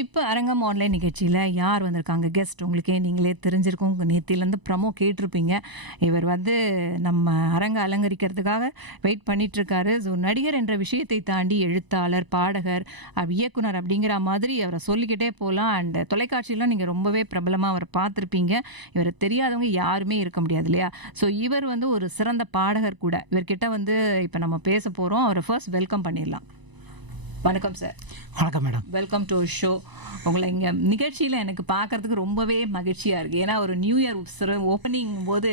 இப்போ அரங்கம் ஆன்லைன் நிகழ்ச்சியில் யார் வந்திருக்காங்க கெஸ்ட் உங்களுக்கே நீங்களே தெரிஞ்சிருக்கும். நேத்திலேருந்து ப்ரமோ கேட்டிருப்பீங்க. இவர் வந்து நம்ம அரங்க அலங்கரிக்கிறதுக்காக வெயிட் பண்ணிகிட்ருக்காரு. ஸோ நடிகர் என்ற விஷயத்தை தாண்டி எழுத்தாளர், பாடகர், இயக்குனர் அப்படிங்கிற மாதிரி அவரை சொல்லிக்கிட்டே போகலாம். அண்ட் தொலைக்காட்சியிலாம் நீங்கள் ரொம்பவே பிரபலமாக அவரை பார்த்துருப்பீங்க. இவரை தெரியாதவங்க யாருமே இருக்க முடியாது இல்லையா? ஸோ இவர் வந்து ஒரு சிறந்த பாடகர் கூட. இவர்கிட்ட வந்து இப்போ நம்ம பேச போகிறோம். அவரை ஃபர்ஸ்ட் வெல்கம் பண்ணிடலாம். வணக்கம் சார். வணக்கம் மேடம். Welcome to show. உங்களை இங்கே நிகழ்ச்சியில் எனக்கு பார்க்கறதுக்கு ரொம்பவே மகிழ்ச்சியாக இருக்குது. ஏன்னா ஒரு நியூ இயர் ஓப்பனிங் போது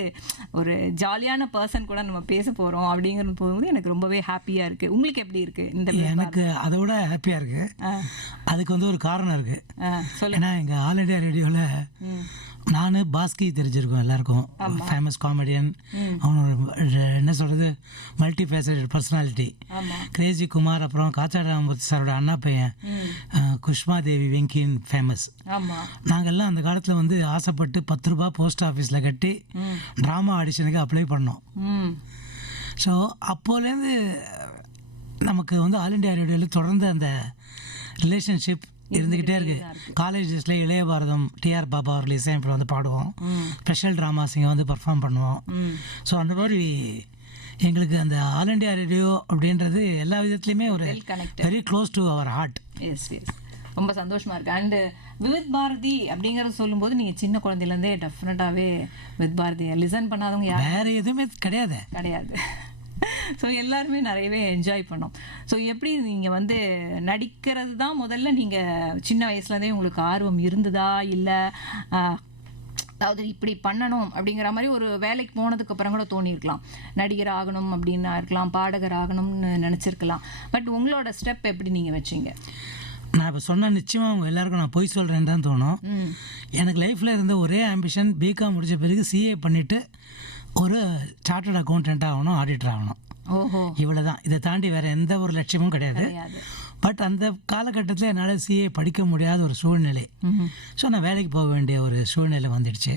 ஒரு ஜாலியான பர்சன் கூட நம்ம பேச போகிறோம் அப்படிங்கிற போது எனக்கு ரொம்பவே ஹாப்பியாக இருக்குது. உங்களுக்கு எப்படி இருக்குது இந்த? எனக்கு அதை விட ஹாப்பியாக இருக்குது. அதுக்கு வந்து ஒரு காரணம் இருக்குது. சொல்லுங்கள். ஏன்னா எங்கள் ஆல் இண்டியா ரேடியோவில் நான் பாஸ்கி தெரிஞ்சிருக்கோம் எல்லாருக்கும். Famous comedian. அவனோட என்ன சொல்கிறது, multi faceted personality. Crazy Kumar, அப்புறம் காச்சாடாமூர்த்தி சாரோட அண்ணா பையன் குஷ்மா தேவி வெங்கின் ஃபேமஸ். நாங்கள்லாம் அந்த காலத்தில் வந்து ஆசைப்பட்டு 10 ரூபா போஸ்ட் ஆஃபீஸில் கட்டி ட்ராமா ஆடிஷனுக்கு அப்ளை பண்ணோம். ஸோ அப்போலேருந்து நமக்கு வந்து ஆல் இண்டியா ரேடியோவில் தொடர்ந்து அந்த ரிலேஷன்ஷிப் இருந்துக்கிட்டே இருக்குது. காலேஜ் டேஸில் இளைய பாரதம் டிஆர் பாபா அவர்கள் இசையமைப்பில் வந்து பாடுவோம். ஸ்பெஷல் ட்ராமாஸ் இங்கே வந்து பர்ஃபார்ம் பண்ணுவோம். ஸோ அந்த மாதிரி எங்களுக்கு அந்த ஆல் இண்டியா ரேடியோ அப்படின்றது எல்லா விதத்துலையுமே ஒரு very close to our heart. Yes yes, ரொம்ப சந்தோஷமாக இருக்குது. அண்டு விவித் பாரதி அப்படிங்கிறத சொல்லும்போது நீங்கள் சின்ன குழந்தையிலேருந்தே டெஃபினட்டாகவே வித் பாரதியை லிசன் பண்ணாதவங்க வேறு எதுவுமே கிடையாது. ஸோ எல்லாருமே நிறையவே என்ஜாய் பண்ணோம். ஸோ எப்படி நீங்கள் வந்து நடிக்கிறது தான் முதல்ல நீங்கள் சின்ன வயசுலேருந்தே உங்களுக்கு ஆர்வம் இருந்ததா, இல்லை அதாவது இப்படி பண்ணணும் அப்படிங்கிற மாதிரி ஒரு வேலைக்கு போனதுக்கு அப்புறம் கூட தோணியிருக்கலாம், நடிகர் ஆகணும் அப்படின்னு இருக்கலாம், பாடகர் ஆகணும்னு நினச்சிருக்கலாம். பட் உங்களோட ஸ்டெப் எப்படி நீங்கள் வச்சிங்க? நான் இப்போ சொன்ன நிச்சயமாக அவங்க எல்லாருக்கும் நான் பொய் சொல்கிறேன்னு தான் தோணும். எனக்கு லைஃப்பில் இருந்த ஒரே ஆம்பிஷன் பிகாம் முடித்த பிறகு சிஏ பண்ணிவிட்டு ஒரு சார்ட்டர்ட் அக்கௌண்டன்ட் ஆகணும், ஆடிட்டர் ஆகணும். இவ்வளோ தான். இதை தாண்டி வேறு எந்த ஒரு லட்சியமும் கிடையாது. பட் அந்த காலகட்டத்தில் என்னால் சிஏ படிக்க முடியாத ஒரு சூழ்நிலை. ஸோ நான் வேலைக்கு போக வேண்டிய ஒரு சூழ்நிலை வந்துடுச்சு.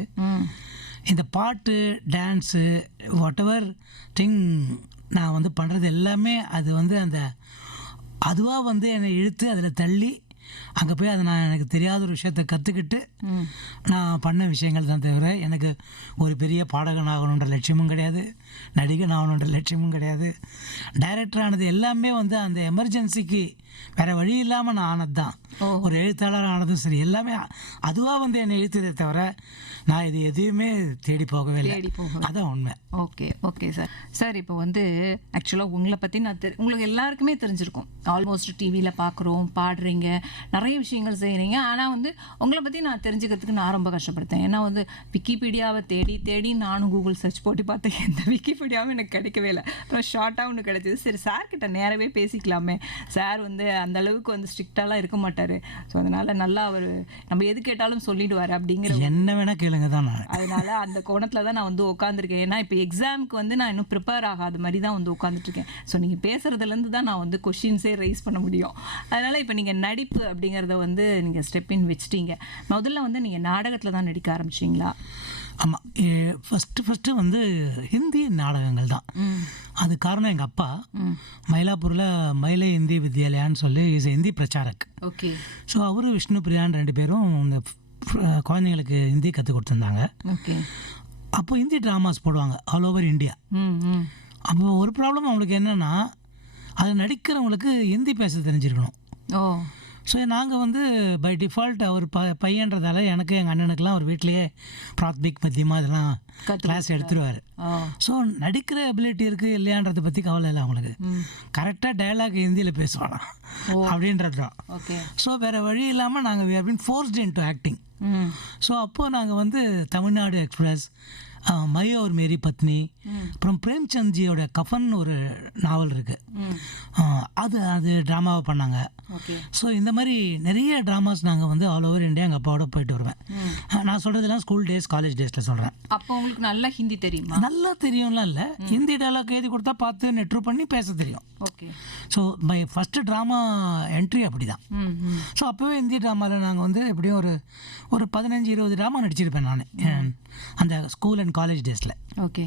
இந்த பாட்டு, டான்ஸு, வாட் எவர் திங் நான் வந்து பண்ணுறது எல்லாமே அது வந்து அந்த அதுவாக வந்து என்னை இழுத்து அதில் தள்ளி அங்கே போய் அதை நான் எனக்கு தெரியாத ஒரு விஷயத்தை கற்றுக்கிட்டு நான் பண்ண விஷயங்கள் தான். தவிர எனக்கு ஒரு பெரிய பாடகன் ஆகணுன்ற லட்சியமும் கிடையாது, நடிகன் ஆகணுன்ற லட்சியமும் கிடையாது. டைரக்டர் ஆனது எல்லாமே வந்து அந்த எமர்ஜென்சிக்கு வேறு வழி இல்லாமல் நான் ஆனது தான். ஒரு எழுத்தாளர் ஆனதும் சரி, எல்லாமே அதுவாக வந்து என்னை இழுத்ததே தவிர நான் இது எதையுமே தேடி போகவே இல்லை. அதான் உண்மை. Okay okay sir. சார் இப்போ வந்து ஆக்சுவலாக உங்களை பற்றி நான் உங்களுக்கு எல்லாருக்குமே தெரிஞ்சிருக்கும். ஆல்மோஸ்ட் டிவியில் பார்க்குறோம், பாடுறீங்க, நிறைய விஷயங்கள் செய்கிறீங்க. ஆனால் வந்து உங்களை பற்றி நான் தெரிஞ்சுக்கிறதுக்கு நான் ரொம்ப கஷ்டப்படுத்தேன். ஏன்னா வந்து விக்கிபீடியாவை தேடி தேடி நானும் கூகுள் சர்ச் போட்டு பார்த்தேன். எந்த விக்கிபீடியாவும் எனக்கு கிடைக்கவே இல்லை. அப்புறம் ஷார்ட்டாக ஒன்று கிடைச்சிது. சரி சார்கிட்ட நேரவே பேசிக்கலாமே, சார் வந்து அந்த அளவுக்கு வந்து ஸ்ட்ரிக்டாலாம் இருக்க மாட்டார். ஸோ அதனால் நல்லா அவர் நம்ம எது கேட்டாலும் சொல்லிடுவார் அப்படிங்கிற என்ன வேணால் கேளுங்க தான். அதனால அந்த கோணத்தில் தான் நான் வந்து உட்காந்துருக்கேன். ஏன்னா இப்போ எக்ஸாமுக்கு வந்து நான் இன்னும் ப்ரிப்பேர் ஆகாத மாதிரி தான் வந்து உட்காந்துட்ருக்கேன். ஸோ நீங்கள் பேசுகிறதுலேருந்து தான் நான் வந்து கொஷின்ஸே ரைஸ் பண்ண முடியும். அதனால் இப்போ நீங்கள் நடிப்பு அப்படிங்கிறத வந்து நீங்கள் ஸ்டெப் இன் வச்சிட்டீங்க. முதல்ல வந்து நீங்கள் நாடகத்தில் தான் நடிக்க ஆரம்பிச்சிங்களா? ஆமாம். ஃபஸ்ட்டு வந்து ஹிந்தி நாடகங்கள் தான். அது காரணம் எங்கள் அப்பா மயிலாப்பூரில் மயிலை இந்தி வித்யாலயான்னு சொல்லி ஹிந்தி பிரச்சாரக். ஓகே. ஸோ அவர் விஷ்ணு பிரியான் 2 பேரும் இந்த குழந்தைங்களுக்கு ஹிந்தி கற்றுக் கொடுத்துருந்தாங்க. ஓகே. அப்போ ஹிந்தி ட்ராமாஸ் போடுவாங்க ஆல் ஓவர் இந்தியா. அப்போ ஒரு ப்ராப்ளம் அவங்களுக்கு என்னென்னா, அது நடிக்கிறவங்களுக்கு ஹிந்தி பேச தெரிஞ்சிருக்கணும். ஸோ நாங்கள் வந்து பை டிஃபால்ட் அவர் பையன்றதால எனக்கு எங்கள் அண்ணனுக்கெல்லாம் அவர் வீட்லேயே பிராத்மிக் மத்தியமாக இதெல்லாம் கிளாஸ் எடுத்துருவார். ஸோ நடிக்கிற எபிலிட்டி இருக்குது இல்லையான்றதை பற்றி கவலை இல்லை அவங்களுக்கு. கரெக்டாக டயலாக் ஹிந்தியில் பேசுவானா அப்படின்றது தான். ஸோ வேறு வழி இல்லாமல் நாங்கள் we have been forced into acting. So அப்போது நாங்கள் வந்து தமிழ்நாடு எக்ஸ்பிரஸ், மை और मेरी பத்னி, அப்புறம் பிரேம்சந்த்ஜியோட கஃபன் ஒரு நாவல் இருக்குது, அது ட்ராமாவை பண்ணாங்க. ஸோ இந்த மாதிரி நிறைய ட்ராமாஸ் நாங்கள் வந்து ஆல் ஓவர் இந்தியா எங்கள் அப்பாவோட போயிட்டு வருவேன். நான் சொல்கிறதுலாம் ஸ்கூல் டேஸ், காலேஜ் டேஸில் சொல்கிறேன். அப்போ உங்களுக்கு நல்லா ஹிந்தி தெரியுமா? நல்லா தெரியும்லாம் இல்லை, ஹிந்தி டைலாக் எழுதி கொடுத்தா பார்த்து நெட்ரு பண்ணி பேச தெரியும். Okay. So my first drama entry அப்படி தான். ஸோ அப்போவே ஹிந்தி ட்ராமாவில் நாங்கள் வந்து எப்படியும் ஒரு 15-20 ட்ராமா நடிச்சிருப்பேன் நான் அந்த ஸ்கூல் அண்ட் காலேஜ் டேஸில். Okay.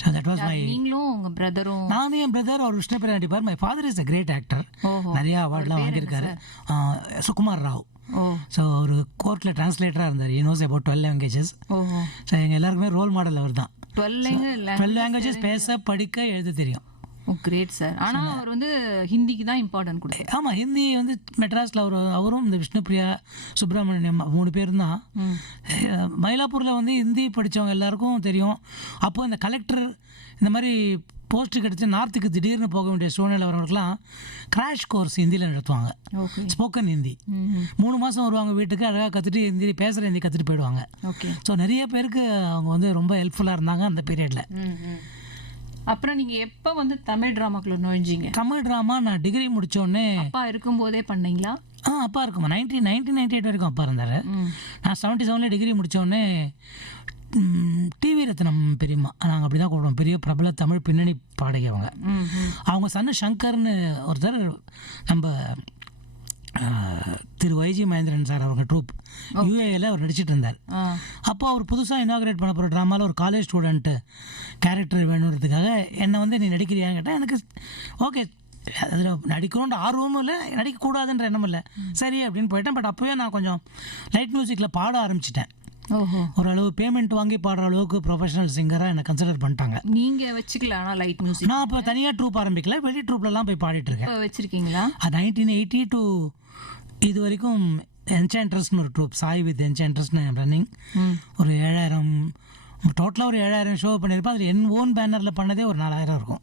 So that was my. நீங்களும் உங்க பிரதரும்? நானும் என் பிரதர் அவர் விஷ்ணு பிரியா நடிப்பார். My father is a great actor. நிறைய அவார்ட்லாம் வாங்கியிருக்காரு. சுகுமார் ராவ். ஸோ ஒரு கோர்ட்டில் டிரான்ஸ்லேட்டராக இருந்தார். You nose about 12 languages. So எங்கள் எல்லாருக்குமே ரோல் மாடல் அவர் தான். 12 லாங்குவேஜஸ் பேச படிக்க எழுத தெரியும். Great sir. ஆனால் அவர் வந்து ஹிந்திக்கு தான் இம்பார்ட்டன்ட் கொடுத்தாரு. ஆமாம், ஹிந்தி வந்து மெட்ராஸில் அவரும் இந்த விஷ்ணு பிரியா சுப்பிரமணியம் 3 பேர் தான். மயிலாப்பூரில் வந்து ஹிந்தி படித்தவங்க எல்லாருக்கும் தெரியும். அப்போ இந்த கலெக்டர் இந்த மாதிரி போஸ்ட்டு கிடச்சி நார்த்துக்கு திடீர்னு போக வேண்டிய சூழ்நிலை வரவங்களுக்குலாம் கிராஷ் கோர்ஸ் ஹிந்தியில் நடத்துவாங்க. ஸ்போக்கன் ஹிந்தி 3 மாதம் வருவாங்க வீட்டுக்கு, அழகாக கற்றுட்டு ஹிந்தி பேசுகிற ஹிந்தி கற்றுட்டு போயிடுவாங்க. ஸோ நிறைய பேருக்கு அவங்க வந்து ரொம்ப ஹெல்ப்ஃபுல்லாக இருந்தாங்க அந்த பீரியடில். அப்புறம் நீங்க எப்ப வந்து தமிழ் டிராமாக்குள்ள நுழைஞ்சீங்க? தமிழ் டிராமா நான் டிகிரி முடிச்சோடனே. அப்பா இருக்கும்போதே பண்ணீங்களா? அப்பா இருக்குமா 1998 வரைக்கும் அப்பா இருந்தார். நான் 77 டிகிரி முடித்தோடனே டிவி ரத்னம் பெரியம்மா, நாங்கள் அப்படி தான் கூப்பிடுவோம், பெரிய பிரபல தமிழ் பின்னணி பாடகி அவங்க. அவங்க சன்னு சங்கர்னு ஒருத்தர் நம்ம திரு வைஜி மகேந்திரன் சார் அவங்க ட்ரூப் யூஏயில் அவர் நடிச்சிட்டு இருந்தார். அப்போ அவர் புதுசாக இனாகிரேட் பண்ண போகிற ட்ராமாவில் ஒரு காலேஜ் ஸ்டூடெண்ட்டு கேரக்டர் வேணுன்றதுக்காக என்னை வந்து நீ நடிக்கிறியான்னு கேட்டால் எனக்கு ஓகே, அதில் நடிக்கணுன்ற ஆர்வமும் இல்லை, நடிக்கக்கூடாதுன்ற எண்ணமும் இல்லை. சரி அப்படின்னு போயிட்டேன். பட் அப்போவே நான் கொஞ்சம் லைட் மியூசிக்கில் பாட ஆரம்பிச்சிட்டேன். ஓரளவு பேமெண்ட் வாங்கி பாடுற அளவுக்கு ப்ரொஃபஷனல் சிங்கராக என்னை கன்சிடர் பண்ணிட்டாங்க. நீங்கள் வச்சுக்கலாம்? ஆனால் லைட் மியூசிக் நான் இப்போ தனியாக ட்ரூப் ஆரம்பிக்கல, வெளி ட்ரூப்லலாம் போய் பாடிட்டு இருக்கேன். வச்சுருக்கீங்களா? 1980 to இது வரைக்கும் என்சான்ட்ரஸ்னு ஒரு ட்ரூப், சாய் வித் என்சான்ட்ரஸ்னு ரன்னிங். ஒரு 7000 டோட்டலாக ஒரு 7000 ஷோ பண்ணியிருப்பேன். அதில் என் ஓன் பேனரில் பண்ணதே ஒரு 4000 இருக்கும்.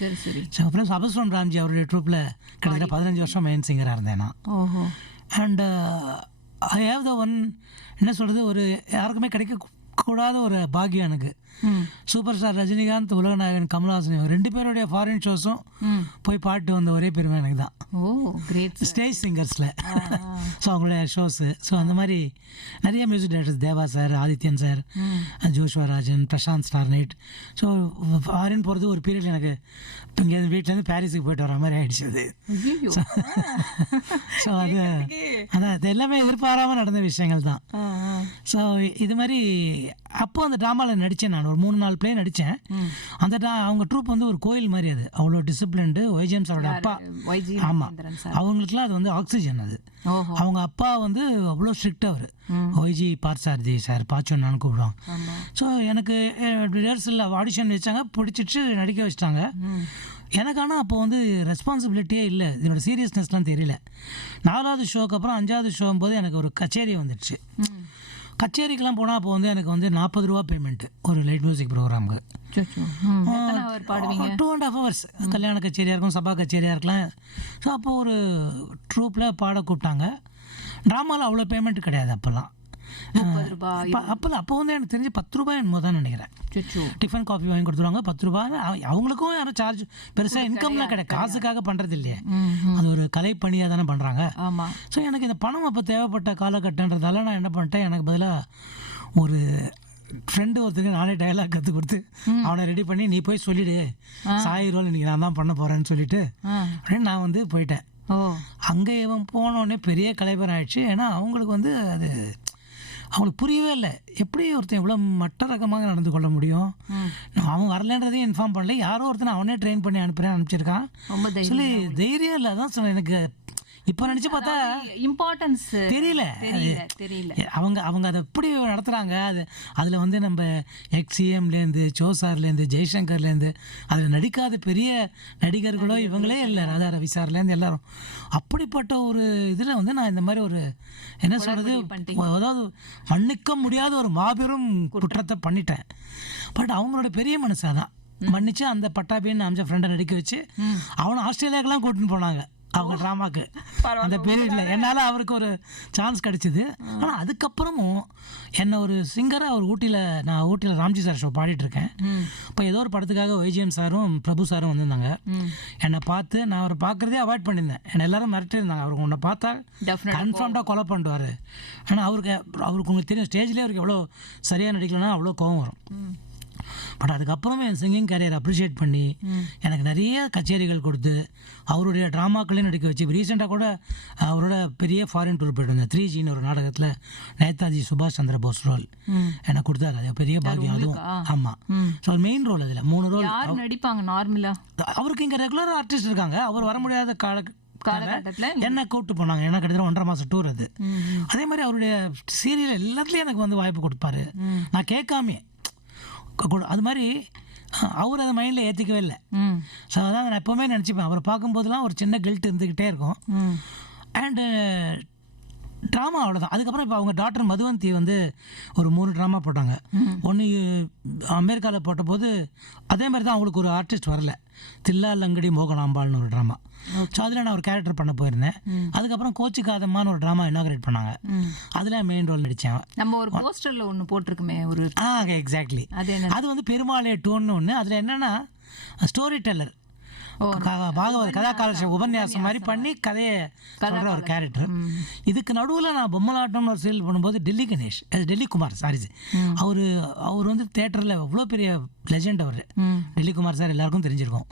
சரி சரி. ஸோ அப்புறம் அபஸ்வன் ராம்ஜி அவருடைய ட்ரூப்பில் கிட்டத்தட்ட 15 வருஷம் மெயின் சிங்கராக இருந்தேன் நான். And I have the one, என்ன சொல்கிறது, ஒரு யாருக்குமே கிடைக்கக்கூடாத ஒரு பாக்கியம் எனக்கு. சூப்பர் ஸ்டார் ரஜினிகாந்த், உலகநாயகன் கமல்ஹாசன் 2 பேருடைய ஃபாரின் ஷோஸும் போய் பாட்டு வந்த ஒரே பெருமை எனக்கு தான். ஸ்டேஜ் சிங்கர்ஸில். ஸோ அவங்களுடைய ஷோஸு. ஸோ அந்த மாதிரி நிறைய music directors, Deva sir, Adityan sir, Joshua Rajan, Prashanth star night. So foreign போகிறது ஒரு பீரியட் எனக்கு இப்போ இங்கேருந்து வீட்டிலேருந்து பாரிஸுக்கு போயிட்டு வர மாதிரி ஆகிடுச்சு அது. ஸோ அது எல்லாமே எதிர்பாராமல் நடந்த விஷயங்கள் தான். ஸோ இது மாதிரி அப்போது அந்த ட்ராமாவில் நடித்தேன். நான் ஒரு 3-4 பிளே நடித்தேன். அந்த அவங்க ட்ரூப் வந்து ஒரு கோயில் மாதிரி, அது அவ்வளோ டிசிப்ளின்டு. வைஜிஎம் சாரோட அப்பா. ஆமாம், அவங்களுக்குலாம் அது வந்து ஆக்சிஜன். அது அவங்க அப்பா வந்து அவ்வளோ ஸ்ட்ரிக்ட். அவர் ஒய்ஜி பார்சாரதி சார், பாச்சோன்னு நான் கூப்பிடுவாங்க. ஸோ எனக்கு ரிஹர்சலில் ஆடிஷன் வச்சாங்க, பிடிச்சிட்டு நடிக்க வச்சிட்டாங்க. எனக்கு ஆனால் அப்போ வந்து ரெஸ்பான்சிபிலிட்டியே இல்லை, இதோட சீரியஸ்னஸ்லாம் தெரியல. 4வது ஷோக்கு அப்புறம் 5வது ஷோவும் போது எனக்கு ஒரு கச்சேரி வந்துடுச்சு. கச்சேரிக்கெலாம் போனால் அப்போ வந்து எனக்கு வந்து 40 ரூபா பேமெண்ட்டு ஒரு லைட் மியூசிக் ப்ரோக்ராமுக்கு. 2.5 hours கல்யாண கச்சேரியாக இருக்கும், சபா கச்சேரியாக இருக்கலாம். ஸோ அப்போ ஒரு ட்ரூப்பில் பாட கூப்பிட்டாங்க. ட்ராமாவில் அவ்வளோ பேமெண்ட் கிடையாது அப்போல்லாம். அப்போ வந்து எனக்கு தெரிஞ்சு 10 ரூபாய் என்னமோ தான் நினைக்கிறேன். டிஃபன் காஃபி வாங்கி கொடுத்துருவாங்க, 10 ரூபாய். அவங்களுக்கும் யாரும் சார்ஜ் பெருசாக இன்கம்லாம் கிடையாது, காசுக்காக பண்ணுறது இல்லையே, அது ஒரு கலைப்பணியாக தானே பண்ணுறாங்க. ஸோ எனக்கு இந்த பணம் அப்போ தேவைப்பட்ட காலகட்டன்றதால நான் என்ன பண்ணிட்டேன், எனக்கு பதிலாக ஒரு ஃப்ரெண்டு ஒருத்தருக்கு நானே டைலாக் கற்றுக் கொடுத்து அவனை ரெடி பண்ணி, நீ போய் சொல்லிவிடு சாய் ரோல் இன்றைக்கி நான் தான் பண்ண போகிறேன்னு சொல்லிட்டு அப்படின்னு நான் வந்து போயிட்டேன். அங்கே இவன் போனோடனே பெரிய கலைபர் ஆயிடுச்சு. ஏன்னா அவங்களுக்கு வந்து அது அவங்களுக்கு புரியவே இல்லை, எப்படி ஒருத்தன் இவ்வளோ மட்ட ரகமாக நடந்து கொள்ள முடியும். அவன் வரலன்றதையும் இன்ஃபார்ம் பண்ணல, யாரோ ஒருத்தனை அவனே ட்ரெயின் பண்ணி அனுப்பிச்சிருக்கான் சொல்லி தைரியம் இல்லை. அதான் சொன்னேன், எனக்கு இப்போ நினச்சி பார்த்தா இம்பார்ட்டன்ஸ் தெரியல. அவங்க அதை எப்படி நடத்துகிறாங்க, அதில் வந்து நம்ம எக்ஸிஎம்லேருந்து, சோசார்லேருந்து, ஜெய்சங்கர்லேருந்து, அதில் நடிக்காத பெரிய நடிகர்களோ இவங்களே இல்லை, ராதா ரவி சார்லேருந்து எல்லாரும். அப்படிப்பட்ட ஒரு இதில் வந்து நான் இந்த மாதிரி ஒரு என்ன சொல்கிறது, அதாவது மன்னிக்க முடியாத ஒரு மாபெரும் குற்றத்தை பண்ணிட்டேன். பட் அவங்களோட பெரிய மனசாக தான் மன்னிச்சு அந்த பட்டாபின்னு அம்ச ஃப்ரெண்டை நடிக்க வச்சு அவனை ஆஸ்திரேலியாவுக்கெல்லாம் கூட்டின்னு போனாங்க அவங்க ட்ராமாக்கு. அந்த பீரியடில் என்னால் அவருக்கு ஒரு சான்ஸ் கிடச்சிது. ஆனால் அதுக்கப்புறமும் என்னை ஒரு சிங்கராக அவர் ஊட்டியில் ராம்ஜி சார் ஷோ பாடிட்டுருக்கேன். இப்போ ஏதோ ஒரு படத்துக்காக வைஜிஎம் சாரும் பிரபு சாரும் வந்திருந்தாங்க. என்னை பார்த்து நான் அவரை பார்க்குறதே அவாய்ட் பண்ணியிருந்தேன். என்னை எல்லாரும் மிரட்டிருந்தாங்க, அவருக்கு உன்னை பார்த்தா கன்ஃபார்ம்டாக கொலை பண்ணிடுவார். ஆனால் அவருக்கு உங்களுக்கு தெரியும், ஸ்டேஜ்லேயே அவருக்கு எவ்வளோ சரியாக நடிக்கலன்னா அவ்வளோ கோவம் வரும். பட் அதுக்கப்புறமே என் சிங்கிங் கேரியர் அப்ரிஷியேட் பண்ணி எனக்கு நிறைய கச்சேரிகள் கொடுத்து அவருடைய ட்ராமாக்களையும் நடிக்க வச்சு ரீசெண்டாக கூட அவரோட பெரிய ஃபாரின் டூர் போய்ட்டு வந்தேன் 3Gன்னு ஒரு நாடகத்தில் நேதாஜி சுபாஷ் சந்திர போஸ் ரோல் எனக்கு கொடுத்தாரு. அது பெரிய பாக்கியம் அதுவும். ஆமாம். ஸோ மெயின் ரோல் அதில் 3 ரோல். யார் நடிப்பாங்க நார்மலா? அவருக்கு இங்கே ரெகுலர் ஆர்டிஸ்ட் இருக்காங்க. அவர் வர முடியாத காலகட்டத்தில் என்ன கூப்பிட்டு போனாங்க. ஏன்னா கிட்டத்தட்ட 1.5 மாதம் டூர் அது. அதே மாதிரி அவருடைய சீரியல் எல்லாத்துலேயும் எனக்கு வந்து வாய்ப்பு கொடுப்பாரு நான் கேட்காமே. அது மாதிரி அவர் அதை மைண்டில் ஏற்றிக்கவே இல்லை. ஸோ அதான் நான் எப்போவுமே நினச்சிப்பேன், அவரை பார்க்கும்போதெல்லாம் ஒரு சின்ன கில்ட் இருந்துக்கிட்டே இருக்கும். அண்டு ட்ராமா அவ்வளோதான். அதுக்கப்புறம் இப்போ அவங்க டாக்டர் மதுவந்தி வந்து ஒரு 3 ட்ராமா போட்டாங்க. ஒன்று அமெரிக்காவில் போட்டபோது அதே மாதிரி தான் அவங்களுக்கு ஒரு ஆர்டிஸ்ட் வரல, தில்லா லங்கடி மோகனாம்பாள்னு ஒரு ட்ராமா. ஸோ அதில் நான் ஒரு கேரக்டர் பண்ண போயிருந்தேன். அதுக்கப்புறம் கோச்சிக்காதம்மான்னு ஒரு ட்ராமா இனாகிரேட் பண்ணாங்க. அதில் மெயின் ரோல் நடித்தேன். நம்ம ஒரு போஸ்டரில் ஒன்று போட்டிருக்குமே ஒரு எக்ஸாக்ட்லி. அது வந்து பெருமாளே டூன்னு ஒன்று. அதில் என்னென்னா ஸ்டோரி டெல்லர், பாகவத கதா காலட்ச உபன்யாசம் மாதிரி பண்ணி கதையை சொல்கிற ஒரு கேரக்டர். இதுக்கு நடுவில் நான் பொம்மலாட்டம்னு ஒரு சீரியல் பண்ணும்போது டெல்லி குமார் அவர் வந்து தேட்டரில் எவ்வளோ பெரிய லெஜெண்ட். அவர் டெல்லி குமார் சார் எல்லாருக்கும் தெரிஞ்சிருக்கும்.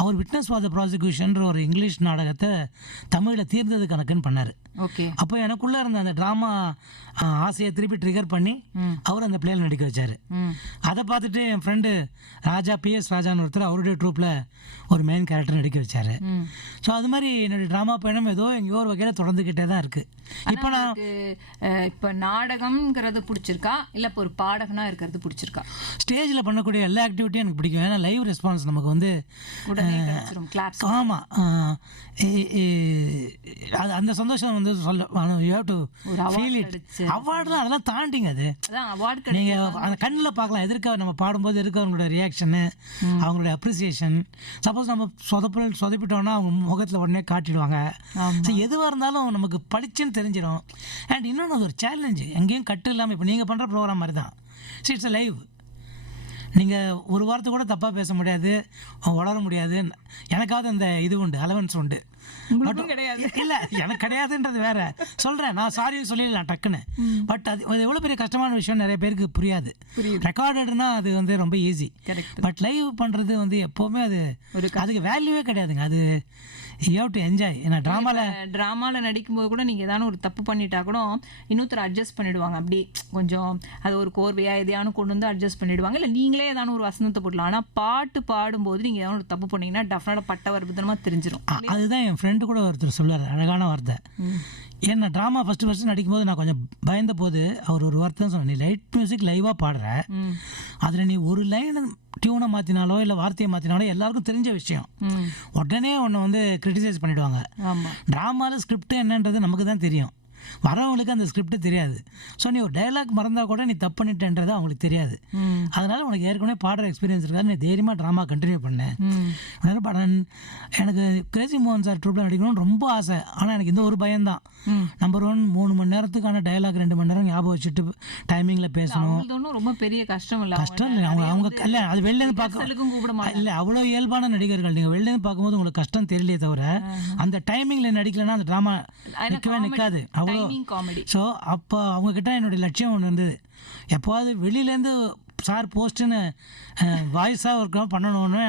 அவர் விட்னஸ் ஃபார் த ப்ராசிக்யூஷன்ற ஒரு இங்கிலீஷ் நாடகத்தை தமிழில் தீர்ந்தது கணக்குன்னு பண்ணார். அப்போ எனக்குள்ளே இருந்த அந்த ட்ராமா ஆசையை திருப்பி ட்ரிகர் பண்ணி அவர் அந்த பிளேயில் நடிக்க வச்சார். அதை பார்த்துட்டு என் ஃப்ரெண்டு ராஜா PS ராஜான்னு ஒருத்தர் அவருடைய ட்ரூப்பில் ஒரு மெயின் கேரக்டர் நடிக்க வச்சார். ஸோ அது மாதிரி என்னுடைய ட்ராமா பயணம் ஏதோ எங்கேயோ ஒரு வகையில் தொடர்ந்துக்கிட்டே தான் இருக்குது. இப்போ நாடகம்ங்கிறது பிடிச்சிருக்கா இல்லை இப்போ ஒரு பாடகனா இருக்கிறது பிடிச்சிருக்கா? ஸ்டேஜில் பண்ணக்கூடிய எல்லா ஆக்டிவிட்டியும் எனக்கு பிடிக்கும். ஏன்னா லைவ் ரெஸ்பான்ஸ் நமக்கு வந்து ஆமாம், அது அந்த சந்தோஷம் வந்து அவார்டுலாம் அதெல்லாம் தாண்டிங்க. அது நீங்கள் அந்த கண்ணில் பார்க்கலாம். எதிர்க்க நம்ம பாடும்போது எதிர்க்க அவங்களோட ரியாக்ஷனு, அவங்களுடைய அப்ரிசியேஷன். சப்போஸ் நம்ம சொதப்பிட்டோம்னா அவங்க முகத்தில் உடனே காட்டிடுவாங்க. ஸோ எதுவாக இருந்தாலும் நமக்கு படிச்சுன்னு தெரிஞ்சிடும். அண்ட் இன்னொன்று அது ஒரு சேலஞ்சு, எங்கேயும் கட்டு இல்லாமல். இப்போ நீங்கள் பண்ணுற ப்ரோக்ராம் மாதிரி தான். It's a live. நீங்கள் ஒரு வாரத்தை கூட தப்பாக பேச முடியாது, வளர முடியாது. எனக்காவது அந்த இது உண்டு, அலவன்ஸ் உண்டு. கிடையாது. இல்லை, எனக்கு கிடையாதுன்றது வேற. சொல்கிறேன், நான் சாரின்னு சொல்லிடலாம் டக்குன்னு. பட் அது எவ்வளோ பெரிய கஷ்டமான விஷயம் நிறைய பேருக்கு புரியாது. ரெக்கார்டட்னா அது வந்து ரொம்ப ஈஸி. பட் லைவ் பண்ணுறது வந்து எப்போவுமே அதுக்கு வேல்யூவே கிடையாதுங்க. அது யூ ஹேவ் டு என்ஜாய். ஏன்னா ட்ராமாவில் நடிக்கும்போது கூட நீங்கள் ஏதான ஒரு தப்பு பண்ணிட்டா கூட இன்னொருத்தர் அட்ஜஸ்ட் பண்ணிவிடுவாங்க. அப்படி கொஞ்சம் அது ஒரு கோர்வையாக எதையானு கொண்டு வந்து அட்ஜஸ்ட் பண்ணிவிடுவாங்க. இல்லை நீங்களே ஏதான ஒரு வசனத்தை போடலாம். ஆனால் பாட்டு பாடும்போது நீங்கள் ஏதாவது ஒரு தப்பு பண்ணிங்கன்னா டெஃபினட்டாக பட்ட விதமாக தெரிஞ்சிடும். அதுதான் என் ஃப்ரெண்டு கூட ஒருத்தர் சொல்லுவார், அழகான வார்த்தை. ஏன்னா ட்ராமா ஃபஸ்ட்டு நடிக்கும்போது நான் கொஞ்சம் பயந்த போது அவர் ஒரு வார்த்தை தான் சொன்னேன், நீ லைட் மியூசிக் லைவாக பாடுற, அதில் நீ ஒரு லைன் டியூனை மாற்றினாலோ இல்லை வார்த்தையை மாற்றினாலோ எல்லாருக்கும் தெரிஞ்ச விஷயம். உடனே ஒன்று வந்து கிரிட்டிசைஸ் பண்ணிவிடுவாங்க. ட்ராமாவில் ஸ்கிரிப்ட் என்னன்றது நமக்கு தான் தெரியும், வரவங்களுக்கு அந்த ஸ்கிரிப்ட் தெரியாது. ஸோ நீ ஒரு டைலாக் மறந்தால் கூட நீ தப்பு பண்ணிட்டேன்றது அவங்களுக்கு தெரியாது. அதனால் உனக்கு ஏற்கனவே பாடுற எக்ஸ்பீரியன்ஸ் இருக்காது, நீ தைரியமாக ட்ராமா கண்டினியூ பண்ணேன். எனக்கு கிரேசி மோகன் சார் ட்ரூப்பில் நடிக்கணும்னு ரொம்ப ஆசை. ஆனால் எனக்கு இந்த ஒரு பயம்தான். நம்பர் 1, 3 மணி நேரத்துக்கான டைலாக் 2 மணி நேரம் ஞாபகம் வச்சுட்டு டைமிங்கில் பேசணும். ரொம்ப பெரிய கஷ்டம் இல்லை. கஷ்டம் இல்லை. அவங்க இல்லை, அது வெளிலேருந்து பார்க்க இல்லை, அவ்வளோ இயல்பான நடிகர்கள். நீங்கள் வெளிலேருந்து பார்க்கும்போது உங்களுக்கு கஷ்டம் தெரியலையே தவிர அந்த டைமிங்கில் நடிக்கலைன்னா அந்த ட்ராமா நிற்கவே நிற்காது. அவ்வளோ. ஸோ அப்போ அவங்கக்கிட்ட என்னுடைய லட்சியம் ஒன்று இருந்தது, எப்போவாது வெளியிலேருந்து சார் போஸ்ட்டுன்னு வாய்ஸாக ஒர்க் பண்ணணுன்னு.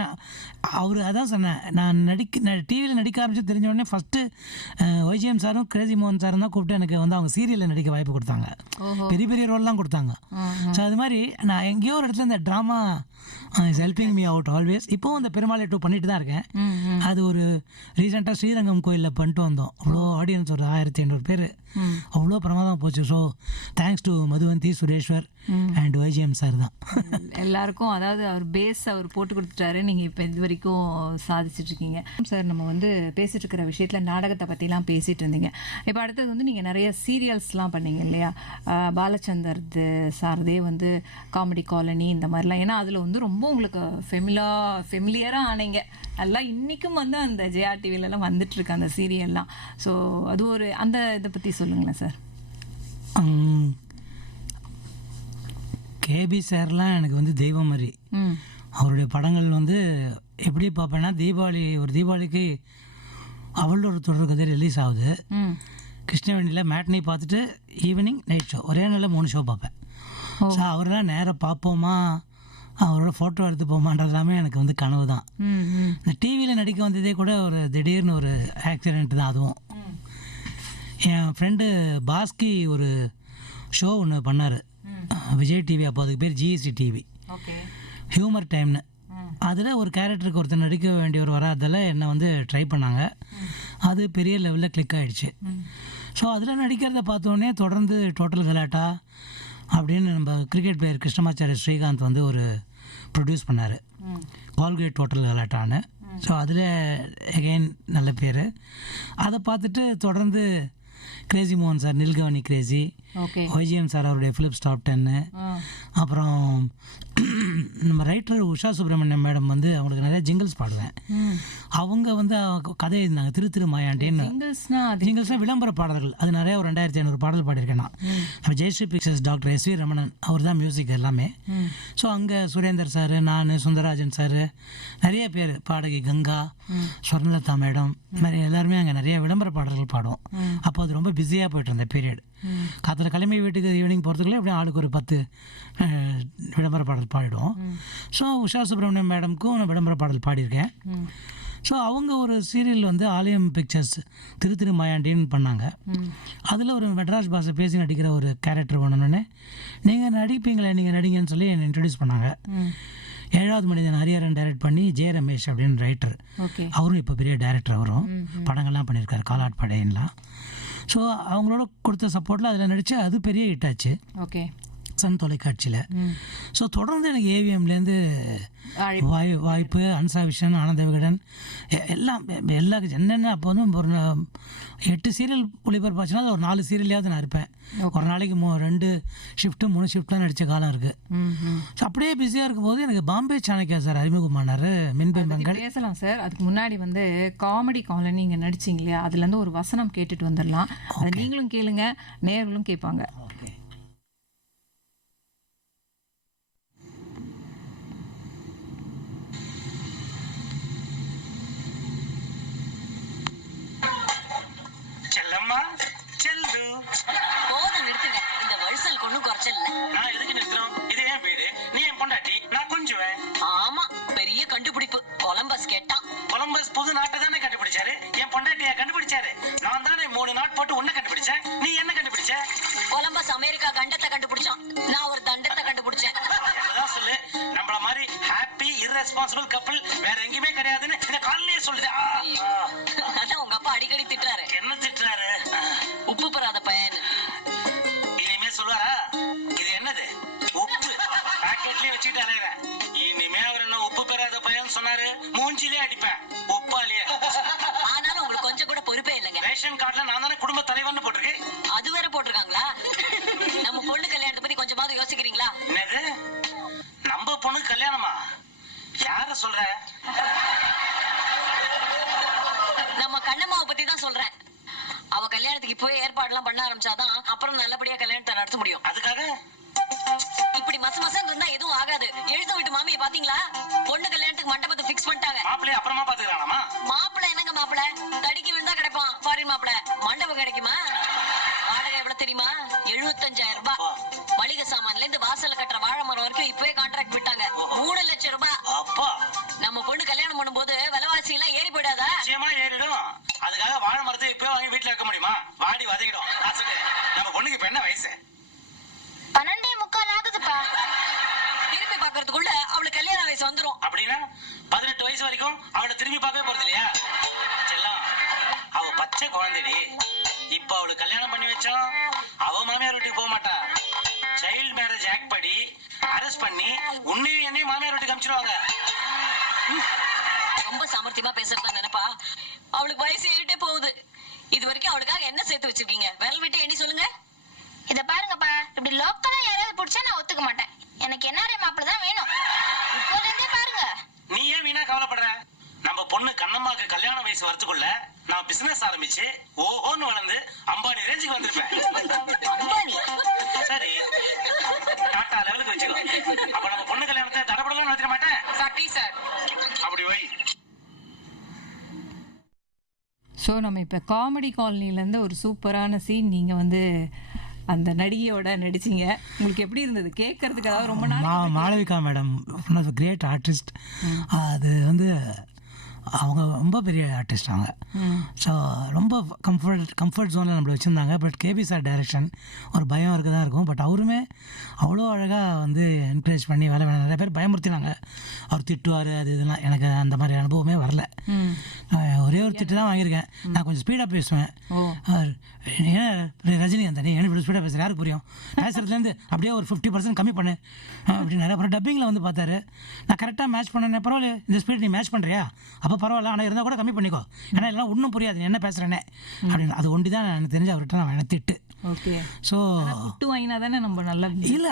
அவர் அதான் சொன்னேன், நான் டிவியில் நடிக்க ஆரம்பிச்சு தெரிஞ்ச உடனே ஃபஸ்ட்டு YGM சாரும் கிரேசி மோகன் சாரும் தான் கூப்பிட்டு எனக்கு வந்து அவங்க சீரியலில் நடிக்க வாய்ப்பு கொடுத்தாங்க. பெரிய பெரிய ரோல்லாம் கொடுத்தாங்க. ஸோ அது மாதிரி நான் எங்கேயோ ஒரு இடத்துல இந்த drama is helping me out always. இப்போவும் அந்த பெருமாளை 2 பண்ணிட்டு தான் இருக்கேன். அது ஒரு ரீசெண்டாக ஸ்ரீரங்கம் கோயிலில் பண்ணிட்டு வந்தோம். அவ்வளோ ஆடியன்ஸ், ஒரு 1500 பேர். அவ்வளோ பிரமாதம் போச்சு. So thanks to Madhuvanthi, Sureshwar and YGM sir தான் எல்லாருக்கும். அதாவது அவர் பேஸ் அவர் போட்டு கொடுத்துட்டாரு, நீங்கள் இப்போ இது வரைக்கும் சாதிச்சுட்டு இருக்கீங்க சார். நம்ம வந்து பேசிட்டு இருக்கிற விஷயத்தில் நாடகத்தை பற்றிலாம் பேசிகிட்டு இருந்தீங்க. இப்போ அடுத்தது வந்து நீங்கள் நிறைய சீரியல்ஸ்லாம் பண்ணீங்க இல்லையா? பாலச்சந்தர் சார்தே வந்து காமெடி காலனி இந்த மாதிரிலாம். ஏன்னா அதில் வந்து ரொம்ப உங்களுக்கு ஃபெமிலியராக ஆனீங்க நல்லா. இன்றைக்கும் வந்து அந்த ஜெயா டிவிலலாம் வந்துட்டுருக்கு அந்த சீரியல்லாம். ஸோ அது ஒரு அந்த இதை பற்றி சொல்லுங்களேன் சார். KB சார்லாம் எனக்கு வந்து தெய்வம் மாதிரி. அவருடைய படங்கள் வந்து எப்படி பார்ப்பேன்னா, தீபாவளிக்கு அவள் ஒரு தொடர் கதை ரிலீஸ் ஆகுது. கிருஷ்ணவேணியில் மேட்னி பார்த்துட்டு ஈவினிங் நைட் ஷோ ஒரே நாளில் 3 ஷோ பார்ப்பேன். ஸோ அவரெல்லாம் நேராக பார்ப்போமா அவரோட ஃபோட்டோ எடுத்து போமான்றது எல்லாமே எனக்கு வந்து கனவு தான். இந்த டிவியில் நடிக்க வந்ததே கூட ஒரு திடீர்னு ஒரு ஆக்சிடெண்ட் தான். அதுவும் என் ஃப்ரெண்டு பாஸ்கி ஒரு ஷோ ஒன்று பண்ணார் விஜய் டிவி, அப்போ அதுக்கு பேர் ஜிஎஸ்டி டிவி, ஹியூமர் டைம்னு. அதில் ஒரு கேரக்டருக்கு ஒருத்தர் நடிக்க வேண்டியவர் வராதில் என்னை வந்து ட்ரை பண்ணாங்க. அது பெரிய லெவலில் கிளிக் ஆகிடுச்சு. ஸோ அதில் நடிக்கிறத பார்த்தோன்னே தொடர்ந்து டோட்டல் கலாட்டா அப்படின்னு நம்ம கிரிக்கெட் பிளேயர் கிருஷ்ணமாச்சாரிய ஸ்ரீகாந்த் வந்து ஒரு ப்ரொடியூஸ் பண்ணார், கால்கேட் டோட்டல் கலாட்டான்னு. ஸோ அதில் எகெயின் நல்ல பேர். அதை பார்த்துட்டு தொடர்ந்து கிரேசி மோகன் சார், நில்கவனி கிரேசி, ஒய்ஜிஎம் சார் அவருடைய ஃபிலிப்ஸ் டாப் 10, அப்புறம் நம்ம ரைட்டர் உஷா சுப்ரமணியம் மேடம் வந்து அவங்களுக்கு நிறைய ஜிங்கிள்ஸ் பாடுவேன். அவங்க வந்து கதை இருந்தாங்க திரு மாயாண்டின்னு. ஜிங்கிள்ஸ்னால் விளம்பர பாடல்கள். அது நிறைய ஒரு 2500 பாடல் பாடியிருக்கேன் நான். நம்ம Jayashree pictures doctor SV Ramanan அவர் தான் மியூசிக் எல்லாமே. ஸோ அங்கே சுரேந்தர் சார், நான், சுந்தரராஜன் சார், நிறைய பேர், பாடகி கங்கா, ஸ்வர்ணலதா மேடம், மாதிரி எல்லாருமே அங்கே நிறைய விளம்பர பாடல்கள் பாடுவோம். அப்போ அது ரொம்ப பிஸியாக போய்ட்டு இருந்த பீரியட். காத்தில் கிளம்பி வீட்டுக்கு ஈவினிங் போகிறதுக்குள்ளே அப்படியே ஆளுக்கு ஒரு 10 விளம்பர பாடல் பாடிடுவோம். ஸோ உஷா சுப்ரமணியம் மேடம்க்கும் நான் விளம்பர பாடல் பாடியிருக்கேன். ஸோ அவங்க ஒரு சீரியல் வந்து ஆலயம் பிக்சர்ஸ் திரு மாயாண்டின்னு பண்ணாங்க. அதில் ஒரு மெட்ராஸ் பாஷை பேசி நடிக்கிற ஒரு கேரக்டர் பண்ணணுன்னே, நீங்கள் நடிப்பீங்களே, நீங்கள் நடிங்கன்னு சொல்லி என்னை இன்ட்ரடியூஸ் பண்ணாங்க. 7வது மனிதன் ஹரிஹரன் டைரக்ட் பண்ணி ஜே ரமேஷ் அப்படின்னு ரைட்டர், அவரும் இப்போ பெரிய டைரக்டர், அவரும் படங்கள்லாம் பண்ணியிருக்காரு, காலாட் படையெல்லாம். ஸோ அவங்களோட கொடுத்த சப்போர்ட்டில் அதில் நடித்து அது பெரிய ஹிட் ஆச்சு சன் தொலைக்காட்சியில். ஸோ தொடர்ந்து எனக்கு ஏவிஎம்லேருந்து வாய்ப்பு, அன்சா விஷன், ஆனந்த விகடன் எல்லாம் என்னென்ன அப்போ வந்து ஒரு 8 சீரியல் ஒளிபரப்பாச்சுன்னா அது ஒரு 4 சீரியல்லையாவது நான் இருப்பேன். ஒரு நாளைக்கு 2 ஷிஃப்ட்டு 3 ஷிஃப்ட்லாம் நடித்த காலம் இருக்குது. ஸோ அப்படியே பிஸியாக இருக்கும்போது எனக்கு பாம்பே சாணக்கியா சார் அறிமுகமானார் மின்பெண்கள். பேசலாம் சார். அதுக்கு முன்னாடி வந்து காமெடி காலனி நீங்கள் நடிச்சிங்க இல்லையா, அதுலேருந்து ஒரு வசனம் கேட்டுட்டு வந்துடலாம். அதை நீங்களும் கேளுங்க, நேயர்களும் கேட்பாங்க. போதும் நிறுத்துங்க, இந்த வரிசல் கொண்டு குறைச்சல் இல்ல. நான் எதுக்கு நிறுத்தணும்? இது என் வீடு, நீ என் பொண்டாட்டி, நான் கொஞ்சுவேன். ஆமா, பெரிய கண்டுபிடிப்பு. கொலம்பஸ் கேட்டான். கொலம்பஸ் புது நாட்டை தானே கண்டுபிடிச்சாரு, என் பொண்டாட்டியா கண்டுபிடிச்சாரு. நான் தானே 3 நாட் போட்டு உன்னை கண்டுபிடிச்சேன், நீ என்ன கண்டுபிடிச்ச? கொலம்பஸ் அமெரிக்கா கண்டத்தை கண்டுபிடிச்சான், நான் ஒரு தண்டத்தை கண்டுபிடிச்சேன். என்னதான் சொல்லு, நம்மள மாதிரி ஹாப்பி irresponsible couple வேற எங்கேயுமே கிடையாதுன்னு இந்த காலனியே சொல்லுது. அதான் உங்க அப்பா அடிக்கடி திட்டுறாரு. என்ன திட்டுறாரு? உப்பு பெறாத பையன். இனிமே சொல்லுவாரா, இது என்னது உப்பு பாக்கெட்லயே வச்சுட்டு அலையிறேன். இனிமே அவர் என்ன உப்பு பெறாத பையன் சொன்னாரு, மூஞ்சிலே அடிப்பேன் உப்பாலேயே. ஆனாலும் உங்களுக்கு கொஞ்சம் கூட பொறுப்பே இல்லைங்க. ரேஷன் கார்டுல நான் தானே குடும்ப தலைவர்னு போட்டிருக்கேன். அது வேற போட்டிருக்காங்களா? நம்ம பொண்ணு கல்யாணத்தை பத்தி கொஞ்சமாவது யோசிக்கிறீங்களா? என்னது, நம்ம பொண்ணு கல்யாணமா? யார சொல்ற? நம்ம கண்ணம்மாவை பத்தி தான் சொல்றேன். அவ கல்யாணத்துக்கு இப்பவே ஏற்பாடுலாம் பண்ண ஆரம்பிச்சாதான் அப்புறம் நல்லபடியா கல்யாணத்தை நடத்த முடியும். அதுக்காக இப்படி மசமசன் இருந்தா எதுவும் ஆகாது. எழுத விட்டு மாமியை பாத்தீங்களா? பொண்ணு கல்யாணத்துக்கு மண்டபத்தை பிக்ஸ் பண்ணிட்டாங்க. மாப்பிள்ளைய அப்புறமா பாத்துக்கலாமா? மாப்பிள்ளை என்னங்க மாப்பிள்ளை, தடிக்கு விழுந்தா கிடைப்பான் ஃபாரின் மாப்பிள்ளை. மண்டபம் கிடைக்குமா? வாடகை எவ்வளவு தெரியுமா? 75,000 ரூபாய். மளிகை சாமான்ல இருந்து வாசல்ல கட்டுற வாழை மரம் வரைக்கும் இப்பவே கான்ட்ராக்ட் விட்டாங்க. 3 லட்சம் ரூபாய். அப்பா, நம்ம பொண்ணு கல்யாணம் பண்ணும்போது விலைவாசி எல்லாம் ஏறி போயிடாதா? நிச்சயமா ஏறிடும். அதுக்காக வாழை மரத்தை இப்பவே வாங்கி வீட்டுல வைக்க முடியுமா? வாடி வதக்கிடும். நம்ம பொண்ணுக்கு இப்ப என்ன வயசு? 12.75 ஆகுதுப்பா. திரும்பி பாக்குறதுக்குள்ள அவளுக்கு கல்யாண வயசு வந்துரும். அப்படின்னா 18 வயசு வரைக்கும் அவளை திரும்பி பார்க்கவே போறது இல்லையா? செல்லம், அவ பச்சை குழந்தைடி. இப்ப அவளுக்கு கல்யாணம் பண்ணி வச்சோம், அவ மாமியார் வீட்டுக்கு போக மாட்டா. சைல்ட் மேரேஜ் ஆக்ட் படி அரெஸ்ட் பண்ணி உன்னையும் என்னையும் மாமியார் வீட்டுக்கு அனுப்பிச்சிருவாங்க. ரொம்ப சாமர்த்தியமா பேசுறதா நினைப்பா. அவளுக்கு வயசு ஏறிட்டே போகுது. இது வரைக்கும் அவளுக்காக என்ன சேர்த்து வச்சிருக்கீங்க? விரல் விட்டு எண்ணி சொல்லுங்க. இத பாருங்கப்பா, இப்படி லோக்கலா யாராவது புடிச்சா நான் ஒத்துக்க மாட்டேன். எனக்கு என்ஆர்ஐ மாப்பிள்ள தான் வேணும். இப்போல இருந்தே பாருங்க. நீ ஏன் வீணா கவலைப்படுற? நம்ம பொண்ணு கண்ணம்மாக்கு கல்யாண வயசு வரதுக்குள்ள நான் பிசினஸ் ஆரம்பிச்சு ஓஹோன்னு வளர்ந்து அம்பானி ரேஞ்சுக்கு வந்திருப்பேன். அம்பானி? சரி, டாடா லெவலுக்கு வச்சுக்கோ. அப்ப நம்ம பொண்ணு கல்யாணத்தை தடப்படலாம் வச்சிட மாட்டேன். சக்தி சார், அப்படி வை. ஸோ நம்ம இப்போ காமெடி காலனிலேருந்து ஒரு சூப்பரான சீன் நீங்கள் வந்து அந்த நடிகையோட நடிச்சீங்க. உங்களுக்கு எப்படி இருந்தது கேட்கறதுக்கு? அதாவது ரொம்ப நாள் Malavika madam one of the great artist. அது வந்து அவங்க ரொம்ப பெரிய ஆர்டிஸ்ட் அவங்க. ஸோ ரொம்ப கம்ஃபர்ட் ஜோனில் நம்மளை வச்சுருந்தாங்க. பட் கேபி சார் டைரக்ஷன் ஒரு பயம் இருக்க தான் இருக்கும். பட் அவருமே அவ்வளோ அழகாக வந்து என்கரேஜ் பண்ணி வேலை வேணும். நிறைய பேர் பயமுறுத்தினாங்க, அவர் திட்டுவார் அது இதெல்லாம். எனக்கு அந்த மாதிரி அனுபவமே வரல. ஒரே ஒரு திட்டு தான் வாங்கியிருக்கேன். நான் கொஞ்சம் ஸ்பீடாக பேசுவேன். ஏன் ரஜினி அந்த நீ என்ன ஸ்பீடாக பேசுகிற யாருக்கு புரியும், பேசுறதுலேருந்து அப்படியே ஒரு 50% கம்மி பண்ணு அப்படின்னாரு. அப்புறம் டப்பிங்கில் வந்து பார்த்தாரு, நான் கரெக்டாக மேட்ச் பண்ணேன். பரவாயில்ல இந்த ஸ்பீட் நீ மேட்ச் பண்ணுறியா, அப்போ பரவாயில்ல, ஆனால் இருந்தால் கூட கம்மி பண்ணிக்கோ, ஏன்னா எல்லாம் ஒன்றும் புரியாது நீ என்ன பேசுகிறேனே அப்படின்னு. அது ஒண்டி தான் எனக்கு தெரிஞ்சு அவர்கிட்ட நான் எனக்கு திட்டு. ஓகே. ஸோ திட்டு வாங்கினா தானே நம்ம நல்லா. இல்லை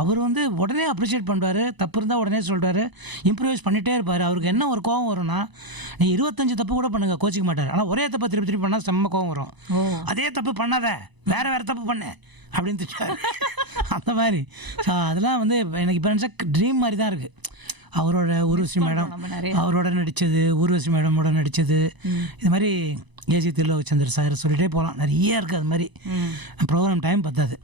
அவர் வந்து உடனே அப்ரிஷியேட் பண்ணுவார், தப்பு இருந்தால் உடனே சொல்கிறாரு, இம்ப்ரூவைஸ் பண்ணிகிட்டே இருப்பார். அவருக்கு என்ன ஒரு கோவம் வரும்னா, நீ 25 தப்பு கூட பண்ணுங்க கோச்சிக்க மாட்டார், ஆனால் ஒரே தப்பை திருப்பி திருப்பி பண்ணால் செம்ம கோவம் வரும். அதே தப்பு பண்ணாத, வேற தப்பு பண்ணு அப்படின்னு திட்டார். அந்த மாதிரி. ஸோ அதெல்லாம் வந்து எனக்கு இப்போ நினச்சா ட்ரீம் மாதிரி தான் இருக்குது. அவரோட ஊர்வசி மேடம் அவரோட நடித்தது, ஊர்வசி மேடமோட நடித்தது, இது மாதிரி ஏஜி தில்லோச்சந்தர் சார் சொல்லிகிட்டே போகலாம், நிறைய இருக்குது. அது மாதிரி ப்ரோக்ராம் டைம் பத்தாது.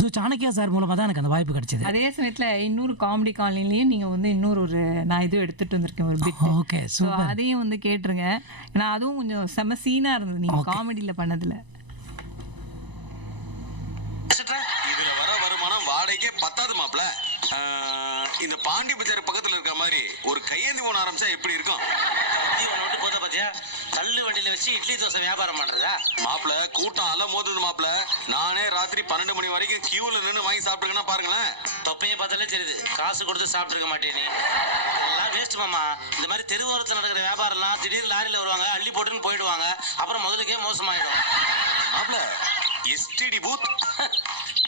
ஸோ சாணக்கியா சார் மூலமாக தான் எனக்கு அந்த வாய்ப்பு கிடைச்சது. அதே சமயத்தில் இன்னொரு காமெடி காலனிலையும் நீங்கள் வந்து இன்னொரு நான் இது எடுத்துகிட்டு வந்திருக்கேன் ஒரு பிட். ஓகே, ஸோ அதையும் வந்து கேட்டுருங்க. ஏன்னா அதுவும் கொஞ்சம் செம்ம சீனாக இருந்தது நீங்கள் காமெடியில் பண்ணதில். இதுல வர வருமானம் வாடகைக்கே பத்தாது மாப்ள. இந்த பாண்டி பஜார் பக்கத்துல இருக்க மாதிரி ஒரு கையேந்தி போன ஆரம்பிச்சா எப்படி இருக்கும்? விட்டு போத பாத்தியா, தள்ளு வண்டியில வச்சு இட்லி தோசை வியாபாரம் பண்றதா? மாப்ள கூட்டம் அல மோதுது மாப்ள. நானே ராத்திரி 12 மணி வரைக்கும் கியூல நின்று வாங்கி சாப்பிட்டுருக்கேன்னா பாருங்களேன். தொப்பையை பார்த்தாலே தெரியுது, காசு கொடுத்து சாப்பிட்டுருக்க மாட்டேன்னு. எல்லாம் வேஸ்ட் மாமா. இந்த மாதிரி தெருவோரத்தில் நடக்கிற வியாபாரம்லாம் திடீர்னு லாரியில வருவாங்க, அள்ளி போட்டுன்னு போயிடுவாங்க, அப்புறம் முதலுக்கே மோசமாயிடும். மாப்ள எஸ்டிடி பூத்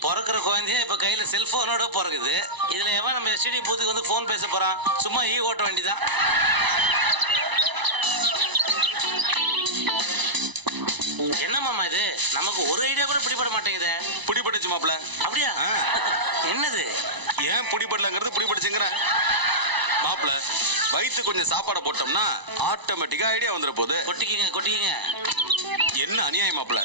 பிறக்கிற குழந்தைய இப்ப கையில செல்போனோட பிறகுது. இதுல எவன் நம்ம எஸ்டிடி பூத்துக்கு வந்து போன் பேச போறான்? சும்மா ஈ ஓட்ட வேண்டிதான். என்ன மாமா இது, நமக்கு ஒரு ஐடியா கூட பிடிபட மாட்டேங்குது. பிடிபட்டுச்சு மாப்ள. அப்படியா? என்னது? ஏன் பிடிபடலங்கிறது பிடிபட்டுச்சுங்கிற மாப்ள. வயிற்று கொஞ்சம் சாப்பாடை போட்டோம்னா ஆட்டோமேட்டிக்கா ஐடியா வந்துட போகுது. கொட்டிக்கிங்க. என்ன அநியாயம் மாப்ள.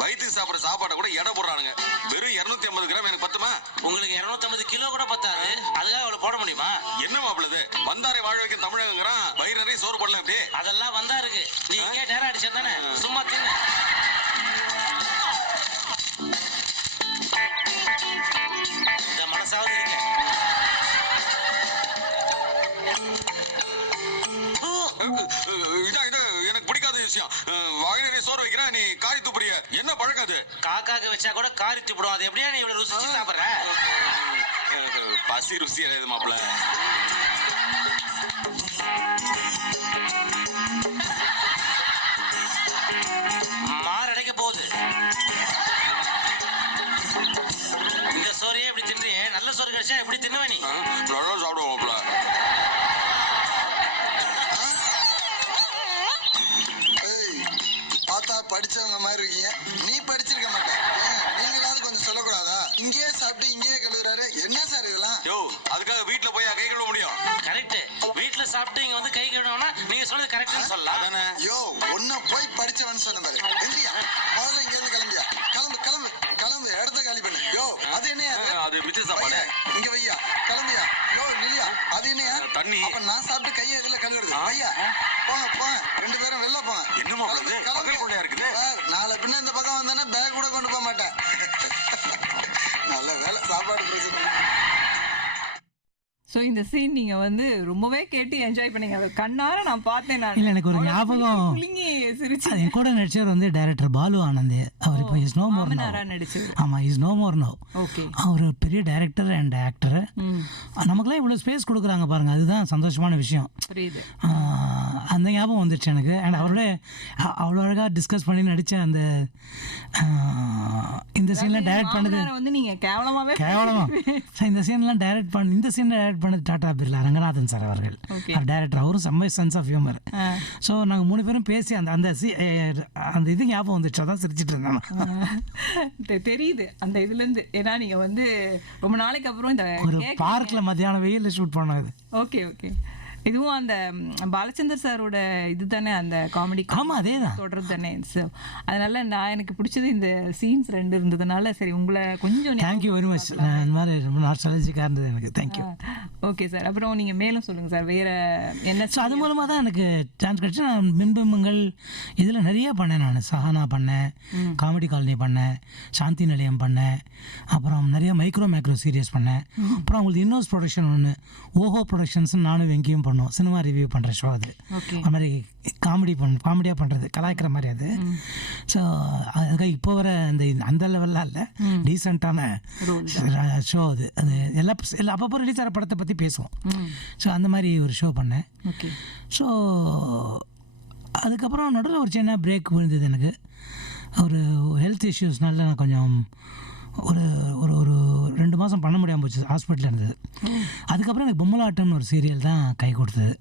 வயிற்றுக்கு சாப்பிட்ற சாப்பாடை கூட எடை போடுறானுங்க. வெறும் 250 கிராம் எனக்கு பத்துமா? உங்களுக்கு 250 கிலோ கூட பத்தாது, அதுக்காக அவ்வளவு போட முடியுமா? என்ன மாப்ள இது, வந்தாரை வாழ வைக்க தமிழகங்கிறான், வயிறு நிறைய சோறு போடலாம் எப்படி? அதெல்லாம் வந்தா இருக்கு, நீ இங்கே நேரம் அடிச்சா தானே, சும்மா தின்னு. இந்த மனசாவது இருக்க. இதான் எனக்கு பிடிக்காத விஷயம். வாயிலே சோறு வைக்கிறேன், நீ காரி துப்புறிய. என்ன பழக்கம் அது? காக்காக்கு வச்சா கூட காரி துப்பிடும், அது எப்படியா நீ இவ்வளவு ருசிச்சு சாப்பிடுற? பசி ருசி கிடையாது மாப்ள. மாரடைக்க போகுது. இந்த சோறையே இப்படி தின்றியே, நல்ல சோறு கிடைச்சா எப்படி தின்னுவ நீ? நல்லா சாப்பிடுவோம் மாப்ள. பார்த்தா படிச்சவங்க மாதிரி இருக்கீங்க, நீ படிச்சிருக்க மாட்டேன். நீங்களாவது கொஞ்சம் சொல்லக்கூடாதா? இங்கேயே சாப்பிட்டு இங்கேயே கழுவுறாரு, என்ன சார் இதெல்லாம்? யோ, அதுக்காக வீட்டுல போய் கை கழுவ முடியும்? கரெக்ட். வீட்டுல சாப்பிட்டு இங்க வந்து கை கழுவணும்னா நீங்க சொன்னது கரெக்ட்னு சொல்லலாம். அதானே? யோ, ஒன்ன போய் படிச்சவன் சொன்ன மாதிரி எந்திரியா, முதல்ல இங்க இருந்து கிளம்பியா. கிளம்பு இடத்த காலி பண்ணு. யோ, அது என்னையா? அது மிச்ச சாப்பாடு. இங்க வையா, கிளம்பியா. யோ நில்லியா, அது என்னையா? தண்ணி. அப்ப நான் சாப்பிட்டு கையை இதுல கழுவுறது. ஐயா போங்க 2 பேரும் வெளில போங்க. என்ன மாப்ள இது? பகல் கொள்ளையா இருக்குது. நாளை பின்ன இந்த பக்கம் வந்தானே பேக் கூட கொண்டு போக மாட்டேன். நல்ல வேலை, சாப்பாடு பிரச்சனை. ஸோ இந்த சீன் நீங்கள் வந்து ரொம்பவே கேட்டு என்ஜாய் பண்ணீங்க. அதை கண்ணார நான் பார்த்தேன். நான் இல்லை, எனக்கு ஒரு ஞாபகம். குலுங்கி சிரிச்சு. அது என் கூட நடிச்சவர் வந்து டைரக்டர் பாலு ஆனந்த். அவர் இப்போ இஸ் நோ மோர் நோ. நடிச்சது. ஆமாம், is no more no. Okay. அவர் ஒரு பெரிய டைரக்டர் அண்ட் ஆக்டர். நமக்குலாம் இவ்வளோ ஸ்பேஸ் கொடுக்குறாங்க பாருங்க, அதுதான் சந்தோஷமான விஷயம். புரியுது. அந்த ஞாபகம் வந்துடுச்சு எனக்கு. அண்ட் அவரோட அவ்வளோ அழகாக டிஸ்கஸ் பண்ணி நடித்த அந்த இந்த சீன்லாம் டைரக்ட் பண்ணது வந்து நீங்கள் கேவலமாக இந்த சீன்லாம் டைரக்ட் பண்ணது டாடா பிர்லா ரங்கநாதன் சார் அவர்கள். அவர் டைரக்டர், அவரும் செம்ம சென்ஸ் ஆஃப் ஹியூமர். ஸோ நாங்கள் 3 பேரும் பேசி அந்த இது ஞாபகம் வந்துச்சு, அதான் சிரிச்சிட்டு இருந்தேன். தெரியுது அந்த இதுலேருந்து. ஏன்னா நீங்கள் வந்து ரொம்ப நாளைக்கு அப்புறம் இந்த ஒரு பார்க்கில் மத்தியானம் வெயிலில் ஷூட் பண்ணது. ஓகே. இதுவும் அந்த பாலச்சந்தர் சாரோட இது தானே, அந்த காமெடி ஆமாம், அதே தான். தொடர்றது தானே. ஸோ அதனால எனக்கு பிடிச்சது இந்த சீன்ஸ் 2 இருந்ததுனால சரி உங்களை கொஞ்சம் தேங்க்யூ வெரி மச். இந்த மாதிரி ரொம்ப நாஸ்டாலஜிக்காக இருந்தது எனக்கு. தேங்க்யூ. Okay sir. அப்புறம் நீங்கள் மேலும் சொல்லுங்கள் சார், வேறு என்ன? ஸோ அது மூலமாக தான் எனக்கு சான்ஸ் கிடச்சி. நான் மின்பிம்பங்கள் இதில் நிறைய பண்ணேன். நான் சஹானா பண்ணேன், காமெடி காலனி பண்ணேன், சாந்தி நிலையம் பண்ணேன், அப்புறம் நிறைய மேக்ரோ சீரியஸ் பண்ணேன். அப்புறம் அவங்களுக்கு இன்னோஸ் ப்ரொடக்ஷன் ஒன்று, ஓஹோ ப்ரொடக்ஷன்ஸ், நானும் வெங்கியும் பண்ணோம். சினிமா ரிவ்யூ பண்ணுற ஷோ அது. அது மாதிரி காமெடியாக பண்ணுறது, கலாய்க்கிற மாதிரி அது. ஸோ அதுக்காக இப்போ வர அந்த லெவல்லாம் இல்லை, டீசெண்டான ஷோ அது. எல்லா அப்பப்போ ரிலீஸ் ஆகிற படத்தை பற்றி பேசுவோம். ஸோ அந்த மாதிரி ஒரு ஷோ பண்ணேன். ஸோ அதுக்கப்புறம் நடுவில் ஒரு சின்ன பிரேக் விழுந்தது எனக்கு. ஒரு ஹெல்த் இஷ்யூஸ்னால நான் கொஞ்சம் ஒரு ஒரு ஒரு 2 மாதம் பண்ண முடியாமல் போச்சு, ஹாஸ்பிட்டலில் இருந்தது. அதுக்கப்புறம் எனக்கு பொம்மலாட்டம்னு ஒரு சீரியல் தான் கை கொடுத்தது.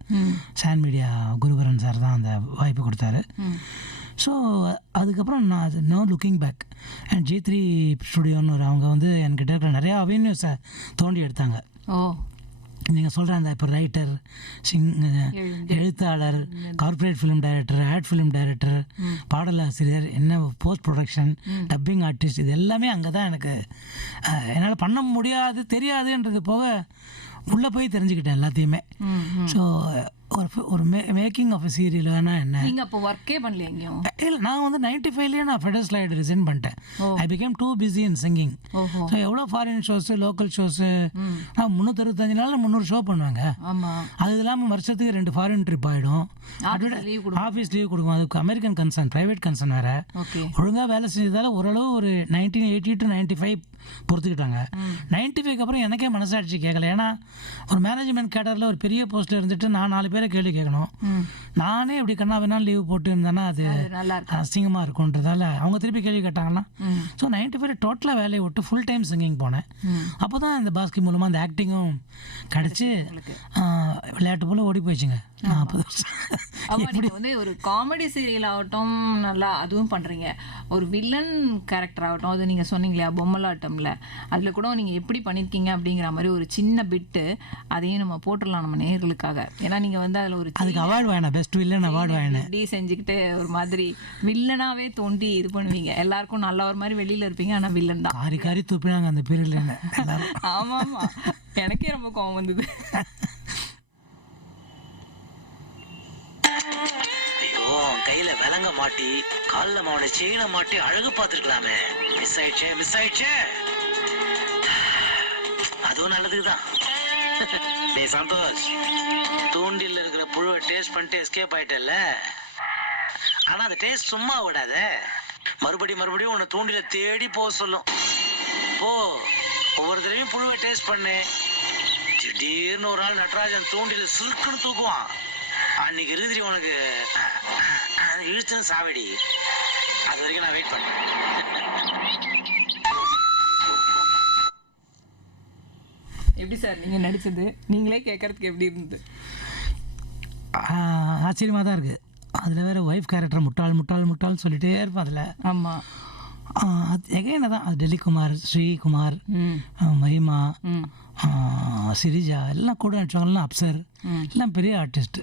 சான் மீடியா குருபரன் சார் தான் அந்த வாய்ப்பு கொடுத்தாரு. ஸோ அதுக்கப்புறம் நான் no looking back. And G3 ஸ்டுடியோன்னு அவங்க வந்து என்கிட்ட இருக்கிற நிறையா அவென்யூஸை தோண்டி எடுத்தாங்க. நீங்கள் சொல்கிற அந்த இப்போ ரைட்டர், எழுத்தாளர், corporate film director, ad film director, பாடலாசிரியர், என்ன போஸ்ட் ப்ரொடக்ஷன், டப்பிங் ஆர்டிஸ்ட், இது எல்லாமே அங்கே தான் எனக்கு என்னால் பண்ண முடியாது, தெரியாதுன்றது போக உள்ளே போய் தெரிஞ்சுக்கிட்டேன் எல்லாத்தையுமே. ஸோ ஒரு மேக்கிங் ஆஃப் சீரியல் வேணால் என்ன. நீங்கள் அப்போ ஒர்க்கே பண்ணல எங்கேயும்? இல்லை, நான் வந்து 95லேயே நான் ஃபெடர் ஸ்லைடு ரிசைன் பண்ணிட்டேன். I became two busy in singing. So எவ்வளோ ஃபாரின் ஷோஸு, லோக்கல் ஷோஸு, நான் 365 நாளில் 300 ஷோ பண்ணுவாங்க. அது இல்லாமல் வருஷத்துக்கு 2 ஃபாரின் ட்ரிப் ஆகிடும். ஆஃபீஸ் லீவ் கொடுக்கும். அதுக்கு அமெரிக்கன் கன்சர்ன், ப்ரைவேட் கன்சர்ன் வேறு. ஒழுங்காக வேலை செஞ்சதால் ஓரளவு ஒரு 1980 to 95 பொறுத்துக்கிட்டாங்க. 95க்கு அப்புறம் எனக்கே மனசாட்சி கேட்கல. ஏன்னா ஒரு மேனேஜ்மெண்ட் கேடரில் ஒரு பெரிய போஸ்ட்டில் இருந்துட்டு நான் 4 பேரை கேள்வி கேட்கணும். நானே இப்படி கண்ணா வேணாலும் லீவ் போட்டு இருந்தேன்னா அது அசிங்கமாக இருக்கும்ன்றதால அவங்க திருப்பி கேள்வி கேட்டாங்கன்னா, ஸோ 95 டோட்டலாக வேலையை விட்டு ஃபுல் டைம் சிங்கிங் போனேன். அப்போ தான் இந்த பாஸ்கி மூலமாக அந்த ஆக்டிங்கும் கிடச்சி விளையாட்டு போல் ஓடி போயிடுச்சுங்க. 40 வருஷம். வந்து ஒரு காமெடி சீரியல் ஆகட்டும், நல்லா அதுவும் பண்ணுறீங்க. ஒரு வில்லன் கேரக்டர் ஆகட்டும், அது நீங்கள் சொன்னீங்களா பொம்மலாட்டம்ல, அதில் கூட நீங்கள் எப்படி பண்ணியிருக்கீங்க அப்படிங்கிற மாதிரி ஒரு சின்ன பிட்டு அதையும் நம்ம போட்டுடலாம் நம்ம நேயர்களுக்காக. ஏன்னா நீங்கள் வந்து அதில் ஒரு அதுக்கு அவார்டு வேணும், பெஸ்ட் வில்லன் அவார்டு வேணும். இப்படி செஞ்சுக்கிட்டு ஒரு மாதிரி வில்லனாகவே தோண்டி இது பண்ணுவீங்க. எல்லாருக்கும் நல்ல ஒரு மாதிரி வெளியில் இருப்பீங்க, ஆனால் வில்லன் தான். காரி தூப்பினாங்க அந்த பீரியட்ல. ஆமாம் ஆமாம், எனக்கே ரொம்ப கோவம் வந்தது. ஐயோ, கையில விலங்க மாட்டி கால்ல அவனோட செயினை மாட்டி அழகு பார்த்துருக்கலாமே. மிஸ் ஆயிடுச்சே. அதுவும் நல்லதுக்குதான். டேய் சந்தோஷ், தூண்டில் இருக்கிற புழுவை டேஸ்ட் பண்ணிட்டு எஸ்கேப் ஆயிட்டல்ல. ஆனா அந்த டேஸ்ட் சும்மா விடாத, மறுபடியும் உன்னை தூண்டில தேடி போக சொல்லும். போ, ஒவ்வொரு தடவையும் புழுவை டேஸ்ட் பண்ணு. திடீர்னு ஒரு நாள் நடராஜன் தூண்டில சிறுக்குன்னு தூக்குவான். அன்னைக்கு இறுதி உனக்கு இழுச்சுன்னு சாவடி. அது வரைக்கும் நான் வெயிட் பண்ணேன். எப்படி சார் நீங்கள் நடிச்சது நீங்களே கேட்கறதுக்கு எப்படி இருந்தது? ஆச்சரியமாக தான் இருக்குது. அதில் வேறு ஒய்ஃப் கேரக்டர் முட்டாள்னு சொல்லிகிட்டே இருப்பேன் அதில். ஆமாம், எகைன தான். அது டெல்லிக்குமார், ஸ்ரீகுமார், மஹிமா, சிரிஜா எல்லாம் கூட நடிச்சவங்கலாம், அப்சர் எல்லாம் பெரிய ஆர்டிஸ்ட்டு.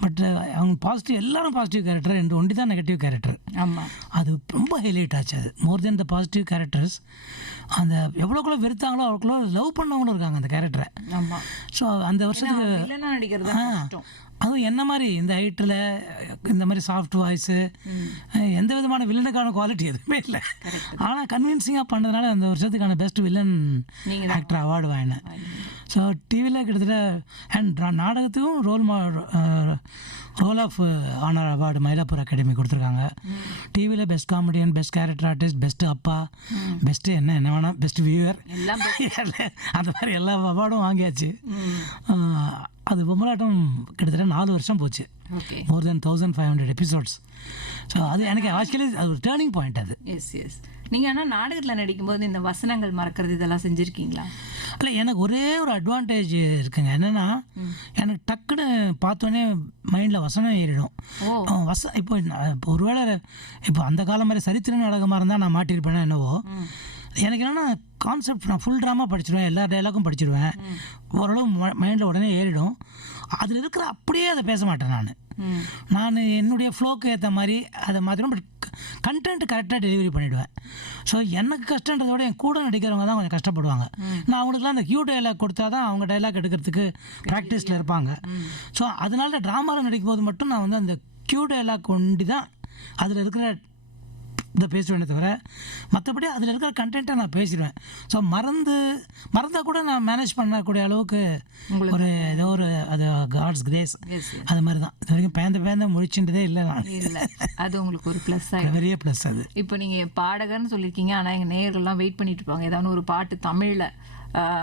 பட் அவங்க பாசிட்டிவ், எல்லாரும் பாசிட்டிவ் கேரக்டர், 2 ஒண்டி தான் நெகட்டிவ் கேரக்டர். ஆமாம், அது ரொம்ப ஹைலைட் ஆச்சு. அது மோர் தென் த பாசிட்டிவ் கேரக்டர்ஸ். அந்த எவ்வளோக்குள்ள வெறுத்தாங்களோ அவ்வளோக்குள்ள லவ் பண்ணவங்களும் இருக்காங்க அந்த கேரக்டரை. ஆமாம். ஸோ அந்த வருஷத்துக்கு நடிக்கிறது அதுவும் என்ன மாதிரி இந்த ஹைட்டில் இந்த மாதிரி சாஃப்ட் வாய்ஸு, எந்த விதமான வில்லனுக்கான குவாலிட்டி எதுவுமே இல்லை. ஆனால் கன்வின்சிங்காக பண்ணதுனால அந்த வருஷத்துக்கான பெஸ்ட் வில்லன் ஆக்டர் அவார்டு வாங்கினேன். ஸோ டிவியில் கிட்டத்தட்ட அண்ட் நாடகத்துக்கும் role of honour award Mylapore academy கொடுத்துருக்காங்க. டிவியில் best comedian, best character artist, best அப்பா, பெஸ்ட்டு என்ன வேணாம், பெஸ்ட் வியூவர், அந்த மாதிரி எல்லா அவார்டும் வாங்கியாச்சு. அது பொம்மலாட்டம் கிட்டத்தட்ட 4 வருஷம் போச்சு. மோர் தென் 1500 எபிசோட்ஸ். ஸோ அது எனக்கு ஆக்சுவலி அது ஒரு டேர்னிங் பாயிண்ட். அது எஸ். நீங்கள் ஆனால் நாடகத்தில் நடிக்கும்போது இந்த வசனங்கள் மறக்கிறது இதெல்லாம் செஞ்சுருக்கீங்களா? இல்லை, எனக்கு ஒரே ஒரு அட்வான்டேஜ் இருக்குங்க. என்னென்னா எனக்கு டக்குன்னு பார்த்தோன்னே மைண்டில் வசனம் ஏறிடும். இப்போ ஒருவேளை இப்போ அந்த காலம் மாதிரி சரித்திர நாடகமாக இருந்தால் நான் மாட்டியிருப்பேன்னா என்னவோ, எனக்கு என்னென்னா கான்செப்ட், நான் ஃபுல் ட்ராமா படிச்சிடுவேன், எல்லா டைலாக்கும் படிச்சிடுவேன், ஓரளவு மைண்டில் உடனே ஏறிடும். அதில் இருக்கிற அப்படியே அதை பேச மாட்டேன் நான் என்னுடைய ஃப்ளோக்கு ஏற்ற மாதிரி அதை மாற்றிடும். பட் கண்டென்ட் கரெக்டாக டெலிவரி பண்ணிவிடுவேன். ஸோ எனக்கு கஷ்டன்றதை விட என் கூட நடிக்கிறவங்க தான் கொஞ்சம் கஷ்டப்படுவாங்க. நான் அவங்களுக்குலாம் அந்த கியூ டைலாக் கொடுத்தா தான் அவங்க டைலாக் எடுக்கிறதுக்கு ப்ராக்டிஸில் இருப்பாங்க. ஸோ அதனால ட்ராமாவில் நடிக்கும் போது மட்டும் நான் வந்து அந்த கியூ டைலாக் ஒண்டி தான் அதில் இருக்கிற இதை பேசுவேனே தவிர மற்றபடி அதில் இருக்கிற கண்டென்ட்டை நான் பேசிடுவேன். ஸோ மறந்தால் கூட நான் மேனேஜ் பண்ணக்கூடிய அளவுக்கு ஒரு ஏதோ ஒரு அது காட்ஸ் கிரேஸ் அது மாதிரி தான். இது வரைக்கும் பேந்த முழிச்சுட்டதே இல்லை நான். இல்லை, அது உங்களுக்கு ஒரு ப்ளஸ் ஆகிடும், பெரிய ப்ளஸ் அது. இப்போ நீங்கள் பாடகர்னு சொல்லியிருக்கீங்க, ஆனால் எங்கள் நேயர்கள்லாம் வெயிட் பண்ணிட்டு இருப்பாங்க. ஏதாவது ஒரு பாட்டு தமிழில்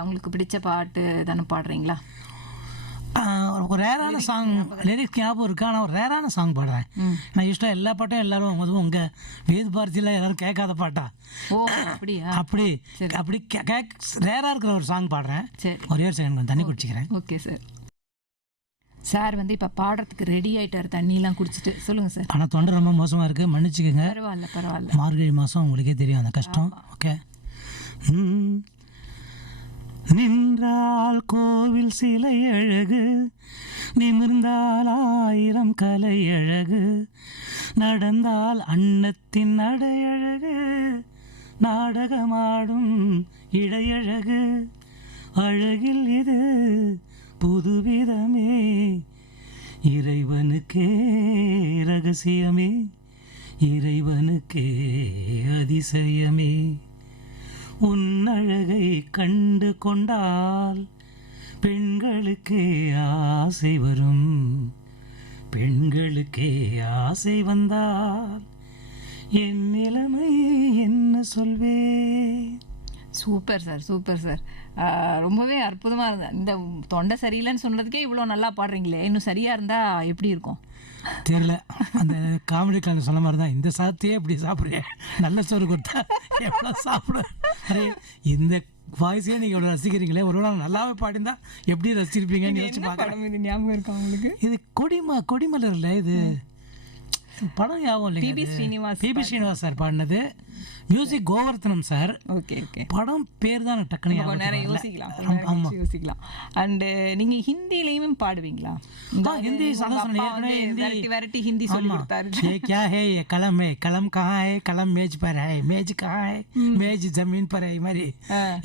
உங்களுக்கு பிடிச்ச பாட்டு தானே பாடுறீங்களா? ஒரு ரேரான சாங் லிரிக்ஸ் ஞாபகம் இருக்கு, ஆனால் ஒரு ரேரான சாங் பாடுறேன். நான் யூஸ்வலாக எல்லா பாட்டும் எல்லாரும் அதுவும் உங்கள் வேது பாரதியில் எல்லாரும் கேட்காத பாட்டா அப்படி ரேராக இருக்கிற ஒரு சாங் பாடுறேன். ஒரே ஒரு செகண்ட் தண்ணி குடிச்சிக்கிறேன். Okay sir. சார் வந்து இப்போ பாடுறதுக்கு ரெடி ஆகிட்டார், தண்ணியெலாம் குடிச்சிட்டு. சொல்லுங்கள் சார். ஆனால் தொண்டை ரொம்ப மோசமாக இருக்குது, மன்னிச்சுக்கோங்க. பரவாயில்ல. மார்கழி மாதம் உங்களுக்கே தெரியும் அந்த கஷ்டம். ஓகே. நின்றால் கோவில் சிலை அழகு, நிமிர்ந்தால் 1000 கலை அழகு, நடந்தால் அன்னத்தின் நடையழகு, நாடகமாடும் இடையழகு, அழகில் இது புதுவிதமே, இறைவனுக்கே ரகசியமே, இறைவனுக்கே அதிசயமே, உன்னழகை கண்டு கொண்டால் பெண்களுக்கே ஆசை வரும், பெண்களுக்கே ஆசை வந்தால் என் நிலைமை என்ன சொல்வேன். Super sir, super sir. ரொம்பவே அற்புதமாக இருந்தது. இந்த தொண்டை சரியில்லைன்னு சொன்னதுக்கே இவ்வளோ நல்லா பாடுறீங்களே, இன்னும் சரியாக இருந்தால் எப்படி இருக்கும் தெரியல. அந்த காமெடி கலந்து சொன்ன மாதிரி தான், இந்த சாத்தையே இப்படி சாப்பிட்றேன், நல்ல சோறு கொடுத்தா எவ்வளோ சாப்பிட. அரே இந்த வாய்ஸே நீங்கள் எவ்வளோ ரசிக்கிறீங்களே, ஒரு வேளை நல்லாவே பாடிந்தா எப்படி ரசிச்சிருப்பீங்கன்னு யோசிச்சு பார்க்குறேன். இது ஞாபகம் இருக்கா உங்களுக்கு? இது கொடிமலர் இல்லை, இது படம் ஞாபகம் இல்லைங்க. பிபி ஸ்ரீனிவாஸ் சார் பாடினது, music Govardhanam sir. Okay okay. படம் பேர் தான் டக்குனு நேரம் யோசிக்கலாம். அண்டு நீங்கள் ஹிந்திலையும் பாடுவீங்களா? हिंदी வெரைட்டி ஹிந்தி சொல்லி கொடுத்தாரு. ये क्या है, ये कलम है, कलम कहाँ है, कलम मेज पर है, मेज कहाँ है, मेज जमीन पर है மாதிரி.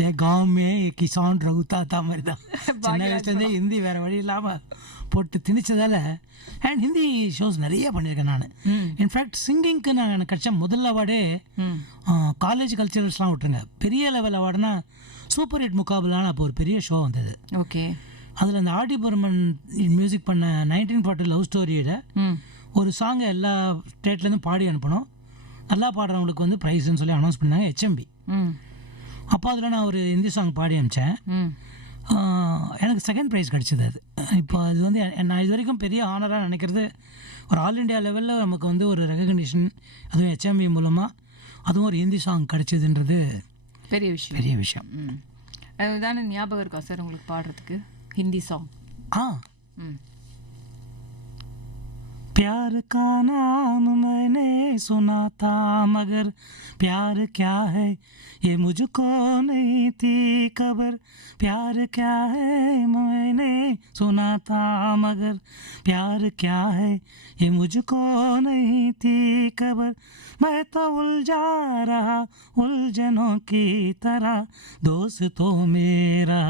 ये गांव में किसान रहता था மாதிரி தான். சின்ன வயசுலேருந்தே ஹிந்தி வேற வழி இல்லாமல் போட்டு திணிச்சதால அண்ட் ஹிந்தி ஷோஸ் நிறைய பண்ணியிருக்கேன் நான். இன்ஃபேக்ட் சிங்கிங்க்கு நான் எனக்கு கிடைச்ச முதல் அவார்டே காலேஜ் கல்ச்சரல்ஸ்லாம் விட்டுருங்க, பெரிய லெவல் அவார்டுனா சூப்பர் ஹிட் முகாபலான்னு அப்போ ஒரு பெரிய ஷோ வந்தது. ஓகே. அதில் அந்த ஆர்டி பர்மன் மியூசிக் பண்ண 1940 லவ் ஸ்டோரியில் ஒரு சாங்கை எல்லா ஸ்டேட்லேருந்து பாடி அனுப்பணும், நல்லா பாடுறவங்களுக்கு வந்து ப்ரைஸ்ன்னு சொல்லி அனௌன்ஸ் பண்ணாங்க HMB. அப்போ அதில் நான் ஒரு ஹிந்தி சாங் பாடி அனுப்பிச்சேன். எனக்கு செகண்ட் ப்ரைஸ் கிடச்சிது. அது இப்போ அது வந்து நான் இது வரைக்கும் பெரிய ஆனராக நினைக்கிறது, ஒரு ஆல் இண்டியா லெவலில் நமக்கு வந்து ஒரு ரெகக்னிஷன், அதுவும் HMB மூலமாக, அதுவும் ஒரு ஹிந்தி சாங் கிடச்சிதுன்றது பெரிய விஷயம். அதுதானே ஞாபகம் இருக்கா சார் உங்களுக்கு பாடுறதுக்கு हिंदी सॉन्ग? प्यार का नाम मैंने सुना था, मगर प्यार क्या है ये मुझको नहीं थी खबर, प्यार क्या है मैंने सुना था, मगर प्यार क्या है ये मुझको नहीं थी खबर, मैं तो उलझा रहा उलझनों की तरह, दोस्तों मेरा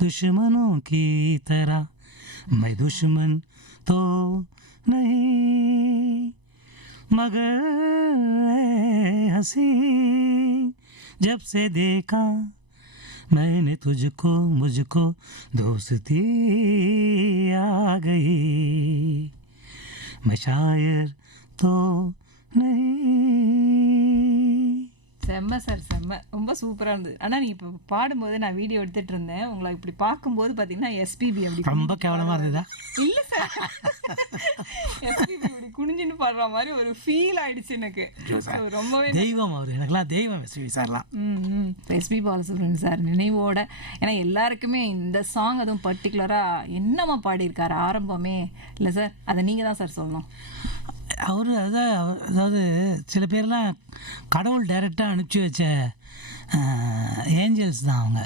दुश्मनों की तरह, मैं दुश्मन तो नहीं मगर हंसी, जब से देखा मैंने तुझको मुझको दोस्ती आ गई, मैं शायर तो नहीं. செம்ம சார், செம்ம, ரொம்ப சூப்பராக இருந்தது. ஆனால் நீங்கள் இப்போ பாடும்போது நான் வீடியோ எடுத்துகிட்டு இருந்தேன், உங்களை இப்படி பார்க்கும்போது பார்த்தீங்கன்னா எஸ்பிபி அப்படி ரொம்ப கேவலமாக இருந்ததா? இல்லை சார், எஸ்பிபி அப்படி குனிஞ்சுன்னு பாடுற மாதிரி ஒரு ஃபீல் ஆயிடுச்சு எனக்கு. ரொம்பவே தெய்வம் அவர், எனக்குலாம் தெய்வம் எஸ்பிபி சார்லாம். எஸ்பி பாலசுப்ரமணியன் சார் நினைவோட, ஏன்னா எல்லாருக்குமே இந்த சாங் அதுவும் பர்டிகுலராக என்னமா பாடியிருக்காரு ஆரம்பமே இல்லை சார், அதை நீங்கள் தான் சார் சொல்லணும். அவர் அதாவது சில பேர்லாம் கடவுள் டைரெக்டாக அனுப்பிச்சி வச்ச ஏஞ்சல்ஸ் தான் அவங்க.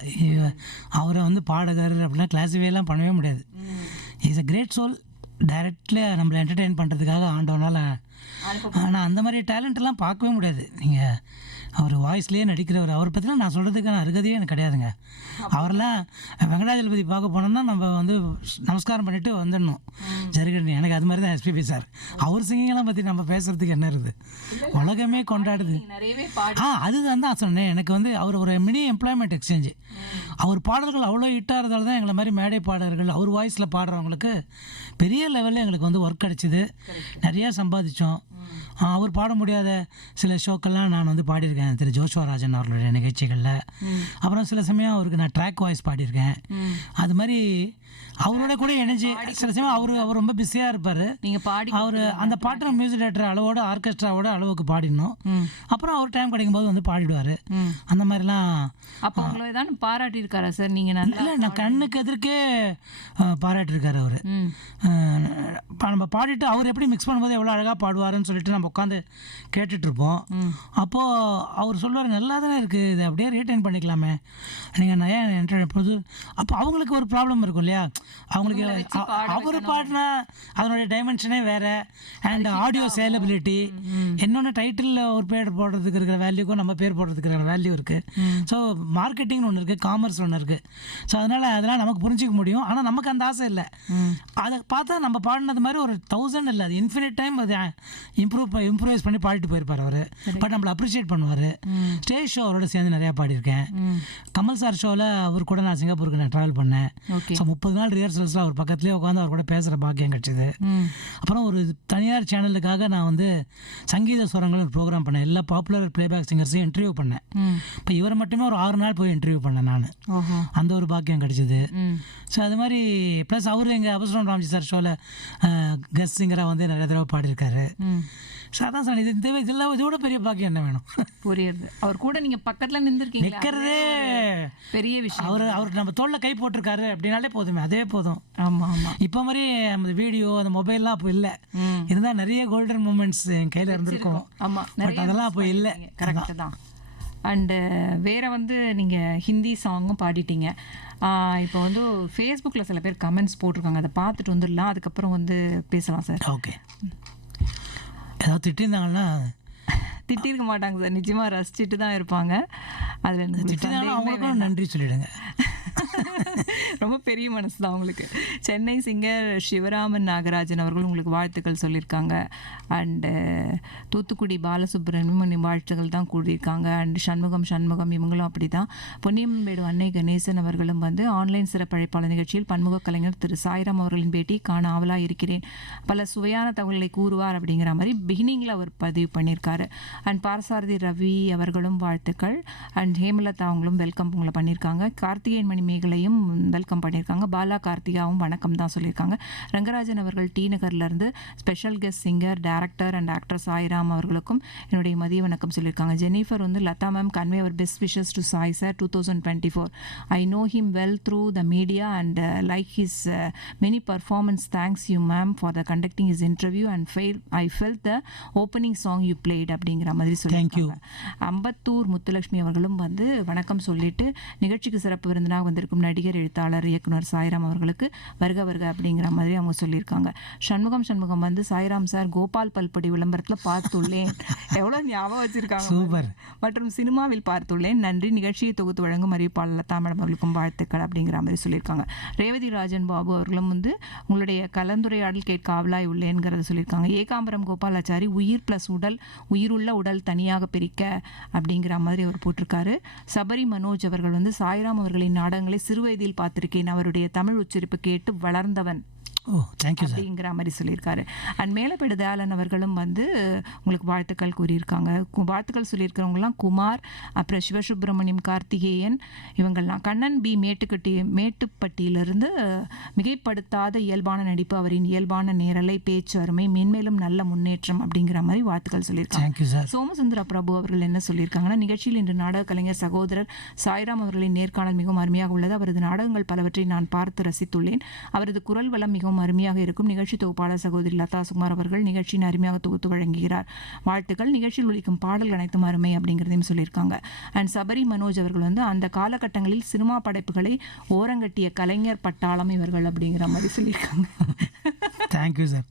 அவரை வந்து பாடகர் அப்படின்னா கிளாஸிஃபைலாம் பண்ணவே முடியாது. Is a great soul. Directly நம்மளை என்டர்டெயின் பண்ணுறதுக்காக ஆண்டவனால். ஆனால் அந்த மாதிரி டேலண்ட்லாம் பார்க்கவே முடியாது. நீங்கள் அவர் வாய்ஸ்லேயே நடிக்கிறவர். அவரை பற்றிலாம் நான் சொல்கிறதுக்கான அருகதையே எனக்கு கிடையாதுங்க. அவரெல்லாம் வெங்கடாஜலபதி பார்க்க போனோம்னா நம்ம வந்து நமஸ்காரம் பண்ணிவிட்டு வந்துடணும் ஜருகண்ணி. எனக்கு அது மாதிரி தான் எஸ்பிபி சார். அவர் சிங்கிங்கெல்லாம் பற்றி நம்ம பேசுகிறதுக்கு என்ன இருக்குது, உலகமே கொண்டாடுது. அதுதான் தான் சொன்னேன். எனக்கு வந்து அவர் ஒரு மினி எம்ப்ளாய்மெண்ட் எக்ஸ்சேஞ்சு. அவர் பாடல்கள் அவ்வளோ ஹிட்டாகிறதால தான் எங்களை மாதிரி மேடை பாடகர்கள் அவர் வாய்ஸில் பாடுறவங்களுக்கு பெரிய லெவலில் எங்களுக்கு வந்து ஒர்க் கிடச்சிது, நிறையா சம்பாதிச்சோம். அவர் பாட முடியாத சில ஷோக்கெல்லாம் நான் வந்து பாடியிருக்கேன் திரு ஜோஷ்வா ராஜன் அவர்களுடைய நிகழ்ச்சிகளில். அப்புறம் சில சமயம் அவருக்கு நான் ட்ராக் வாய்ஸ் பாடியிருக்கேன். அது மாதிரி அவரோட கூட இணைஞ்சு சில சமயம் அவர் ரொம்ப பிஸியாக இருப்பார். நீங்கள் பாடி அவர் அந்த பாட்டு மியூசிக் டைரக்டர் அளவோட ஆர்கெஸ்ட்ராவோட அளவுக்கு பாடிடணும். அப்புறம் அவர் டைம் கிடைக்கும் போது வந்து பாடிடுவார். அந்த மாதிரிலாம். அப்போ உங்களை ஏதாவது பாராட்டியிருக்காரா சார்? நீங்கள் நல்லா இல்லை, நான் கண்ணுக்கு எதிர்க்கே பாராட்டியிருக்காரு அவர். நம்ம பாடிட்டு அவர் எப்படி மிக்ஸ் பண்ணும்போது எவ்வளோ அழகாக பாடுவாருன்னு சொல்லிட்டு நம்ம உட்காந்து கேட்டுட்ருப்போம். அப்போது அவர் சொல்லுவார், நல்லா தானே இருக்குது, இதை அப்படியே ரீட்டைன் பண்ணிக்கலாமே நீங்கள் ஏன் பொது. அப்போ அவங்களுக்கு ஒரு ப்ராப்ளம் இருக்கும் இல்லையா, அவங்களுக்கு அவர் பாடினா அதனுடைய டைமென்ஷனே வேறு. அண்ட் ஆடியோ சேலபிலிட்டி, இன்னொன்று டைட்டிலில் ஒரு பேர் போடுறதுக்கு இருக்கிற வேல்யூக்கும் நம்ம பேர் போடுறதுக்கு இருக்கிற வேல்யூ இருக்குது. ஸோ மார்க்கெட்டிங்னு ஒன்று இருக்குது, காமர்ஸ் ஒன்று இருக்குது. ஸோ அதெல்லாம் நமக்கு புரிஞ்சிக்க முடியும். ஆனால் நமக்கு அந்த ஆசை இல்லை. அதை பார்த்தா நம்ம பாடினது மாதிரி ஒரு 1000 இல்லை, அது இன்ஃபினிட் டைம் அது இம்ப்ரூவைஸ் பண்ணி பாடிட்டு போயிருப்பார் அவர். பட் நம்மளை அப்ரிஷியேட் பண்ணுவார். ஸ்டேஜ் ஷோ அவரோட சேர்ந்து நிறையா பாடியிருக்கேன். கமல் சார் ஷோவில் அவர் கூட நான் சிங்கப்பூருக்கு நான் ட்ராவல் பண்ணேன். ஸோ 30 நாள் ரிஹர்சல்ஸில் அவர் பக்கத்துலேயே உட்காந்து அவர் கூட பேசுகிற பாக்கியம் கிடச்சிது. அப்புறம் ஒரு தனியார் சேனலுக்காக நான் வந்து சங்கீத ஸ்வரங்கள் ஒரு ப்ரோக்ராம் பண்ணேன். எல்லா பாப்புலர் பிளேபேக் சிங்கர்ஸையும் இன்டர்வியூ பண்ணேன். இப்போ இவரை மட்டுமே ஒரு 6 நாள் போய் இன்டர்வியூ பண்ணேன் நான். அந்த ஒரு பாக்கியம் கிடச்சிது. ஸோ அது மாதிரி ப்ளஸ் அவர் எங்கள் அபஸ்ரம் ராம்ஜி சார் ஷோவில் கெஸ்ட் சிங்கராக வந்து நிறைய தடவை பாடியிருக்காரு. ஸோ அதான் சார், இதெல்லாம் இதோட பெரிய பாக்கியம் என்ன வேணும்? புரியுது. அவர் கூட நீங்கள் பக்கத்தில் நின்றுருக்கீங்க, நிற்கிறதே பெரிய விஷயம். அவர் நம்ம தோளில் கை போட்டிருக்காரு அப்படின்னாலே போதுமே, அதே போதும். ஆமாம் ஆமாம். இப்போ மாதிரி அந்த வீடியோ அந்த மொபைல்லாம் அப்போ இல்லை. இருந்தால் நிறைய கோல்டன் மூமெண்ட்ஸ் என் கையில் இருந்திருக்கும். ஆமாம், பட் அதெல்லாம் அப்போ இல்லை. கரெக்டு தான். அண்டு வேறு வந்து நீங்கள் ஹிந்தி சாங்கும் பாடிட்டீங்க. இப்போ வந்து ஃபேஸ்புக்கில் சில பேர் கமெண்ட்ஸ் போட்டிருக்காங்க, அதை பார்த்துட்டு வந்துடலாம், அதுக்கப்புறம் வந்து பேசலாம் சார். ஓகே. ஏதாவது திட்டிருந்தாங்கன்னா திட்டிருக்க மாட்டாங்க சார், நிச்சயமாக ரசிச்சுட்டு தான் இருப்பாங்க. அதில் திட்டினாலும் அவங்களுக்கும் நன்றி சொல்லிடுங்க. ரொம்ப பெரிய மனசு தான் அவங்களுக்கு. சென்னை சிங்கர் சிவராமன் நாகராஜன் அவர்கள் உங்களுக்கு வாழ்த்துக்கள் சொல்லியிருக்காங்க. அண்டு தூத்துக்குடி பாலசுப்ரமணியம் வாழ்த்துக்கள் தான் கூடியிருக்காங்க. அண்டு சண்முகம் இவங்களும் அப்படி தான். பொன்னியம்பேடு அன்னை கணேசன் அவர்களும் வந்து ஆன்லைன் சிறப்பழைப்பாளர் நிகழ்ச்சியில் பன்முக கலைஞர் திரு சாய்ராம் அவர்களின் பேட்டி காண ஆவலாக இருக்கிறேன், பல சுவையான தகவல்களை கூறுவார் அப்படிங்கிற மாதிரி பிகினிங்கில் அவர் பதிவு பண்ணியிருக்காரு. அண்ட் பாரசாரதி ரவி அவர்களும் வாழ்த்துக்கள். அண்ட் ஹேமலதா அவங்களும் வெல்கம் உங்களை பண்ணியிருக்காங்க. கார்த்திகேயன் மணி மேகலையும் வெல்கம் பண்ணியிருக்காங்க. பாலா கார்த்திகாவும் வணக்கம் தான் சொல்லியிருக்காங்க. ரங்கராஜன் அவர்கள் டி நகர்லேருந்து special guest singer director and actor Sairam அவர்களுக்கும் என்னுடைய மதிய வணக்கம் சொல்லியிருக்காங்க. ஜெனிஃபர் வந்து Latha ma'am convey our best wishes to Sai sir 2024. I know him well through the media and like his many performances. Thanks you ma'am for the conducting his interview and I felt the opening song you played அப்படிங்கிற மாதிரி சொல்லியிருக்காங்க. அம்பத்தூர் முத்துலட்சுமி அவர்களும் வந்து வணக்கம் சொல்லிட்டு நிகழ்ச்சிக்கு சிறப்பு விருந்தினாக வந்திருக்கும் நடிகர், எழுத்தாளர், இயக்குனர் சாய்ராம் அவர்களுக்கு வருக அப்படிங்கிற மாதிரி அவங்க சொல்லியிருக்காங்க. சண்முகம் வந்து சாய்ராம் சார் கோபால் பல்படி விளம்பரத்தில் பார்த்துள்ளேன், எவ்வளோ ஞாபகம் வச்சிருக்காங்க, சூப்பர், மற்றும் சினிமாவில் பார்த்துள்ளேன், நன்றி, நிகழ்ச்சியை தொகுத்து வழங்கும் அறிவிப்பாளர் லதா மேடம் அவர்களுக்கும் வாழ்த்துக்கள் அப்படிங்கிற மாதிரி சொல்லியிருக்காங்க. ரேவதி ராஜன் பாபு அவர்களும் வந்து உங்களுடைய கலந்துரையாடல் கேட்க ஆவலாய் உள்ளேங்கிறத சொல்லியிருக்காங்க. ஏகாம்பரம் கோபாலாச்சாரி உயிர் ப்ளஸ் உடல், உயிருள்ள உடல் தனியாக பிரிக்க அப்படிங்கிற மாதிரி அவர் போட்டிருக்காரு. சபரி மனோஜ் அவர்கள் வந்து சாய்ராம் அவர்களின் நாடகங்களை சிறுவயதில் பார்த்திருக்கேன், அவருடைய தமிழ் உச்சரிப்பு கேட்டு வளர்ந்தவன் அப்படிங்கிற மாதிரி சொல்லியிருக்காரு. அண்ட் மேலப்பேடு தயாளன் அவர்களும் வந்து உங்களுக்கு வாழ்த்துக்கள் கூறியிருக்காங்க. வாழ்த்துக்கள் சொல்லியிருக்கிறவங்கலாம் குமார், அப்புறம் சிவசுப்பிரமணியம், கார்த்திகேயன், இவங்கள்லாம். கண்ணன் பி மேட்டுப்பட்டியிலிருந்து மிகைப்படுத்தாத இயல்பான நடிப்பு, அவரின் இயல்பான நேரலை, பேச்சு அருமை, மென்மேலும் நல்ல முன்னேற்றம் அப்படிங்கிற மாதிரி வாழ்த்துக்கள் சொல்லியிருக்காங்க. சோமசுந்தர பிரபு அவர்கள் என்ன சொல்லியிருக்காங்கன்னா, நிகழ்ச்சியில் இன்று நாடக கலைஞர் சகோதரர் சாய்ராம் அவர்களின் நேர்காணல் மிகவும் அருமையாக உள்ளது. அவரது நாடகங்கள் பலவற்றை நான் பார்த்து ரசித்துள்ளேன். அவரது குரல் வளம் மிகவும் மிகவும் அருமையாக இருக்கும். நிகழ்ச்சி தொகுப்பாளர் சகோதரி லதா சுகுமார் அவர்கள் நிகழ்ச்சியின் அருமையாக தொகுத்து வழங்குகிறார். வாழ்த்துக்கள். நிகழ்ச்சியில் ஒலிக்கும் பாடல்கள் அனைத்தும் அருமை அப்படிங்கிறதையும் சொல்லியிருக்காங்க. அண்ட் சபரி மனோஜ் அவர்கள் வந்து அந்த காலகட்டங்களில் சினிமா படைப்புகளை ஓரங்கட்டிய கலைஞர் பட்டாளம் இவர்கள் அப்படிங்கிற மாதிரி சொல்லியிருக்காங்க. Thank you sir.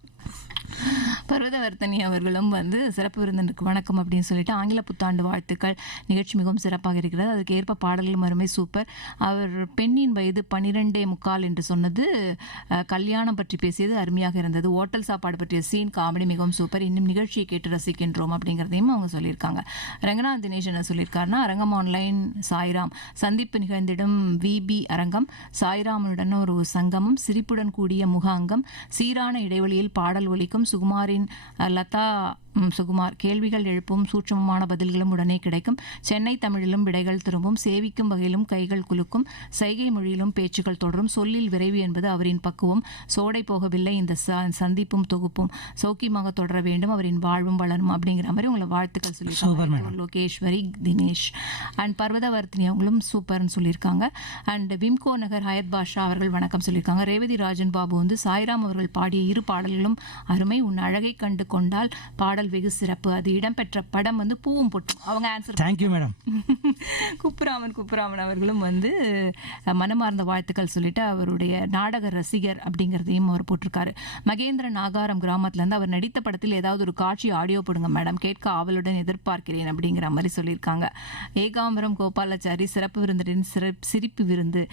பர்வதவர்த்தனி அவர்களும் வந்து சிறப்பு விருந்தினருக்கு வணக்கம் அப்படின்னு சொல்லிட்டு ஆங்கில புத்தாண்டு வாழ்த்துக்கள், நிகழ்ச்சி மிகவும் சிறப்பாக இருக்கிறது, அதுக்கு ஏற்ப பாடல்களும் அருமை, சூப்பர். அவர் பெண்ணின் வயது 12.75 என்று சொன்னது, கல்யாணம் பற்றி பேசியது அருமையாக இருந்தது, ஓட்டல் சாப்பாடு பற்றிய சீன் காமெடி மிகவும் சூப்பர், இன்னும் நிகழ்ச்சியை கேட்டு ரசிக்கின்றோம் அப்படிங்கிறதையும் அவங்க சொல்லியிருக்காங்க. ரங்கநாத் தினேஷ் என்ன சொல்லியிருக்காருன்னா, அரங்கம் ஆன்லைன் சாய்ராம் சந்திப்பு நிகழ்ந்திடும் விபி அரங்கம், சாய்ராமனுடன் ஒரு சங்கமம், சிரிப்புடன் கூடிய முக அங்கம், சீரான இடைவெளியில் பாடல் ஒலிக்கும், சுகுமாரின் லதா சுகுமார் கேள்விகள் எழுப்பும், சூட்சமமான பதில்களும் உடனே கிடைக்கும், சென்னை தமிழிலும் விடைகள் திரும்பும், சேவிக்கும் வகையிலும் கைகள் குலுக்கும், சைகை மொழியிலும் பேச்சுக்கள் தொடரும், சொல்லில் விரைவு என்பது அவரின் பக்குவம், சோடை போகவில்லை இந்த சந்திப்பும் தொகுப்பும் சௌக்கியமாக தொடர வேண்டும், அவரின் வாழ்வும் வளரும் அப்படிங்கிற மாதிரி உங்களை வாழ்த்துக்கள் சொல்லியிருக்காங்க லோகேஸ்வரி தினேஷ். அண்ட் பர்வதவர்த்தினி அவங்களும் சூப்பர்னு சொல்லியிருக்காங்க. அண்ட் விம்கோ நகர் ஹயத் பாஷா அவர்கள் வணக்கம் சொல்லியிருக்காங்க. ரேவதி ராஜன் பாபு வந்து சாய்ராம் அவர்கள் பாடிய இரு பாடல்களும் அருமை, உன் அழகை கண்டு கொண்டால் பாடல் வெகு சிறப்பு, அது இடம்பெற்ற படம் வந்து பூவும் பொட்டும். அவங்க ஆன்சர். Thank you madam. குப்புராமன் அவர்களும் வந்து மனமார்ந்த வாழ்த்துக்கள் சொல்லிட்டு அவருடைய நாடக ரசிகர் அப்படிங்கிறதையும் அவர் போட்டிருக்காரு. மகேந்திர நாகாரம் கிராமத்துலேருந்து அவர் நடித்த படத்தில் ஏதாவது ஒரு காட்சி ஆடியோ போடுங்க மேடம், கேட்க ஆவலுடன் எதிர்பார்க்கிறேன் அப்படிங்கிற மாதிரி சொல்லியிருக்காங்க. ஏகாம்பரம் கோபாலாச்சாரி சிறப்பு விருந்தின் சிரிப்பு விருந்து,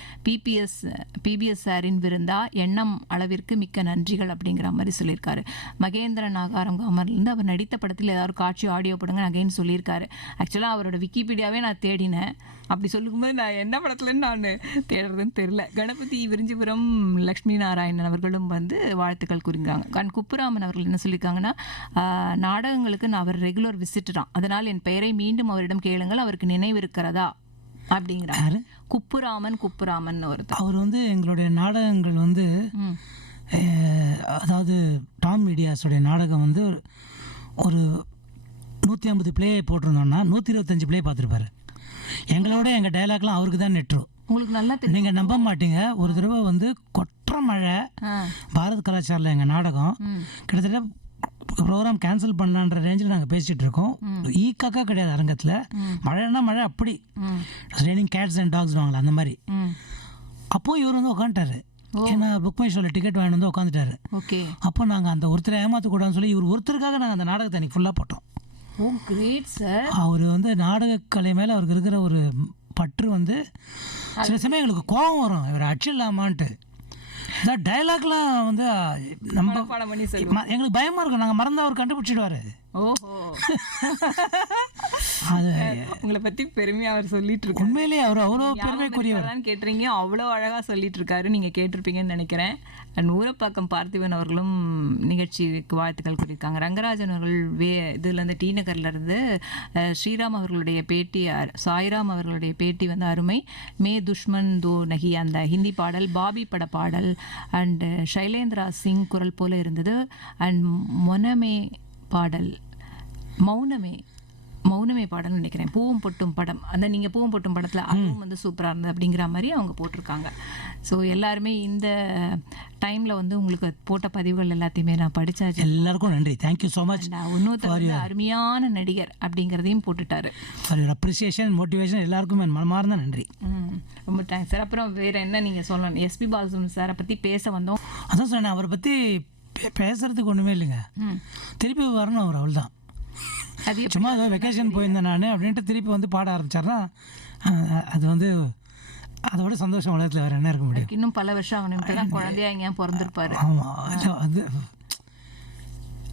பிபிஎஸ் சாரின் விருந்தா, எண்ணம் அளவிற்கு மிக்க நன்றிகள் அப்படிங்கிற மாதிரி சொல்லியிருக்காரு. மகேந்திர நாகாரம் கிராமத்துலேருந்து அவர் நடித்த படத்தில் ஏதாவது காட்சி ஆடியோ படங்க அகைன் சொல்லியிருக்காரு. ஆக்சுவலாக அவரோட விக்கிபீடியாவே நான் தேடினேன், அப்படி சொல்லும்போது நான் என்ன படத்துலன்னு நான் தேடுறதுன்னு தெரியல. கணபதி விரிஞ்சிபுரம் லக்ஷ்மி நாராயணன் அவர்களும் வந்து வாழ்த்துக்கள் கூறுகிறாங்க. குப்புராமன் அவர்கள் என்ன சொல்லியிருக்காங்கன்னா, நாடகங்களுக்கு நான் அவர் ரெகுலர் விசிட்டரான், அதனால் என் பெயரை மீண்டும் அவரிடம் கேளுங்கள், அவருக்கு நினைவு இருக்கிறதா அப்படிங்கிறாரு. குப்புராமன் ஒருத்தர். அவர் வந்து எங்களுடைய நாடகங்கள் வந்து அதாவது டாம் மீடியாஸோடைய நாடகம் வந்து ஒரு 150 பிளே போட்டிருந்தோம்னா 125 பிளே பார்த்துருப்பாரு. எங்களோட எங்கள் டைலாக்லாம் அவருக்கு தான் நெட்ரு. உங்களுக்கு நல்லா தெரியும். நீங்கள் நம்ப மாட்டீங்க, ஒரு தடவை வந்து கொற்ற மழை பாரத் கலாச்சாரில் எங்கள் நாடகம் கிட்டத்தட்ட ப்ரோக்ராம் கேன்சல் பண்ணலான்ற ரேஞ்சில் நாங்கள் பேசிகிட்டு இருக்கோம். ஈக்காக்கா கிடையாது அரங்கத்தில், மழைன்னா மழை அப்படி ரெய்னிங் கேட்ஸ் அண்ட் டாக்ஸ் வாங்கலாம் அந்த மாதிரி. அப்போது இவர் வந்து உட்காந்துட்டாரு, ஏன்னா புக் மை ஷோவில் டிக்கெட் வாங்கி வந்து உட்காந்துட்டாரு. ஓகே. அப்போ நாங்கள் அந்த ஒருத்தரை ஏமாற்றக்கூடாதுன்னு சொல்லி இவர் ஒருத்தருக்காக நாங்கள் அந்த நாடகத்தை அன்றைக்கி ஃபுல்லாக போட்டோம். ஓ கிரேட் சார். அவர் வந்து நாடகக்கலை மேலே அவருக்கு இருக்கிற ஒரு பற்று வந்து சில சமயம் எங்களுக்கு கோபம் வரும், இவர் அடிச்சிடலாமான்ட்டு. அதான் டைலாக்லாம் வந்து நம்ம எங்களுக்கு பயமாக இருக்கும், நாங்கள் மறந்து அவர் கண்டுபிடிச்சிடுவார். ஓஹோ. அது உங்களை பற்றி பெருமையாக அவர் சொல்லிட்டு இருக்காரு. உண்மையிலேயே அவர் அவ்வளோ பெருமைக்குரியவர். கேட்டுறீங்க, அவ்வளோ அழகாக சொல்லிட்டு இருக்காரு, நீங்கள் கேட்டிருப்பீங்கன்னு நினைக்கிறேன். அண்ட் ஊரப்பாக்கம் பார்த்திபன் அவர்களும் நிகழ்ச்சிக்கு வாழ்த்துக்கள் கூறியிருக்காங்க. ரங்கராஜன் அவர்கள் இதுலேருந்து டி நகர்லேருந்து ஸ்ரீராம் அவர்களுடைய பேட்டி, சாய்ராம் அவர்களுடைய பேட்டி வந்து அருமை. மே துஷ்மன் தோ நகி அந்த ஹிந்தி பாடல், பாபி பட பாடல் அண்ட் ஷைலேந்திரா சிங் குரல் போல இருந்தது. அண்ட் மொனமே பாடல், மௌனமே பாடல்னு நினைக்கிறேன், பூவும் பொட்டும் படம், அந்த நீங்கள் பூவும் பொட்டும் படத்தில் அதுவும் வந்து சூப்பராக இருந்தது அப்படிங்கிற மாதிரி அவங்க போட்டிருக்காங்க. ஸோ எல்லாருமே இந்த டைமில் வந்து உங்களுக்கு போட்ட பதிவுகள் எல்லாத்தையுமே நான் படித்தாச்சு. எல்லாருக்கும் நன்றி, தேங்க்யூ ஸோ மச். இன்னொருத்தர் அருமையான நடிகர் அப்படிங்கிறதையும் போட்டுட்டாரு. ஃபார் யுவர் அப்ரிசியேஷன், மோட்டிவேஷன், எல்லாருக்கும் மனமார்ந்த நன்றி. ரொம்ப தேங்க்ஸ் சார். அப்புறம் வேறு என்ன நீங்கள் சொல்லணும்? எஸ்பி பாலசுப்ரமணியம் சாரை பற்றி பேச வந்தோம். அதான் சொன்னேன், அவரை பற்றி பேசுறதுக்கு ஒன்றுமே இல்லைங்க, திருப்பி வரணும் அவர், அவள் தான். சும்மா ஏதோ வெக்கேஷன் போயிருந்தேன் நான் அப்படின்ட்டு திருப்பி வந்து பாட ஆரம்பிச்சார்னா அது வந்து அதோட சந்தோஷம் உலகத்தில் வேறு என்ன இருக்க முடியும். இன்னும் பல வருஷம் ஆகணும், இப்போ தான் குழந்தையா எங்கேயா பிறந்திருப்பாரு. ஆமாம், அது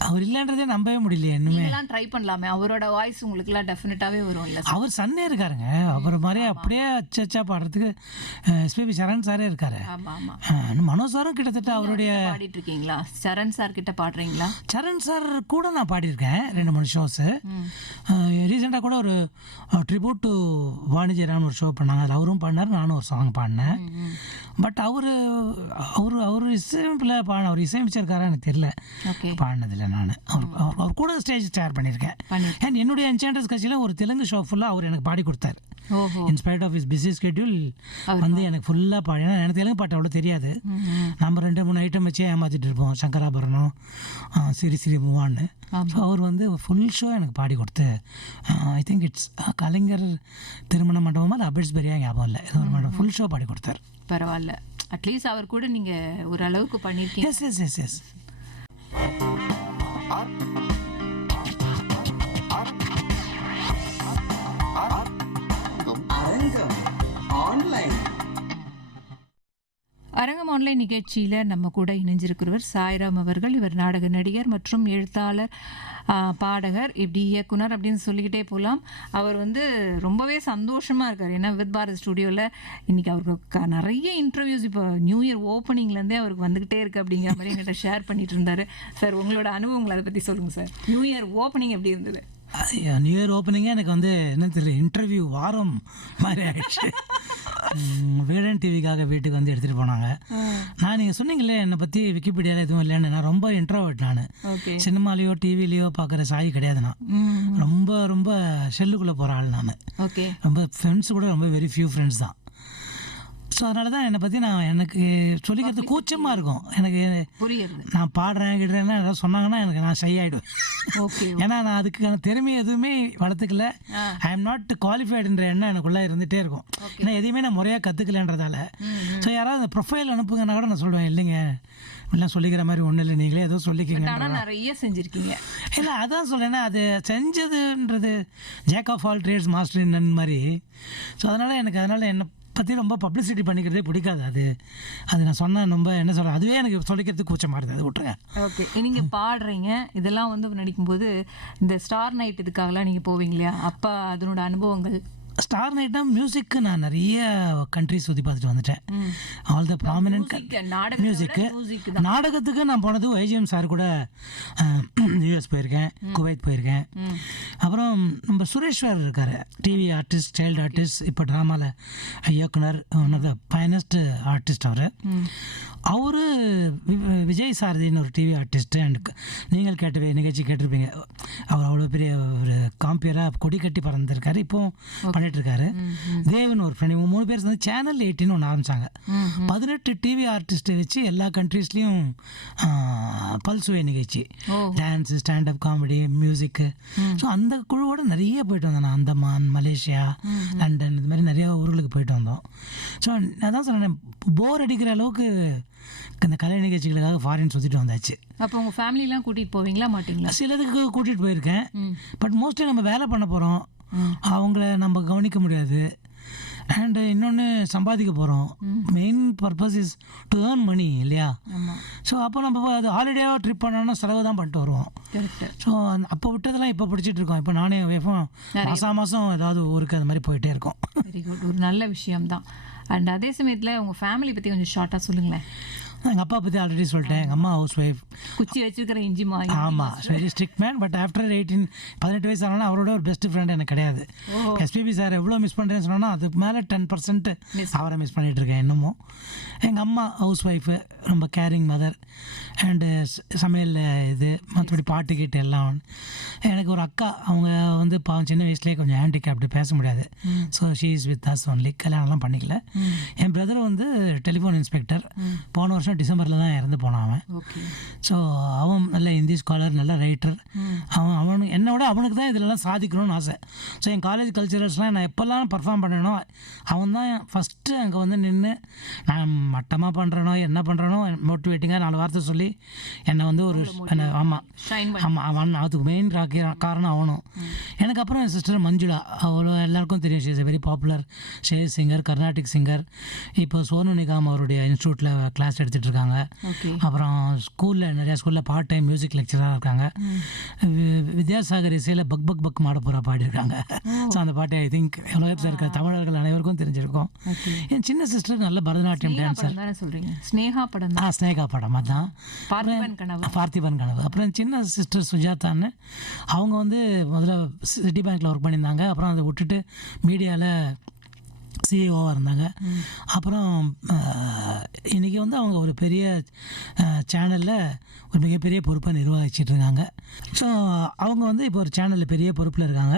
அவர் இல்லைன்றதே நம்பவே முடியலையே. இன்னும் ட்ரை பண்ணலாமே, அவரோட வாய்ஸ் உங்களுக்குலாம் டெஃபினட்டாகவே வரும். இல்லை அவர் சன்னே இருக்காருங்க, அவர் மாதிரியே அப்படியே அச்சா பாடுறதுக்கு எஸ்பிபி சரண் சாரே இருக்காரு. மனோ சாரும் கிட்டத்தட்ட அவருடைய பாடிட்டு இருக்கீங்களா? சரண் சார் கிட்ட பாடுறீங்களா? சரண் சார் கூட நான் பாடியிருக்கேன் 2-3 ஷோஸு. ரீசெண்டாக கூட ஒரு ட்ரிபியூட் டு வாணிஜராம்னு ஒரு ஷோ பண்ணாங்க, அதில் அவரும் பாடினார், நானும் ஒரு சாங் பாடினேன். பட் அவர் இசையமைப்பில் அவர் இசையமைச்சிருக்காரா எனக்கு தெரியல, பாடினதில்லை நான். அவர் கூட ஸ்டேஜ் ஷேர் பண்ணியிருக்கேன். அண்ட் என்னுடைய என்சாண்டர்ஸ் கட்சியில் ஒரு தெலுங்கு ஷோ ஃபுல்லாக அவர் எனக்கு பாடி கொடுத்தாரு. In spite of his busy schedule வந்து எனக்கு ஃபுல்லாக பாடி, ஏன்னா எனக்கு தெலுங்கு பாட்டு அவ்வளோ தெரியாது. நம்ம 2-3 ஐட்டம் வச்சே ஏமாற்றிட்டு இருப்போம், சங்கராபரணம், சிரி சிரி மூவான்னு. ஸோ அவர் வந்து ஃபுல் ஷோ எனக்கு பாடி கொடுத்து, ஐ திங்க் இட்ஸ் கலைஞர் திருமண மண்டபமாக இல்லை அபிட்ஸ் பெரியா ஞாபகம் இல்லை, ஏதோ ஒரு மண்டபம் ஃபுல் ஷோ பாடி கொடுத்தாரு. பரவாயில்ல, அட்லீஸ்ட் அவர் கூட நீங்கள் ஓரளவுக்கு பண்ணியிருக்கீங்க. எஸ் எஸ் எஸ் எஸ் அரங்கம் ஆன்லைன் நிகழ்ச்சியில் நம்ம கூட இணைஞ்சிருக்கிறவர் சாய்ராம் அவர்கள். இவர் நாடக நடிகர் மற்றும் எழுத்தாளர், பாடகர், இப்படி இயக்குனர் அப்படின்னு சொல்லிக்கிட்டே போகலாம். அவர் வந்து ரொம்பவே சந்தோஷமாக இருக்கார். ஏன்னா வித் பாரத் ஸ்டுடியோவில் இன்றைக்கி அவருக்கு நிறைய இன்டர்வியூஸ் இப்போ நியூ இயர் ஓப்பனிங்லேருந்தே அவருக்கு வந்துக்கிட்டே இருக்குது அப்படிங்கிற மாதிரி எங்கிட்ட ஷேர் பண்ணிட்டு இருந்தார். சார், உங்களோட அனுபவங்களை அதை பற்றி சொல்லுங்கள் சார். நியூ இயர் ஓப்பனிங் எப்படி இருந்தது? நியூ இயர் ஓப்பனிங்கே எனக்கு வந்து என்ன தெரியல, இன்டர்வியூ வாரம் மாதிரி ஆயிடுச்சு. வேடன் டிவிக்காக வீட்டுக்கு வந்து எடுத்துகிட்டு போனாங்க. நான் நீங்கள் சொன்னீங்களே என்னை பற்றி விக்கிபீடியாவில் எதுவும் இல்லைன்னு, நான் ரொம்ப இன்ட்ரோவர்ட். நான் சினிமாலேயோ டிவிலேயோ பார்க்குற சாய் கிடையாது. நான் ரொம்ப ரொம்ப ஷெல்லுக்குள்ளே போகிற ஆள். நான் ரொம்ப ஃப்ரெண்ட்ஸ் கூட ரொம்ப வெரி ஃபியூ ஃப்ரெண்ட்ஸ் தான். ஸோ அதனால தான் என்னை பற்றி எனக்கு சொல்லிக்கிறது கூச்சமாக இருக்கும். எனக்கு நான் பாடுறேன் கிடுறேன்னா ஏதாவது சொன்னாங்கன்னா நான் ஷை ஆகிடுவேன். ஏன்னா நான் அதுக்கான திறமை எதுவுமே வளர்த்துக்கல. ஐ எம் நாட் குவாலிஃபைடுன்ற எண்ணம் எனக்குள்ளே இருந்துகிட்டே இருக்கும். ஏன்னா எதையுமே நான் முறையாக கற்றுக்கலன்றதால. ஸோ யாராவது ப்ரொஃபைல் அனுப்புங்கன்னா கூட நான் சொல்லுவேன், இல்லைங்க எல்லாம் சொல்லிக்கிற மாதிரி ஒன்றும் இல்லை, நீங்களே ஏதோ சொல்லிக்கிங்க. நிறைய செஞ்சுருக்கீங்க. இல்லை அதான் சொல்கிறேன்னா, அது செஞ்சதுன்றது jack of all trades master none மாதிரி. ஸோ அதனால் என்னை பற்றி ரொம்ப பப்ளிசிட்டி பண்ணிக்கிறதே பிடிக்காது. அது நான் சொன்னேன், ரொம்ப என்ன சொல்கிறேன், அதுவே எனக்கு சொல்லிக்கிறதுக்கு கூச்சமாக இருக்குது, அது விட்டுருங்க. ஓகே, நீங்கள் பாடுறீங்க, இதெல்லாம் வந்து நடிக்கும்போது இந்த ஸ்டார் நைட் இதுக்காகலாம் நீங்கள் போவீங்க இல்லையா? அப்போ அதனோட அனுபவங்கள். ஸ்டார் நைட்னா மியூசிக்கு நான் நிறைய கண்ட்ரி சுற்றி பார்த்துட்டு வந்துட்டேன். ஆல் த ப்ராமினன்ட் மியூசிக்கு. நாடகத்துக்கு நான் போனது வைஜிஎம் சார் கூட யூஎஸ் போயிருக்கேன், குவைத் போயிருக்கேன். அப்புறம் நம்ம சுரேஷ்வர் இருக்கார், டிவி ஆர்டிஸ்ட், சைல்டு ஆர்டிஸ்ட், இப்போ ட்ராமாவில் இயக்குனர், one of the finest artist. அவர் விஜய் சாரதின்னு ஒரு டிவி ஆர்டிஸ்ட்டு. அண்ட் நீங்கள் நிகழ்ச்சி கேட்டிருப்பீங்க. அவர் அவ்வளோ பெரிய ஒரு காம்பியராக கொடி கட்டி பறந்துருக்காரு, இப்போது பண்ணிட்டுருக்காரு. தேவன் ஒரு ஃப்ரெண்ட், 3 பேர் சேர்ந்து சேனல் 18 ஒன்று ஆரம்பித்தாங்க. 18 டிவி ஆர்டிஸ்ட்டை வச்சு எல்லா கண்ட்ரீஸ்லேயும் பல்சுவை நிகழ்ச்சி, டான்ஸு, ஸ்டாண்டப் காமெடி, மியூசிக்கு. ஸோ அந்த குழுவோட நிறைய போயிட்டு வந்தேன் நான். அந்தமான், மலேசியா, லண்டன், இது மாதிரி நிறையா ஊர்களுக்கு போயிட்டு வந்தோம். ஸோ நான் தான் சொன்னேன், போர் அடிக்கிற அளவுக்கு இந்த கலை நிகழ்ச்சிகளுக்காக ஃபாரின் சுற்றிட்டு வந்தாச்சு. அப்போ உங்கள் ஃபேமிலிலாம் கூட்டிகிட்டு போவீங்களா மாட்டிங்களா? சிலதுக்கு கூட்டிகிட்டு போயிருக்கேன். பட் மோஸ்ட்லி நம்ம வேலை பண்ண போகிறோம், அவங்கள நம்ம கவனிக்க முடியாது. அண்டு இன்னொன்று சம்பாதிக்க போகிறோம். Main purpose is to earn money இல்லையா? ஸோ அப்போ நம்ம அது ஹாலிடேவாக ட்ரிப் பண்ணோன்னா செலவு தான் பண்ணிட்டு வருவோம். ஸோ அப்போ விட்டதெல்லாம் இப்போ பிடிச்சிட்டு இருக்கோம். இப்போ நானே வேஃபும் மாதம் ஏதாவது ஊருக்கு அது மாதிரி போயிட்டே இருக்கோம். வெரி குட், ஒரு நல்ல விஷயம்தான். அண்ட் அதே சமயத்தில் உங்கள் ஃபேமிலி பற்றி கொஞ்சம் ஷார்ட்டாக சொல்லுங்களேன். எங்கள் அப்பா பற்றி ஆல்ரெடி சொல்லிட்டேன். எங்கள் அம்மா ஹவுஸ் ஒய்ஃப், குச்சி வச்சுருக்கிற இஞ்சிமா. ஆமாம், very strict man. But after 18 வயசு ஆனாலும் அவரோட ஒரு பெஸ்ட் ஃப்ரெண்ட் எனக்கு கிடையாது. எஸ்பிபி சார் எவ்வளோ மிஸ் பண்ணுறேன்னு சொன்னால் அதுக்கு மேலே 10% அவரை மிஸ் பண்ணிகிட்ருக்கேன் இன்னமும். எங்கள் அம்மா ஹவுஸ் ஒய்ஃபு, ரொம்ப கேரிங் மதர். அண்டு சமையல் இது மற்றபடி பாட்டு கீட்டு எல்லாம். எனக்கு ஒரு அக்கா, அவங்க வந்து பாவம் சின்ன வயசுலேயே கொஞ்சம் ஹேண்டிகேப்டு, பேச முடியாது. So she is with us only. கல்யாணம்லாம் பண்ணிக்கல. என் பிரதர் வந்து டெலிஃபோன் இன்ஸ்பெக்டர், போன வருஷம் டிசம்பரில் தான் இறந்து போனான் அவன். ஸோ அவன் நல்ல ஹிந்தி ஸ்காலர், நல்ல ரைட்டர். அவனுக்கு என்னோட அவனுக்கு தான் இதிலெல்லாம் சாதிக்கணும்னு ஆசை. ஸோ என் காலேஜ் கல்ச்சரல்ஸ்லாம் நான் எப்போல்லாம் பர்ஃபார்ம் பண்ணணும், அவன் தான் ஃபஸ்ட்டு அங்கே வந்து நின்று நான் மட்டமாக பண்ணுறனோ என்ன பண்ணுறனோ மோட்டிவேட்டிங்காக 4 வார்த்தை சொல்லி என்னை வந்து ஒரு அதுக்கு மெயின் காரணம் அவனும். எனக்கு அப்புறம் என் சிஸ்டர் மஞ்சுளா, அவ்வளோ எல்லாருக்கும் தெரியும். She is a very popular stage singer, Carnatic singer. இப்போ சோனு நிகாம் அவருடைய இன்ஸ்டியூட்டில் கிளாஸ் எடுத்துகிட்டு இருக்காங்க. அப்புறம் ஸ்கூலில் நிறையா ஸ்கூலில் பார்ட் டைம் மியூசிக் லெக்சராக இருக்காங்க. வித்யாசாகர் இசையில் பக் பக் பக் மாடப்புறா பாடியிருக்காங்க. ஸோ அந்த பாட்டை ஐ திங்க் உலகத்தில் இருக்க தமிழர்கள் அனைவருக்கும் தெரிஞ்சிருக்கும். என் சின்ன சிஸ்டர் நல்ல பரதநாட்டியம் டான்ஸர். ஸ்னேகா படம் அதான், பார்த்திபன் கனவு. அப்புறம் சின்ன சிஸ்டர் சுஜாதான்னு, அவங்க வந்து முதல்ல சிட்டி பேங்க்கில் ஒர்க் பண்ணியிருந்தாங்க. அப்புறம் அதை விட்டுட்டு மீடியாவில் சிஇஓவாக இருந்தாங்க. அப்புறம் இன்றைக்கி வந்து அவங்க ஒரு பெரிய சேனலில் ஒரு மிகப்பெரிய பொறுப்பை நிர்வகிச்சிட்டு இருக்காங்க. ஸோ அவங்க வந்து இப்போ ஒரு சேனலில் பெரிய பொறுப்பில் இருக்காங்க.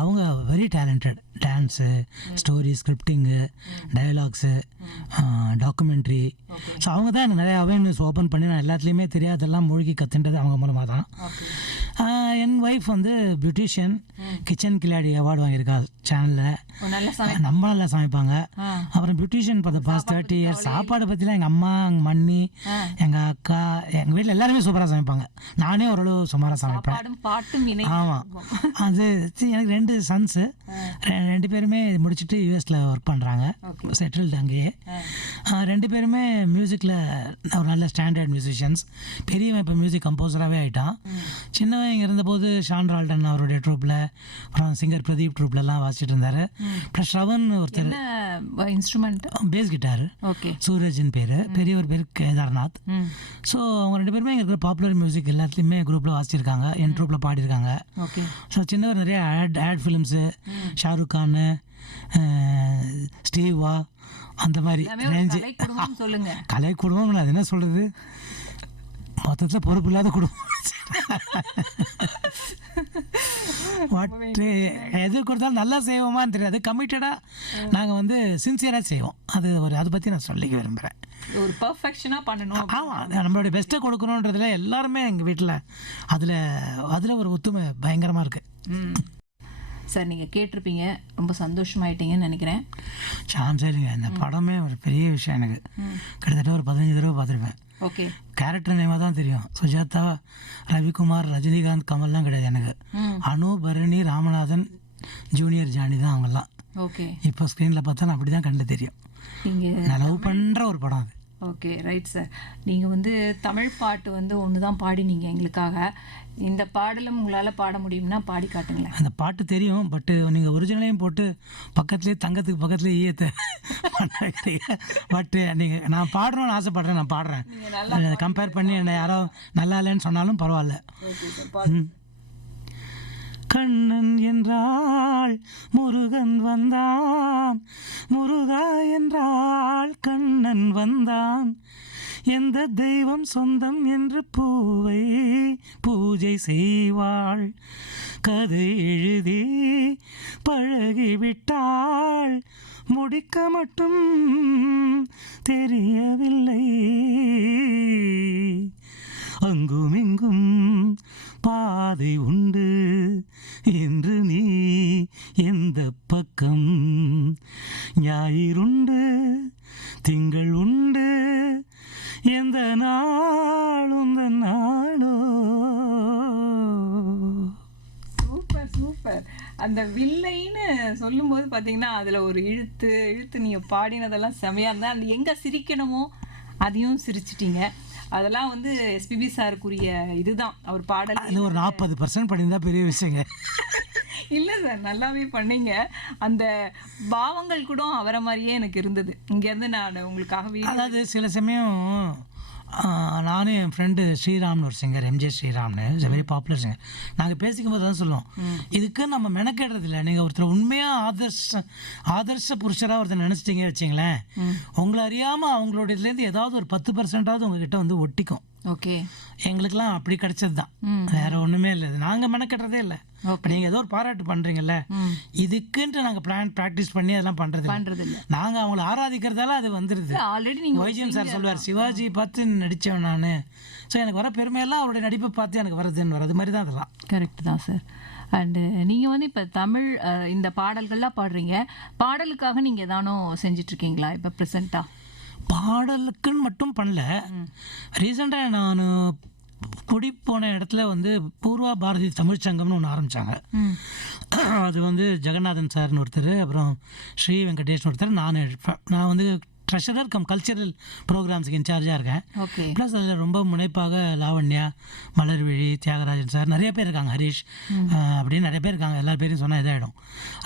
அவங்க very talented. Dance, story, scripting, dialogues, documentary. So அவங்க தான் எனக்கு நிறைய அவேர்னஸ் ஓப்பன் பண்ணி நான் எல்லாத்துலேயுமே தெரியாதெல்லாம் மூழ்கி கற்றுன்றது அவங்க மூலமாக தான். என் ஒய்ஃப் வந்து பியூட்டிஷியன், கிச்சன் கில்லாடி அவார்டு வாங்கியிருக்கா சேனலில். நம்ம நல்லா சமைப்பாங்க. அப்புறம் beautician for the past 30 years. சாப்பாடு பற்றிலாம் எங்கள் அம்மா, எங்கள் மண்ணி, எங்கள் அக்கா, எங்கள் வீட்டில் எல்லாருமே சூப்பராக சமைப்பாங்க. நானே ஓரளவு சுமாராக சமைப்பேன். ஆமாம். அது எனக்கு 2 சன்ஸு. 2 பேருமே முடிச்சுட்டு யூஎஸில் ஒர்க் பண்ணுறாங்க, செட்டில்டு அங்கேயே. 2 பேருமே மியூசிக்கில் ஒரு நல்ல ஸ்டாண்டர்ட் மியூசிஷியன்ஸ். பெரியவன் இப்போ மியூசிக் கம்போசராகவே ஆகிட்டான். சின்னவன் இங்கே இருந்தபோது ஷான் ரால்டன் அவருடைய ட்ரூப்பில், அப்புறம் சிங்கர் பிரதீப் ட்ரூப்லலாம் வாசிச்சுட்டு இருந்தார். ப்ளஸ் ஸ்ரவன் ஒருத்தர் இன்ஸ்ட்ருமெண்ட் பேஸ் கிட்டார், சூரஜின் பேர், பெரியவர் பேர் கேதார்நாத். ஸோ அவங்க 2 பேருமே இங்கே இருக்கிற பாப்புலர் மியூசிக் எல்லாத்துலேயுமே குரூப்பில் வாசிச்சிருக்காங்க, என் ட்ரூப்பில் பாடியிருக்காங்க. ஸோ சின்னவர் நிறைய ஆட் ஃபிலிம்ஸு, ஷாருக் கானு, ஸ்டீவா, அந்த மாதிரி ரேஞ்சு. கலை குடும்பம் அது என்ன சொல்கிறது, மொத்தத்தில் பொறுப்பு இல்லாத குடும்பம். எது கொடுத்தாலும் நல்லா செய்வோமான்னு தெரியாது. கமிட்டடாக நாங்கள் வந்து சின்சியராக செய்வோம். அதை பற்றி நான் சொல்லிக்க விரும்புகிறேன். ஒரு பர்ஃபெக்ஷனாக பண்ணணும். ஆமாம், நம்மளுடைய பெஸ்ட்டை கொடுக்கணுன்றதுல எல்லாருமே எங்கள் வீட்டில் அதில் ஒரு ஒத்துமை பயங்கரமாக இருக்குது. சார் நீங்கள் கேட்டிருப்பீங்க, ரொம்ப சந்தோஷமாயிட்டீங்கன்னு நினைக்கிறேன். சான்ஸ் இல்லைங்க. இந்த படமே ஒரு பெரிய விஷயம். எனக்கு கிட்டத்தட்ட ஒரு 15 தடவை பார்த்துருப்பேன். ஓகே. கேரக்டர் நேமாக தான் தெரியும். சுஜாதா, ரவிக்குமார், ரஜினிகாந்த், கமல்லாம் கிடையாது எனக்கு. அனு, பரணி, ராமநாதன், ஜூனியர் ஜானி தான் அவங்கெல்லாம். ஓகே. இப்போ ஸ்க்ரீனில் பார்த்தா அப்படி தான் கண்டு தெரியும். நான் லவ் பண்ணுற ஒரு படம் அது. Okay, right sir. நீங்கள் வந்து தமிழ் பாட்டு வந்து ஒன்று தான் பாடினீங்க எங்களுக்காக. இந்த பாடலும் உங்களால் பாட முடியும்னா பாடி காட்டுங்களேன். அந்த பாட்டு தெரியும், பட்டு நீங்கள் ஒரிஜினலையும் போட்டு பக்கத்துலேயே தங்கத்துக்கு பக்கத்துலேயே ஈயத்தை பண்ணுறீங்க. பட்டு நீங்கள் நான் பாடுறோன்னு ஆசைப்படுறேன், நான் பாடுறேன். கம்பேர் பண்ணி என்னை யாரோ நல்லா இல்லைன்னு சொன்னாலும் பரவாயில்ல. கண்ணன் என்றால் முருகன் வந்தான், முருகா என்றால் கண்ணன் வந்தான், எந்த தெய்வம் சொந்தம் என்று பூவை பூஜை செய்வாள், கதை எழுதி பழகிவிட்டாள், முடிக்க மட்டும் தெரியவில்லை, அங்கும் இங்கும் பாதை உண்டு என்று நீ எந்த பக்கம், ஞாயிறுண்டு திங்கள் உண்டு எந்த நாளும் நாளோ. Super super. அந்த வில்லைன்னு சொல்லும்போது பார்த்தீங்கன்னா அதில் ஒரு இழுத்து நீங்கள் பாடினதெல்லாம் செமையாக இருந்தால், அந்த எங்கே சிரிக்கணுமோ அதையும் சிரிச்சிட்டீங்க. அதெல்லாம் வந்து எஸ்பிபி சாருக்குரிய இதுதான். அவர் பாடல் அது ஒரு 40% பண்ணியிருந்தா பெரிய விஷயங்க. இல்லை சார், நல்லாவே பண்ணீங்க. அந்த பாவங்கள் கூட அவரை மாதிரியே எனக்கு இருந்தது. இங்கேருந்து நான் உங்களுக்காக அதாவது சில சமயம் நானும் என் ஃப்ரெண்டு ஸ்ரீராம்னு ஒரு சிங்கர், எம்ஜே ஸ்ரீராம்னு, இஸ் வெரி பாப்புலர் சிங்கர். நாங்கள் பேசிக்கும் போது தான் சொல்லுவோம், இதுக்கு நம்ம மெனக்கேடுறதில்ல. நீங்கள் ஒருத்தர் உண்மையாக ஆதர்ஷ புருஷராக ஒருத்தர் நினச்சிட்டிங்க வச்சிங்களேன், உங்களை அறியாமல் அவங்களோட இதுலேருந்து ஏதாவது ஒரு 10% உங்ககிட்ட வந்து ஒட்டிக்கும். ஓகே. எங்களுக்கெல்லாம் அப்படி கிடைச்சது தான், வேற ஒன்றுமே இல்லை. நாங்கள் மெனக்கட்டுறதே இல்லை. இப்போ நீங்கள் ஏதோ ஒரு பாராட்டு பண்ணுறீங்கல்ல, இதுக்குன்ட்டு நாங்கள் ப்ராக்டிஸ் பண்ணி அதெல்லாம் பண்ணுறது இல்லை. நாங்கள் அவங்கள ஆராதிக்கிறதால அது வந்துடுது. ஆல்ரெடி வைஜிஎம் சார் சொல்லுவார், சிவாஜி பார்த்து நடித்தவன் நான். ஸோ எனக்கு வர பெருமையெல்லாம் அவருடைய நடிப்பை பார்த்து எனக்கு வருதுன்னு அது மாதிரி தான். அதெல்லாம் கரெக்ட் தான் சார். அண்டு நீங்கள் வந்து இப்போ தமிழ் இந்த பாடல்கள்லாம் பாடுறீங்க, பாடலுக்காக நீங்கள் ஏதானோ செஞ்சிட்ருக்கீங்களா இப்போ ப்ரெசண்ட்டாக? பாடலுக்குன்னு மட்டும் பண்ணல. ரீசெண்டாக நான் குடி போன இடத்துல வந்து பூர்வா பாரதி தமிழ்ச்சங்கம்னு ஒன்று ஆரம்பித்தாங்க. அது வந்து ஜெகநாதன் சார்னு ஒருத்தர், அப்புறம் ஸ்ரீ வெங்கடேஷ்னு ஒருத்தர், நான் வந்து ட்ரெஷரர் கம் கல்ச்சரல் ப்ரோக்ராம்ஸுக்கு இன்சார்ஜாக இருக்கேன். ப்ளஸ் அதில் ரொம்ப முனைப்பாக லாவண்யா, மலர்விழி, தியாகராஜன் சார், நிறைய பேர் இருக்காங்க, ஹரீஷ் அப்படின்னு நிறைய பேர் இருக்காங்க. எல்லா பேரும் சொன்னால் இதாகிடும்.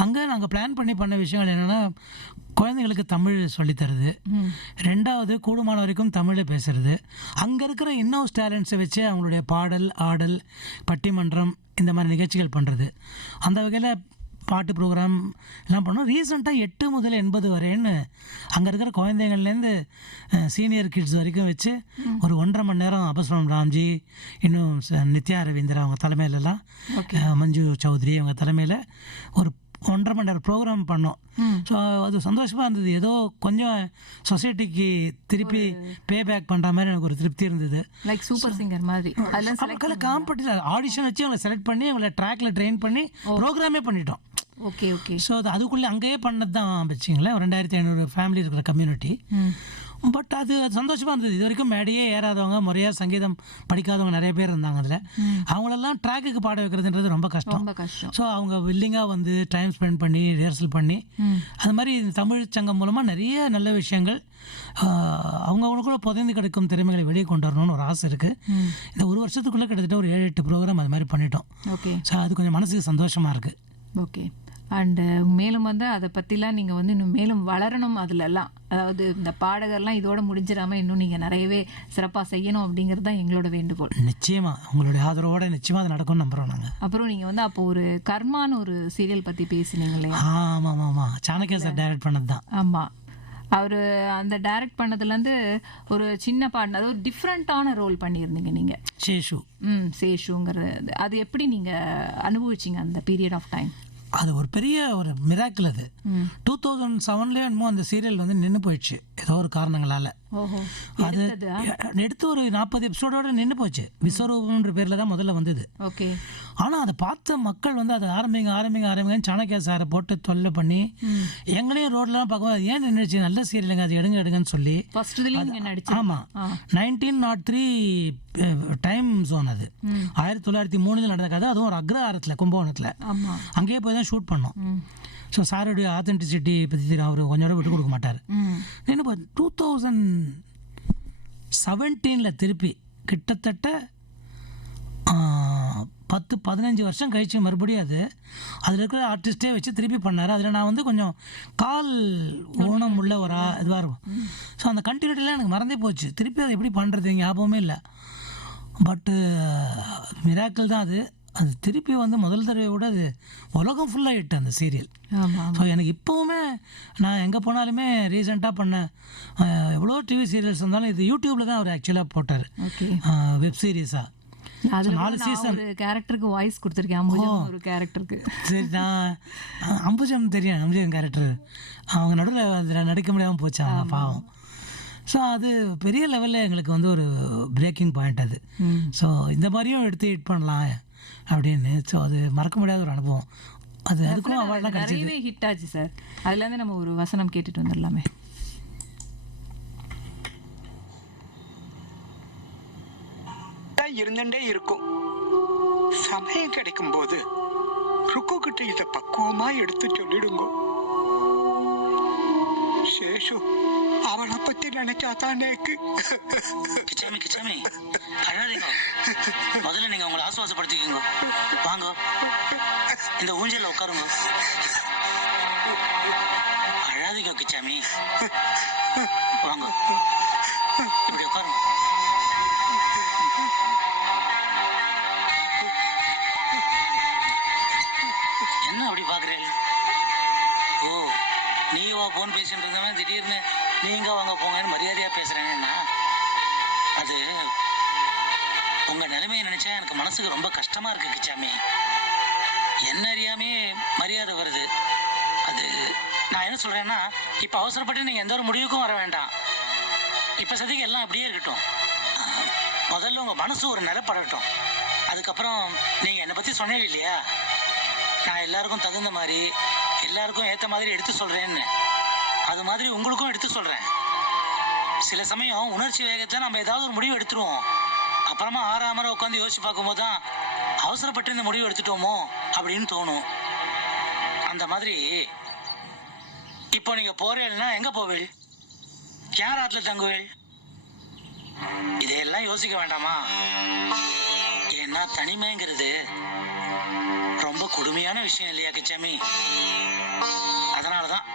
அங்கே நாங்கள் பிளான் பண்ண விஷயங்கள் என்னென்னா, குழந்தைங்களுக்கு தமிழ் சொல்லித்தருது, 2வது கூடுமான வரைக்கும் தமிழில் பேசுறது, அங்கே இருக்கிற இன்னோஸ் டேலண்ட்ஸை வச்சு அவங்களுடைய பாடல், ஆடல், பட்டிமன்றம், இந்த மாதிரி நிகழ்ச்சிகள் பண்ணுறது. அந்த வகையில் பாட்டு ப்ரோக்ராம் எல்லாம் பண்ணோம். ரீசெண்டாக 8 முதல் 80 வரைன்னு அங்கே இருக்கிற குழந்தைங்கள்லேருந்து சீனியர் கிட்ஸ் வரைக்கும் வச்சு ஒரு 1.5 மணி நேரம் அபஸ்வரம் ராம்ஜி, இன்னும் நித்யா அரவிந்தர் அவங்க தலைமையிலலாம், மஞ்சு சௌத்ரி அவங்க தலைமையில் ஒரு 1.5 மணி நேரம் ப்ரோக்ராம் பண்ணோம். ஸோ அது சந்தோஷமாக இருந்தது. ஏதோ கொஞ்சம் சொசைட்டிக்கு திருப்பி பே பேக் பண்ணுற மாதிரி எனக்கு ஒரு திருப்தி இருந்தது. லைக் சூப்பர் சிங்கர் மாதிரி அவங்களை காம்படிஷன் ஆடிஷன் வச்சு அவங்களை செலக்ட் பண்ணி அவங்கள ட்ராக்ல ட்ரெயின் பண்ணி ப்ரோக்ராமே பண்ணிட்டோம். Okay okay. ஸோ அது அதுக்குள்ளே அங்கேயே பண்ணது தான் வச்சிங்களேன். 2500 ஃபேமிலி இருக்கிற கம்யூனிட்டி. பட் அது சந்தோஷமாக இருந்தது. இது வரைக்கும் மேடையே ஏறாதவங்க, முறையாக சங்கீதம் படிக்காதவங்க நிறைய பேர் இருந்தாங்க அதில். அவங்களெல்லாம் ட்ராக்குக்கு பாட வைக்கிறதுன்றது ரொம்ப கஷ்டம். ஸோ அவங்க வில்லிங்காக வந்து டைம் ஸ்பெண்ட் பண்ணி ரிஹர்சல் பண்ணி அது மாதிரி தமிழ் சங்கம் மூலமாக நிறைய நல்ல விஷயங்கள் அவங்கவுங்களுக்குள்ள புதைந்து கிடைக்கும் திறமைகளை வெளியே கொண்டு வரணும்னு ஒரு ஆசை இருக்குது. இந்த ஒரு வருஷத்துக்குள்ளே கிட்டத்தட்ட ஒரு 7-8 ப்ரோக்ராம் அது மாதிரி பண்ணிட்டோம். ஓகே. ஸோ அது கொஞ்சம் மனசுக்கு சந்தோஷமாக இருக்குது. ஓகே. அண்டு மேலும் வந்து அதை பற்றிலாம் நீங்கள் வந்து இன்னும் மேலும் வளரணும். அதுலலாம் அதாவது இந்த பாடகர்லாம் இதோட முடிஞ்சிடாமல் இன்னும் நீங்கள் நிறையவே சிறப்பாக செய்யணும் அப்படிங்கிறது தான் எங்களோட வேண்டுகோள். நிச்சயமாக உங்களுடைய ஆதரவோட நிச்சயமாக அது நடக்கும்னு நம்புகிறோம் நாங்கள். அப்புறம் நீங்கள் வந்து அப்போ ஒரு கர்மான்னு ஒரு சீரியல் பற்றி பேசினீங்க இல்லையா? ஆமாம் ஆமாம், சாணக்கியா சார் டைரக்ட் பண்ணது தான். ஆமாம், அவர் அந்த டைரக்ட் பண்ணதுலேருந்து ஒரு சின்ன பாட்டு, அது ஒரு டிஃப்ரெண்ட்டான ரோல் பண்ணியிருந்தீங்க நீங்கள். சேஷு. சேஷுங்கிறது அது எப்படி நீங்கள் அனுபவிச்சிங்க அந்த பீரியட் ஆஃப் டைம்? அது ஒரு பெரிய ஒரு மிராக்கிள். அது 2007 என்னமோ அந்த சீரியல் வந்து நின்று போயிடுச்சு ஏதோ ஒரு காரணங்களால். அது எடுத்து ஒரு 40 எபிசோடோட நின்று போச்சு. விஸ்வரூபம்ன்ற பேரில் தான் முதல்ல வந்தது. ஓகே. ஆனால் அதை பார்த்த மக்கள் வந்து அதை ஆரம்பிங்கன்னு சாணக்கியா சாரை போட்டு தொல்லை பண்ணி எங்களையும் ரோட்லாம் பார்க்கும்போது ஏன் நின்றுச்சு, நல்ல சீரியலுங்க அது எடுங்கன்னு சொல்லி. ஆமாம், 1903 டைம் ஜோன். அது 1903 நடந்த கதை. அதுவும் ஒரு அக்ரஹாரத்தில், கும்பகோணத்தில். அங்கேயே போய் தான் ஷூட் பண்ணோம். ஸோ சாருடைய ஆத்தென்டிசிட்டி பற்றி அவர் கொஞ்சம் விட்டு கொடுக்க மாட்டார். என்ன 2017 திருப்பி கிட்டத்தட்ட 10-15 வருஷம் கழிச்சு மறுபடியும் அதில் இருக்கிற ஆர்டிஸ்டே வச்சு திருப்பி பண்ணார். அதில் நான் வந்து கொஞ்சம் கால் ஊனம் உள்ள ஒரு இதுவாக இருக்கும். ஸோ அந்த கண்டினியூட்டிலாம் எனக்கு மறந்தே போச்சு. திருப்பி அதை எப்படி பண்ணுறது ஞாபகமே இல்லை. பட்டு மிராக்கிள் தான் அது. அது திருப்பி வந்து முதல் தடவை விட அது உலகம் ஃபுல்லாக இட்டு அந்த சீரியல். ஸோ எனக்கு இப்போவுமே நான் எங்கே போனாலுமே ரீசெண்டாக பண்ண எவ்வளோ டிவி சீரியல்ஸ் இருந்தாலும் இது யூடியூப்பில் தான் அவர் ஆக்சுவலாக போட்டார் வெப் சீரிஸாக. 4 சீசன் கேரக்டருக்கு வாய்ஸ் கொடுத்துருக்கேன். அம்புஜம் ஒரு கேரக்டருக்கு. சரி, நான் அம்புஜம் தெரியும், அம்புஜம் கேரக்டர். அவங்க நடுவில் அதில் நடிக்க முடியாமல் போச்சு அவங்க பாவம். ஸோ அது பெரிய லெவலில் எங்களுக்கு வந்து ஒரு பிரேக்கிங் பாயிண்ட் அது. ஸோ இந்த மாதிரியும் எடுத்து ஹிட் பண்ணலாம் அப்படின்னு. ஸோ அது மறக்க முடியாத ஒரு அனுபவம். அது அதுக்கும் அவார்ட்லாம் நிறையவே ஹிட் ஆச்சு சார். அதுலேருந்து நம்ம ஒரு வசனம் கேட்டுட்டு வந்துடலாமே. இருந்துட்டே இருக்கும். சமயம் கிடைக்கும் போது ருக்கு கிட்ட இத பக்குவமா எடுத்து சொல்லிடுங்க. சேஷு அவளை பத்தி நினைச்சாதான் நேக்கு. கிச்சாமி அழாதீங்க. முதல்ல நீங்க உங்களை ஆசுவாசப்படுத்திக்கோங்க. வாங்க இந்த ஊஞ்சல்ல உட்காருங்க. அழாதீங்க கிச்சாமி, வாங்க இப்படி உட்காருங்க. என்ன அப்படி பாக்குறேன்? ஓ, நீ வா போன் பேசிட்டு இருந்தவன் திடீர்னு நீங்க வாங்க போங்கன்னு மரியாதையா பேசுறேன்னா அது உங்க நிலைமையை நினைச்சா எனக்கு மனசுக்கு ரொம்ப கஷ்டமா இருக்கு கிச்சாமி. என்ன அறியாமே மரியாதை வருது. அது நான் என்ன சொல்றேன்னா, இப்ப அவசரப்பட்டு நீங்க எந்த ஒரு முடிவுக்கும் வர வேண்டாம். இப்ப சதிக்கு எல்லாம் அப்படியே இருக்கட்டும். முதல்ல உங்க மனசு ஒரு நிலப்படட்டும். அதுக்கப்புறம் நீங்க என்னை பத்தி சொன்னீங்க இல்லையா, நான் எல்லாருக்கும் தகுந்த மாதிரி எல்லாருக்கும் ஏத்த மாதிரி எடுத்து சொல்றேன்னு, அது மாதிரி உங்களுக்கும் எடுத்து சொல்றேன். சில சமயம் உணர்ச்சி வேகத்துல நம்ம ஏதாவது ஒரு முடிவு எடுத்துருவோம். அப்புறமா ஆறாமரை உட்காந்து யோசிச்சு பார்க்கும்போது தான் அவசரப்பட்டு இந்த முடிவு எடுத்துட்டோமோ அப்படின்னு தோணும். அந்த மாதிரி இப்போ நீங்க போறீங்கன்னா எங்க போவீள்? யார் ஆத்துல தங்குவீள்? இதையெல்லாம் யோசிக்க வேண்டாமா? ஏன்னா தனிமைங்கிறது ரொம்ப கொடுமையான விஷயம் இல்லையா கிச்சாமி? அதனாலதான்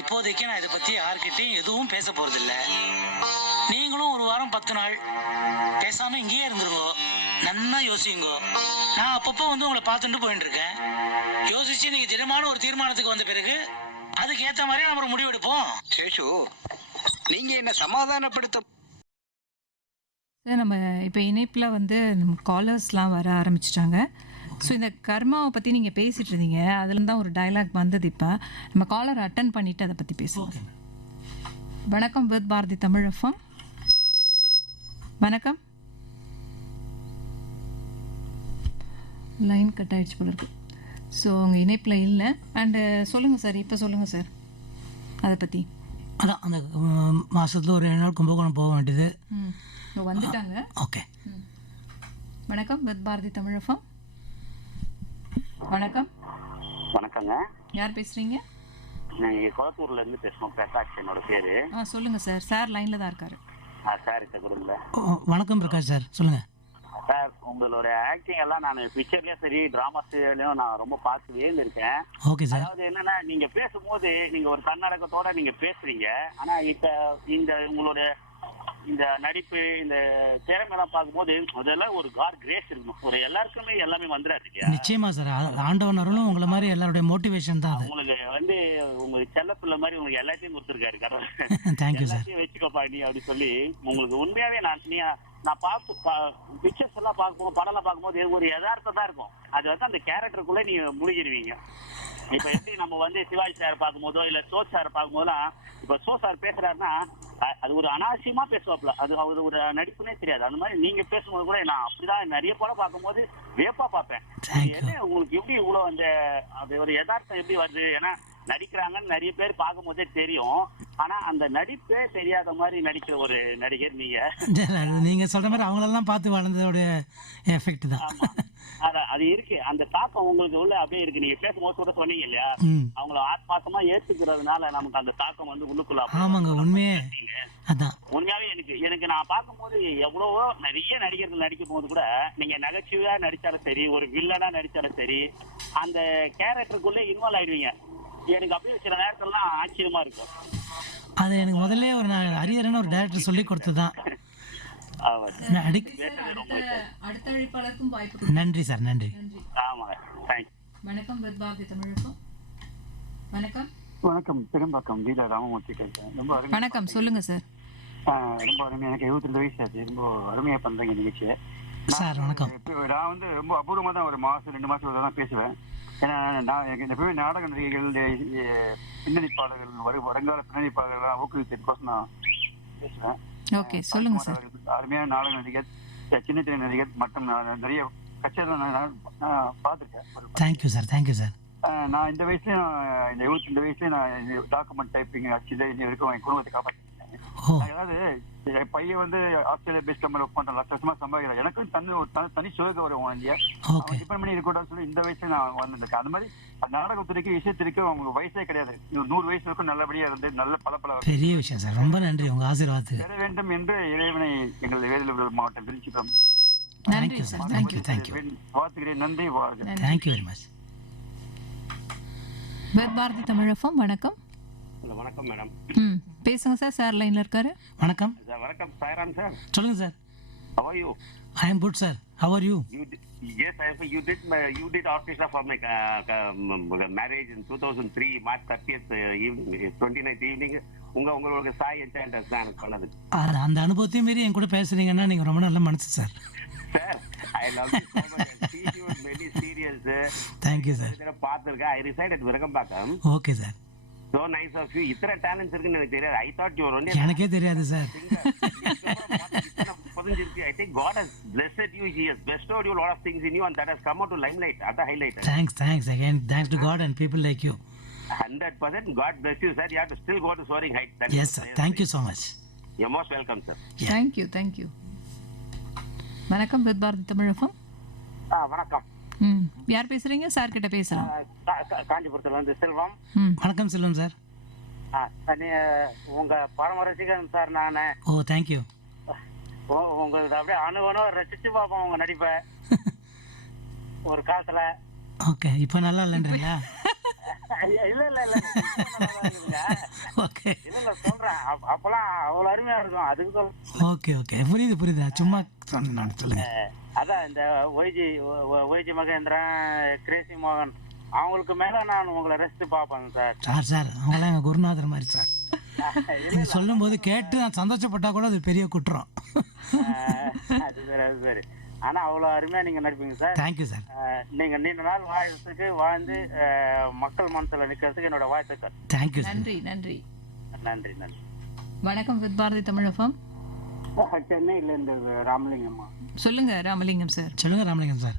இப்போதைக்கு நான் இதை பத்தி யார்கிட்டையும் எதுவும் பேச போறதில்ல. நீங்களும் ஒரு வாரம் 10 நாள் பேசாம இங்கேயே இருந்துருங்க. நன்னா யோசிங்கோ. நான் அப்பப்போ வந்து உங்களை பார்த்துட்டு போயிட்டு இருக்கேன். யோசிச்சு நீங்க திடமான ஒரு தீர்மானத்துக்கு வந்த பிறகு அதுக்கு ஏத்த மாதிரி நம்ம ஒரு முடிவு எடுப்போம். சேஷு, நீங்க என்ன சமாதானப்படுத்த சார் நம்ம இப்போ இணைப்பில் வந்து நம்ம காலர்ஸ்லாம் வர ஆரம்பிச்சிட்டாங்க. ஸோ இந்த கர்மாவை பற்றி நீங்கள் பேசிகிட்டு இருந்தீங்க, அதுலேருந்து தான் ஒரு டயலாக் வந்தது. இப்போ நம்ம காலர் அட்டன் பண்ணிவிட்டு அதை பற்றி பேசுவோம். வணக்கம் வித் பாரதி தமிழ் எஃப்எம். வணக்கம். லைன் கட் ஆகிடுச்சு போல இருக்கு. ஸோ உங்கள் இணைப்பில் இல்லை. அண்டு சொல்லுங்கள் சார், இப்போ சொல்லுங்கள் சார் அதை பற்றி. அதான் அந்த மாதத்தில் ஒரு 7 நாள் கும்பகோணம் போக வேண்டியது. வந்துட்டாங்க. ஓகே. வணக்கம் வித் பாரதி தமிழ் எஃப்எம். வணக்கம். வணக்கங்க. யார் பேசுகிறீங்க? நாங்கள் குளத்தூர்ல இருந்து பேசுகிறோம். பிரகாஷ் என்னோட பேரு. சொல்லுங்கள் சார். சார் லைனில் தான் இருக்காரு. சார் கிட்ட கொடுங்க. வணக்கம் பிரகாஷ் சார், சொல்லுங்கள். சார், உங்களோட ஆக்டிங் எல்லாம் நான் பிக்சர்லயும் சரி டிராமாஸ்லயும் நான் ரொம்ப பார்த்துவே இருக்கேன். Okay sir. அதாவது என்னன்னா, நீங்க பேசும்போது நீங்க ஒரு தன்னடக்கத்தோட நீங்க பேசுறீங்க. ஆனா இப்ப இந்த உங்களோட இந்த நடிப்பு, இந்த திறமையெல்லாம் பார்க்கும்போது அதெல்லாம் ஒரு காட் கிரேஸ் இருக்கணும். ஒரு எல்லாருக்குமே எல்லாமே வந்துடாது இல்லையா? நிச்சயமா சார். ஆண்டவன் அருளும் உங்களை மாதிரி எல்லாருடைய மோட்டிவேஷன் தான். உங்களுக்கு வந்து உங்க செல்லப்பிள்ளை மாதிரி உங்களுக்கு எல்லாத்தையும் கொடுத்துருக்காரு கடவுள். Thank you sir. எல்லாத்தையும் வச்சுக்கோப்பா நீ அப்படி சொல்லி உங்களுக்கு உண்மையாவே நான் பிக்சர்ஸ் எல்லாம் பார்க்கும்போது, படம் எல்லாம் பார்க்கும்போது ஒரு யதார்த்தம் தான் இருக்கும். அது வந்து அந்த கேரக்டருக்குள்ள நீங்க முழுகிடுவீங்க. இப்ப எப்படி நம்ம வந்து சிவாஜி சார் பார்க்கும்போதோ இல்ல சோ சார் பார்க்கும்போதெல்லாம், இப்ப சோ சார் பேசுறாருன்னா அது ஒரு அனாவசியமா பேசுவாப்ல, அது அவர் ஒரு நடிப்புனே தெரியாது. அந்த மாதிரி நீங்க பேசும்போது கூட நான் அப்படிதான் நிறைய படம் பார்க்கும்போது வியப்பா பார்ப்பேன். என்ன உங்களுக்கு எப்படி இவ்வளவு அந்த அது ஒரு யதார்த்தம் எப்படி வருது? ஏன்னா நடிக்கிறாங்கன்னு நிறைய பேர் பார்க்கும்போதே தெரியும். ஆனா அந்த நடிப்பே தெரியாத மாதிரி நடிக்கிற ஒரு நடிகர் நீங்க. நீங்க சொல்ற மாதிரி அவங்களெல்லாம் பார்த்து வளர்ந்ததோட எஃபெக்ட் தான். அது இருக்கு, அந்த தாக்கம் உங்களுக்கு உள்ள அப்படியே இருக்கு. நீங்க பேசும்போது கூட சொன்னீங்க இல்லையா, அவங்கள ஆத்மாசமா ஏத்துக்கிறதுனால நமக்கு அந்த தாக்கம் வந்து உள்ளுக்குள்ள. ஆமாங்க, உண்மையே அதான். உண்மையாவே எனக்கு நான் பார்க்கும்போது எவ்வளவோ நிறைய நடிகர்கள் நடிக்கும் போது கூட நீங்க நகைச்சுவையா நடிச்சாலும் சரி, ஒரு வில்லனா நடிச்சாலும் சரி, அந்த கேரக்டருக்குள்ளே இன்வால்வ் ஆயிடுவீங்க. எனக்கு அப்படியே சில நேரத்துலாம் ஆச்சரியமா இருக்கும். அது எனக்கு முதல்ல ஒரு அரியரன்னு ஒரு டைரக்டர் சொல்லி கொடுத்ததுதான். நன்றி சார், நன்றி. வணக்கம் வித் பாரதி தமிழுக்கும். வணக்கம். வணக்கம். பெரும்பாக்கம் வீரா ராமமூர்த்தி பேசுறேன். ரொம்ப அருமை. வணக்கம், சொல்லுங்க சார். ரொம்ப அருமையா, எனக்கு 72 வயசு ஆச்சு. ரொம்ப அருமையா பண்றீங்க நிகழ்ச்சியை சார். வணக்கம். நான் வந்து ரொம்ப அபூர்வமா தான் ஒரு மாசம் 2 மாசம் தான் பேசுவேன். ஏன்னா நான் எப்பவுமே நாடக நடிகைகள், பின்னணி பாடல்கள், வருங்கால பின்னணி பாடல்கள்லாம் ஊக்குவித்ததுக்கோசம் நான் பேசுவேன். ஓகே, சொல்லுங்க சார். அருமையான நாடக நடிகர், சின்ன சின்ன நடிகர் மற்றும் நிறைய கச்சேரி நான் பார்த்துருக்கேன். Thank you sir, thank you sir. நான் இந்த வயசுலயும், இந்த 22 வயசுலயும் நான் டாக்குமெண்ட் டைப்பிங் அடிச்சு இன்னி வரைக்கும் என் குடும்பத்தை காப்பாற்றிருக்கேன். அதாவது என் பையன் வந்து ஆஸ்திரேலியா பேஸ் கம்பெனி ஒர்க் பண்ற 1 வருஷமா சம்பாதிக்கிறேன். எனக்கும் ஒரு தனி சுக கௌரவம் இல்லையா, டிபெண்ட் பண்ணி இருக்கக்கூடாதுன்னு சொல்லி இந்த வயசுல நான் வந்துருக்கேன். அது மாதிரி நாடகத்துறைக்கு, இசைத்திற்கு அவங்க வயசே கிடையாது. 100 வயசு வரைக்கும் நல்லபடியா இருந்து நல்ல பல பெரிய விஷயம் சார். ரொம்ப நன்றி உங்க ஆசீர்வாதத்துக்கு. பெற வேண்டும் என்று இறைவனை எங்கள் வேலூர் மாவட்டம் Thiruchipuram. Thank you sir, thank you, thank you. வாழ்த்துக்கிறேன். நன்றி, வாழ்க. Thank you very much. With Bharathi Tamil FM. வணக்கம். வணக்கம் மேடம். பேசுங்க சார். சார் லைன்ல இருக்காரு. வணக்கம். வணக்கம் சாய்ராம் சார். சொல்லுங்க sir. How are you? I am good sir. How are you? Yes, you did orchestra for my marriage in 2003 March 30th evening, 29th evening. உங்களுக்கு சாய் என்டர்டைன்மென்ட்ஸ் தான் பண்ணது. அந்த அனுபவத்தையும் மீறி என் கூட பேசுறீங்கன்னா நீங்க ரொம்ப நல்ல மனசு sir. Sir, I love you so much. I see you in many serials. Thank you sir. பார்த்திருக்கேன். I reside at Viragambakam. Okay sir. So nice of you. இத்தனை டேலண்ட்ஸ் இருக்குன்னு எனக்கு தெரியாது. I thought you were only. எனக்கே தெரியாது sir. I think God has blessed you. He has bestowed you a lot of things in you, and that has come out to limelight. At the highlight. Thanks again. Thanks to God and people like you. 100%. God bless you, sir. You have to still go to soaring heights. Yes sir. Thank you so much. You're most welcome, sir. Thank you. வணக்கம் with Bharathi Tamil FM. வணக்கம். யார் பேசுறீங்க? Sir கிட்ட பேசலாம். காஞ்சிபுரத்துல இருந்து செல்வம். வணக்கம் செல்வம் sir. உங்க பரம ரசிகன் சார் நானு. ஓ தேங்க்யூ. உங்களுக்கு அப்படியே அணுவனோ ரசிச்சு பார்ப்போம் உங்க நடிப்பை ஒரு காலத்துல. ஓகே, இப்போ நல்லா இல்லைன்றீங்களா? இல்ல இல்ல இல்ல ஓகே இல்ல இல்ல சொல்றேன் அப்பெல்லாம் அவ்வளவு அருமையா இருக்கும் அதுக்கு சொல்ல ஓகே ஓகே புரியுது சும்மா சொன்னேன் நான். சொல்லுங்க. அதான் இந்த ஒய்ஜி மகேந்திரன் கிரேசி மோகன் அவங்களுக்கு மேல நான் உங்களை ரெஸ்ட் பார்ப்பேங்க சார். சார் அவங்களாம் எங்கள் குருநாதர் மாதிரி சார். நீங்கள் சொல்லும்போது கேட்டு நான் சந்தோஷப்பட்டா கூட அது பெரிய குற்றம். அது சரி. ஆனா அவ்வளவு அருமையா நீங்க நடிப்பீங்க சார். Thank you sir. நீங்க நீண்ட நாள் வாழ்ந்து மக்கள் மனசுல நிக்கிறதுக்கு என்னோட வாழ்த்துக்கள். Thank you sir. நன்றி நன்றி நன்றி நன்றி. வணக்கம் வித் பாரதி தமிழகம். சென்னையில இருந்து ராமலிங்கம்மா. சொல்லுங்க ராமலிங்கம் சார். சொல்லுங்க ராமலிங்கம் சார்.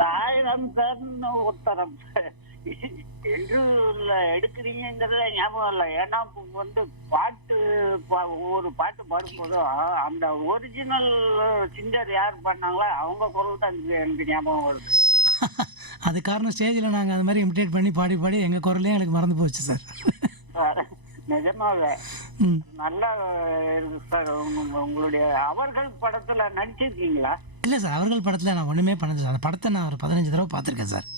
சாயிரம் சார்னு உத்தரம் என்று எடுக்கிறீங்கிறத ஞாபகம் இல்லை. ஏன்னா வந்து ஒரு பாட்டு பாடும்போதும் அந்த ஒரிஜினல் சிங்கர் யார் பண்ணாங்களோ அவங்க குரல் தான் எனக்கு ஞாபகம் வருது. அது காரணம் ஸ்டேஜில் நாங்கள் அது மாதிரி இமிட்டேட் பண்ணி பாடி எங்கள் குரலையும் எனக்கு மறந்து போச்சு சார். நிஜமாவே நல்லா இருக்கு சார். உங்களுடைய அவர்கள் படத்துல நடிச்சிருக்கீங்களா? இல்லை சார், அவர்கள் படத்தில் நான் ஒன்றுமே பண்ணது சார். அந்த படத்தை நான் ஒரு 15 தடவை பார்த்துருக்கேன் சார்.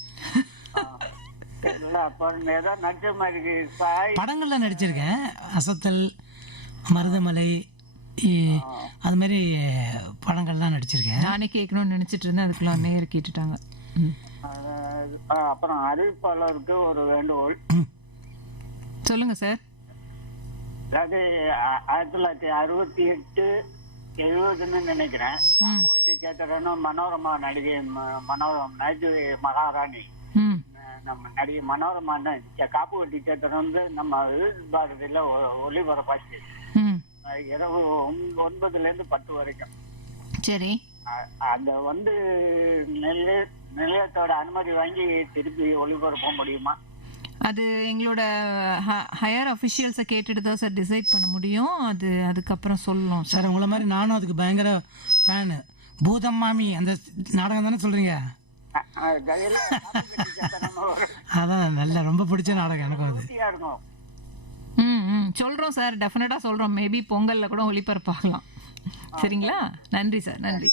படங்கள்ல நடிச்சிருக்கேன். அசத்தல், மருதமலை, அது மாதிரி படங்கள்லாம் நடிச்சிருக்கேன். நானே கேட்கணும்னு நினைச்சிட்டு இருந்தேன், அதுக்குள்ள நேர் கேட்டுட்டாங்க. அப்புறம் அறிவிப்பாளருக்கு ஒரு வேண்டுகோள். சொல்லுங்க சார். அதாவது 1968 70ன்னு நினைக்கிறேன். கேட்டதும் மனோரமா நடிகை நடிகை மகாராணி நம்ம நடிகை மனோரமா காப்பு வெட்டி தேட்டர் வந்து நம்ம பாரதியில ஒளிபரப்பாச்சு. இரவு 9ல 10 வரைக்கும். சரி. அந்த வந்து நிலையத்தோட அனுமதி வாங்கி திருப்பி ஒளிபரப்ப முடியுமா? அது எங்களோட ஹையர் அஃபிஷியல்ஸை கேட்டுட்டு தான் சார் டிசைட் பண்ண முடியும். அதுக்கப்புறம் சொல்லணும் சார். உங்களை மாதிரி நானும் அதுக்கு பயங்கர ஃபேனு. பூதம் மாமி அந்த நாடகம் தானே சொல்றீங்க? அதான் நல்ல ரொம்ப பிடிச்ச நாடகம் எனக்கும் அது. சொல்றோம் சார், டெஃபினட்டா சொல்றோம். மேபி பொங்கல்ல கூட ஒளிபரப்பாகலாம். சரிங்களா? நன்றி சார். நன்றி.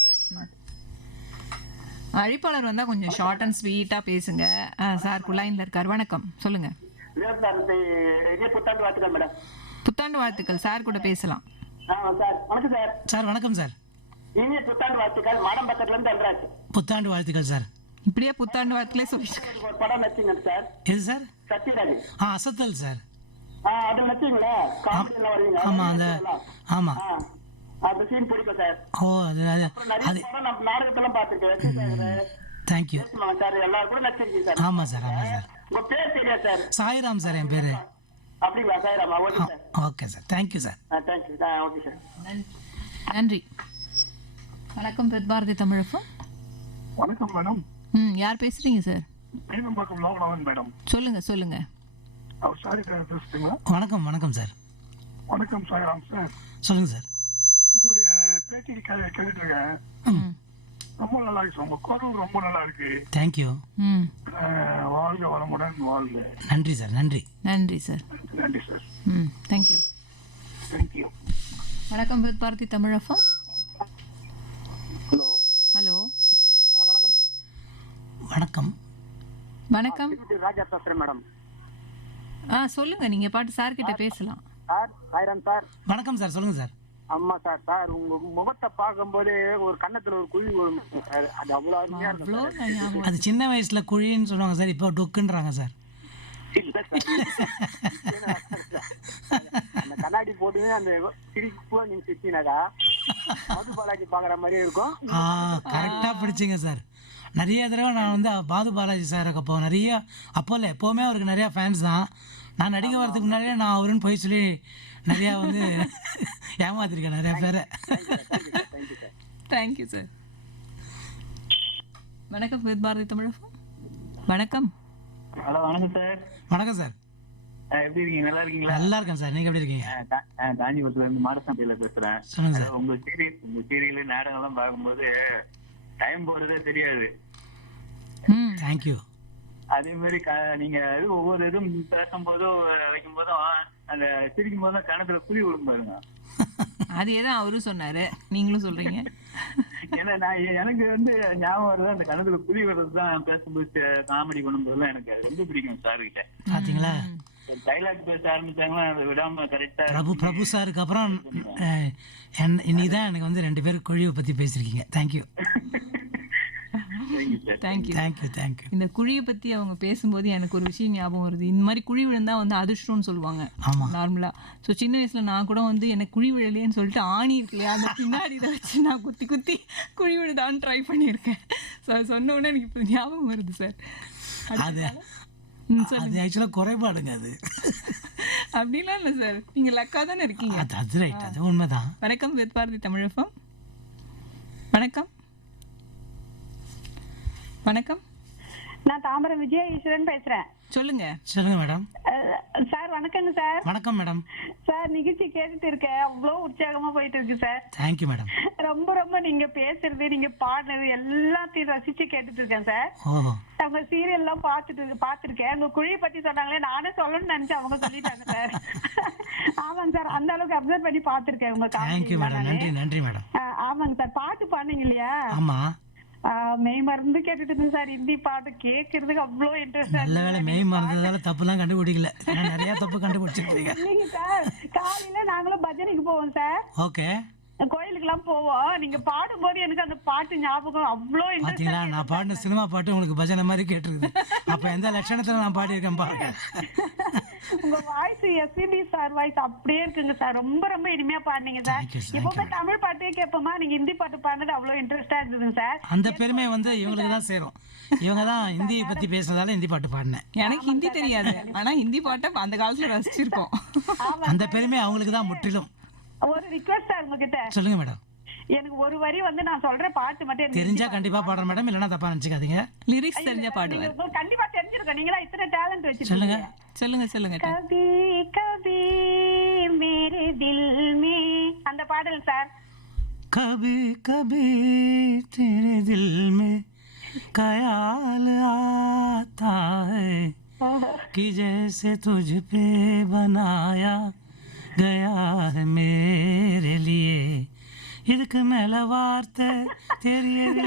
அழைப்பாளர் வந்தா கொஞ்சம் ஷார்ட் அண்ட் ஸ்வீட்டா பேசுங்க சார். குழாயில இருக்கார். வணக்கம், சொல்லுங்க. புத்தாண்டு வாழ்த்துக்கள் சார். கூட பேசலாம் சார். வணக்கம் சார். புத்தாண்டு வாழ்த்துக்கள். மாடம் பக்கத்துல இருந்து புத்தாண்டு வாழ்த்துக்கள் சார். இப்படியே புத்தாண்டு வாழ்த்துக்களே சொல்லிட்டு படம் நடிச்சீங்க சார். எது சார்? சத்யராஜ். அசத்தல் சார். அது நடிச்சீங்களா? காமெடில வரீங்க. ஆமா, அந்த ஆமா அந்த சீன் பிடிக்கும் சார். ஓ அது நாடகத்தெல்லாம் பார்த்துருக்கேன். Thank you sir. எல்லாரும் கூட நடிச்சிருக்கீங்க சார். ஆமா சார். ஆமா சார். உங்க பேர் தெரியா சார்? சாய்ராம் சார் என் பேரு. அப்படிங்களா? சாய்ராமா. Okay sir. Okay sir. Thank you sir. Thank you. Okay sir. நன்றி. வணக்கம் வித் பாரதி தமிழகம். வணக்கம் மேடம். யார் பேசுறீங்க சார்? மேடம். சொல்லுங்க சொல்லுங்க. வணக்கம் வணக்கம் சார். வணக்கம் சாய்ராம் சார். சொல்லுங்க சார். உங்களுடைய பேட்டி கேட்டுட்டு இருக்கேன். ரொம்ப நல்லா இருக்கு. உங்க குரல் ரொம்ப நல்லா இருக்கு. தேங்க்யூ. வாழ்க வளமுடன். வாழ்க. நன்றி சார். நன்றி. நன்றி சார். நன்றி சார். தேங்க்யூ. தேங்க்யூ. வணக்கம் with Bharathi Tamilagam. Hello. Hello. வணக்கம். வணக்கம். வணக்கம். ராஜா பேசுறேன் மேடம். சொல்லுங்க. நீங்க பாட்டு சார் கிட்ட பேசலாம். சார். சாய்ராம் சார். வணக்கம் சார். சொல்லுங்க சார். ஆமா சார். சார் உங்க முகத்தை பார்க்கும்போது ஒரு கண்ணத்துல ஒரு குழி விழும் சார். அது அவ்வளவு அருமையா இருக்கு. அது சின்ன வயசுல குழின்னு சொல்லுவாங்க சார். இப்போ டொக்குன்றாங்க சார். அந்த கண்ணாடி போட்டு அந்த சிரிப்பு நீங்க சிரிச்சினாக்கா மது பாலாஜி பாக்குற மாதிரி இருக்கும். கரெக்டா பிடிச்சிங்க சார். நிறைய தடவை நான் வந்து பாது பாலாஜி சார் அப்போ நிறைய அப்போல எப்போவுமே அவருக்கு நிறையா ஃபேன்ஸ் தான். நான் நடிக்க வரதுக்கு முன்னாடியே நான் அவருன்னு போய் சொல்லி நிறையா வந்து ஏமாத்திருக்கேன் நிறைய பேரை. Thank you sir. வணக்கம் வித் பாரதி தமிழகம். வணக்கம். ஹலோ. வணக்கம் சார். வணக்கம் சார். எப்படி இருக்கீங்க? நல்லா இருக்கீங்களா? நல்லா இருக்கேன் சார். நீங்க எப்படி இருக்கீங்க? காஞ்சிபுரத்துல இருந்து மாடசாம்பியில பேசுறேன். சொல்லுங்க சார். உங்க சீரியல் நாடகம் எல்லாம் பார்க்கும்போது டைம் போறதே தெரியாது. தேங்க்யூ. அதே மாதிரி நீங்க ஒவ்வொரு இதுவும் பேசும்போதும் வைக்கும் போதும் அந்த சிரிக்கும் போது தான் கணத்துல குழி விழும் பாருங்க. அதே தான் அவரும் சொன்னாரு, நீங்களும் சொல்றீங்க. ஏன்னா நான் எனக்கு வந்து ஞாபகம் வருது, அந்த கணத்துல குழி வர்றது தான் பேசும்போது காமெடி பண்ணும்போதுலாம் எனக்கு அது ரொம்ப பிடிக்கும் சார் கிட்ட. பாத்தீங்களா, டைலாக் பேச ஆரம்பிச்சாங்கன்னா அதை விடாம கரெக்டா பிரபு சாருக்கு அப்புறம் இன்னைக்குதான் எனக்கு வந்து 2 பேரும் குழிவை பத்தி பேசிருக்கீங்க. Thank you thank you. தேங்க்யூ. இந்த குழியை பத்தி அவங்க பேசும்போது எனக்கு ஒரு விஷயம் ஞாபகம் வருது. இந்த மாதிரி குழி விழுந்தா வந்து அதிர்ஷ்டம்னு சொல்லுவாங்க நார்மலா. ஸோ சின்ன வயசுல நான் கூட வந்து எனக்கு குழி விழலையேன்னு சொல்லிட்டு ஆணி இருக்கு இல்லையா, அந்த பின்னாடி இதை வச்சு நான் குத்தி குத்தி குழி விழுதான்னு ட்ரை பண்ணியிருக்கேன். ஸோ அது சொன்ன உடனே எனக்கு இப்போ ஞாபகம் வருது சார். அது ஆக்சுவலா குறைபாடுங்க அது. அப்படிலாம் இல்லை சார், நீங்க லக்கா தானே இருக்கீங்க. அது ரைட், அது உண்மைதான். வணக்கம் வித் பாரதி தமிழகம். வணக்கம். வணக்கம், நான் தாம்பரம் விஜயா ஈஸ்வரன் பேசுறேன். சொல்லுங்க. சொல்லுங்க மேடம். சார் வணக்கங்க சார். வணக்கம் மேடம். சார் நிகழ்ச்சி கேட்டுட்டு இருக்கேன், அவ்வளோ உற்சாகமா போயிட்டு இருக்கு சார். Thank you madam. ரொம்ப ரொம்ப நீங்க பேசுறது, நீங்க பாடுறது எல்லாத்தையும் ரசிச்சு கேட்டுட்டு இருக்கேன் சார். அவங்க சீரியல் எல்லாம் பாத்துருக்கேன். உங்க குழியை பத்தி சொன்னாங்களே, நானே சொல்லணும்னு நினைச்சு அவங்க சொல்லிட்டாங்க சார். ஆமாங்க சார், அந்த அளவுக்கு அப்சர்வ் பண்ணி பாத்துருக்கேன் உங்க காமெடி. நன்றி மேடம். ஆமாங்க சார், பாட்டு பாடுனீங்க இல்லையா? ஆமா, மெய் மறந்து கேட்டுட்டு இருந்தேன் சார். ஹிந்தி பாட்டு கேட்கறதுக்கு அவ்வளோ இன்ட்ரெஸ்ட். நல்ல வேலை மெய் மறந்ததால தப்புலாம் கண்டுபிடிக்கல. நிறைய தப்பு கண்டுபிடிச்சிருக்கீங்க. இல்லைங்க சார், காலையில நாங்களும் பஜனைக்கு போவோம் சார். ஓகே, கோயிலுக்கு எல்லாம் போவோம். நீங்க பாடும்போது எனக்கு அந்த பாட்டு ஞாபகம் அவ்வளோ பாத்தீங்களா, நான் பாடின சினிமா பாட்டு உங்களுக்கு பஜனை மாதிரி கேட்டிருக்குது. அப்ப எந்த லட்சணத்துல நான் பாடியிருக்கேன் பாருங்க. உங்க வாய்ஸ் எஸ்பிபி சார் வாய்ஸ் அப்படியே இருக்குங்க சார். ரொம்ப ரொம்ப இனிமையா பாடுனீங்க சார். எப்பவுமே தமிழ் பாட்டே கேட்போமா, நீங்க ஹிந்தி பாட்டு பாடுறது அவ்வளவு இன்ட்ரெஸ்டா இருந்ததுங்க சார். அந்த பெருமை வந்து இவங்களுக்கு தான் சேரும். இவங்க தான் ஹிந்தியை பத்தி பேசுறதால ஹிந்தி பாட்டு பாடினேன். எனக்கு ஹிந்தி தெரியாது, ஆனா ஹிந்தி பாட்டை அந்த காலத்துல ரசிச்சிருக்கோம். அந்த பெருமை அவங்களுக்கு தான் முற்றிலும். ஒரு ரிக்வெஸ்ட் சார் உங்ககிட்ட. சொல்லுங்க மேடம். எனக்கு ஒரு வரி வந்து நான் சொல்ற பாட்டு மட்டும் தெரிஞ்சா கண்டிப்பா பாடுறேன் மேடம், இல்லனா தப்பா நினைச்சுக்காதீங்க. லிரிக்ஸ் தெரிஞ்சா பாடுவேன். கண்டிப்பா தெரிஞ்சிருக்கேன், நீங்க தான் இத்தனை டேலண்ட் வச்சிருக்கீங்க. சொல்லுங்க சொல்லுங்க சொல்லுங்க. கபி கபி மேரே தில் மே, அந்த பாடல் சார். கபி கபி तेरे दिल में ख्याल आता है कि जैसे तुझ पे बनाया गया है मेरे लिए, இதுக்கு மேல வார்த்தை தெரியல.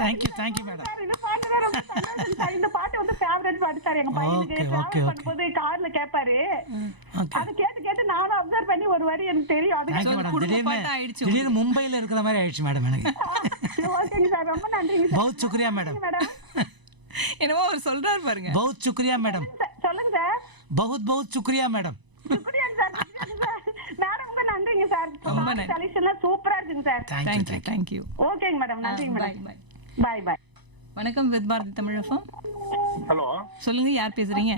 Thank you madam. இந்த பாட்டு வந்து ஃபேவரட் பாட்டு சார். எங்க பையனுக்கு டிராவல் பண்ணும்போது கார்ல கேட்பாரு. அது கேட்டு கேட்டு நானும் அப்சர்வ் பண்ணி ஒரு வரி எனக்கு தெரியும். அது திடீர்னு மும்பைல இருக்கிற மாதிரி ஆயிடுச்சு மேடம் எனக்கு. ஓகேங்க சார், ரொம்ப நன்றிங்க சார். बहुत शुक्रिया மேடம். என்னவோ அவர் சொல்றாரு பாருங்க. बहुत शुक्रिया மேடம். சொல்லுங்க சார். बहुत शुक्रिया மேடம். शुक्रिया சார். மேடம் ரொம்ப நன்றிங்க சார். ரொம்ப நன்றி. செலக்ஷன்லாம் சூப்பரா இருக்குங்க சார். தேங்க்யூ. ஓகேங்க மேடம், நன்றிங்க மேடம். Bye bye. வணக்கம் வித் பாரதி தமிழகம். ஹலோ, சொல்லுங்க, யார் பேசுறீங்க?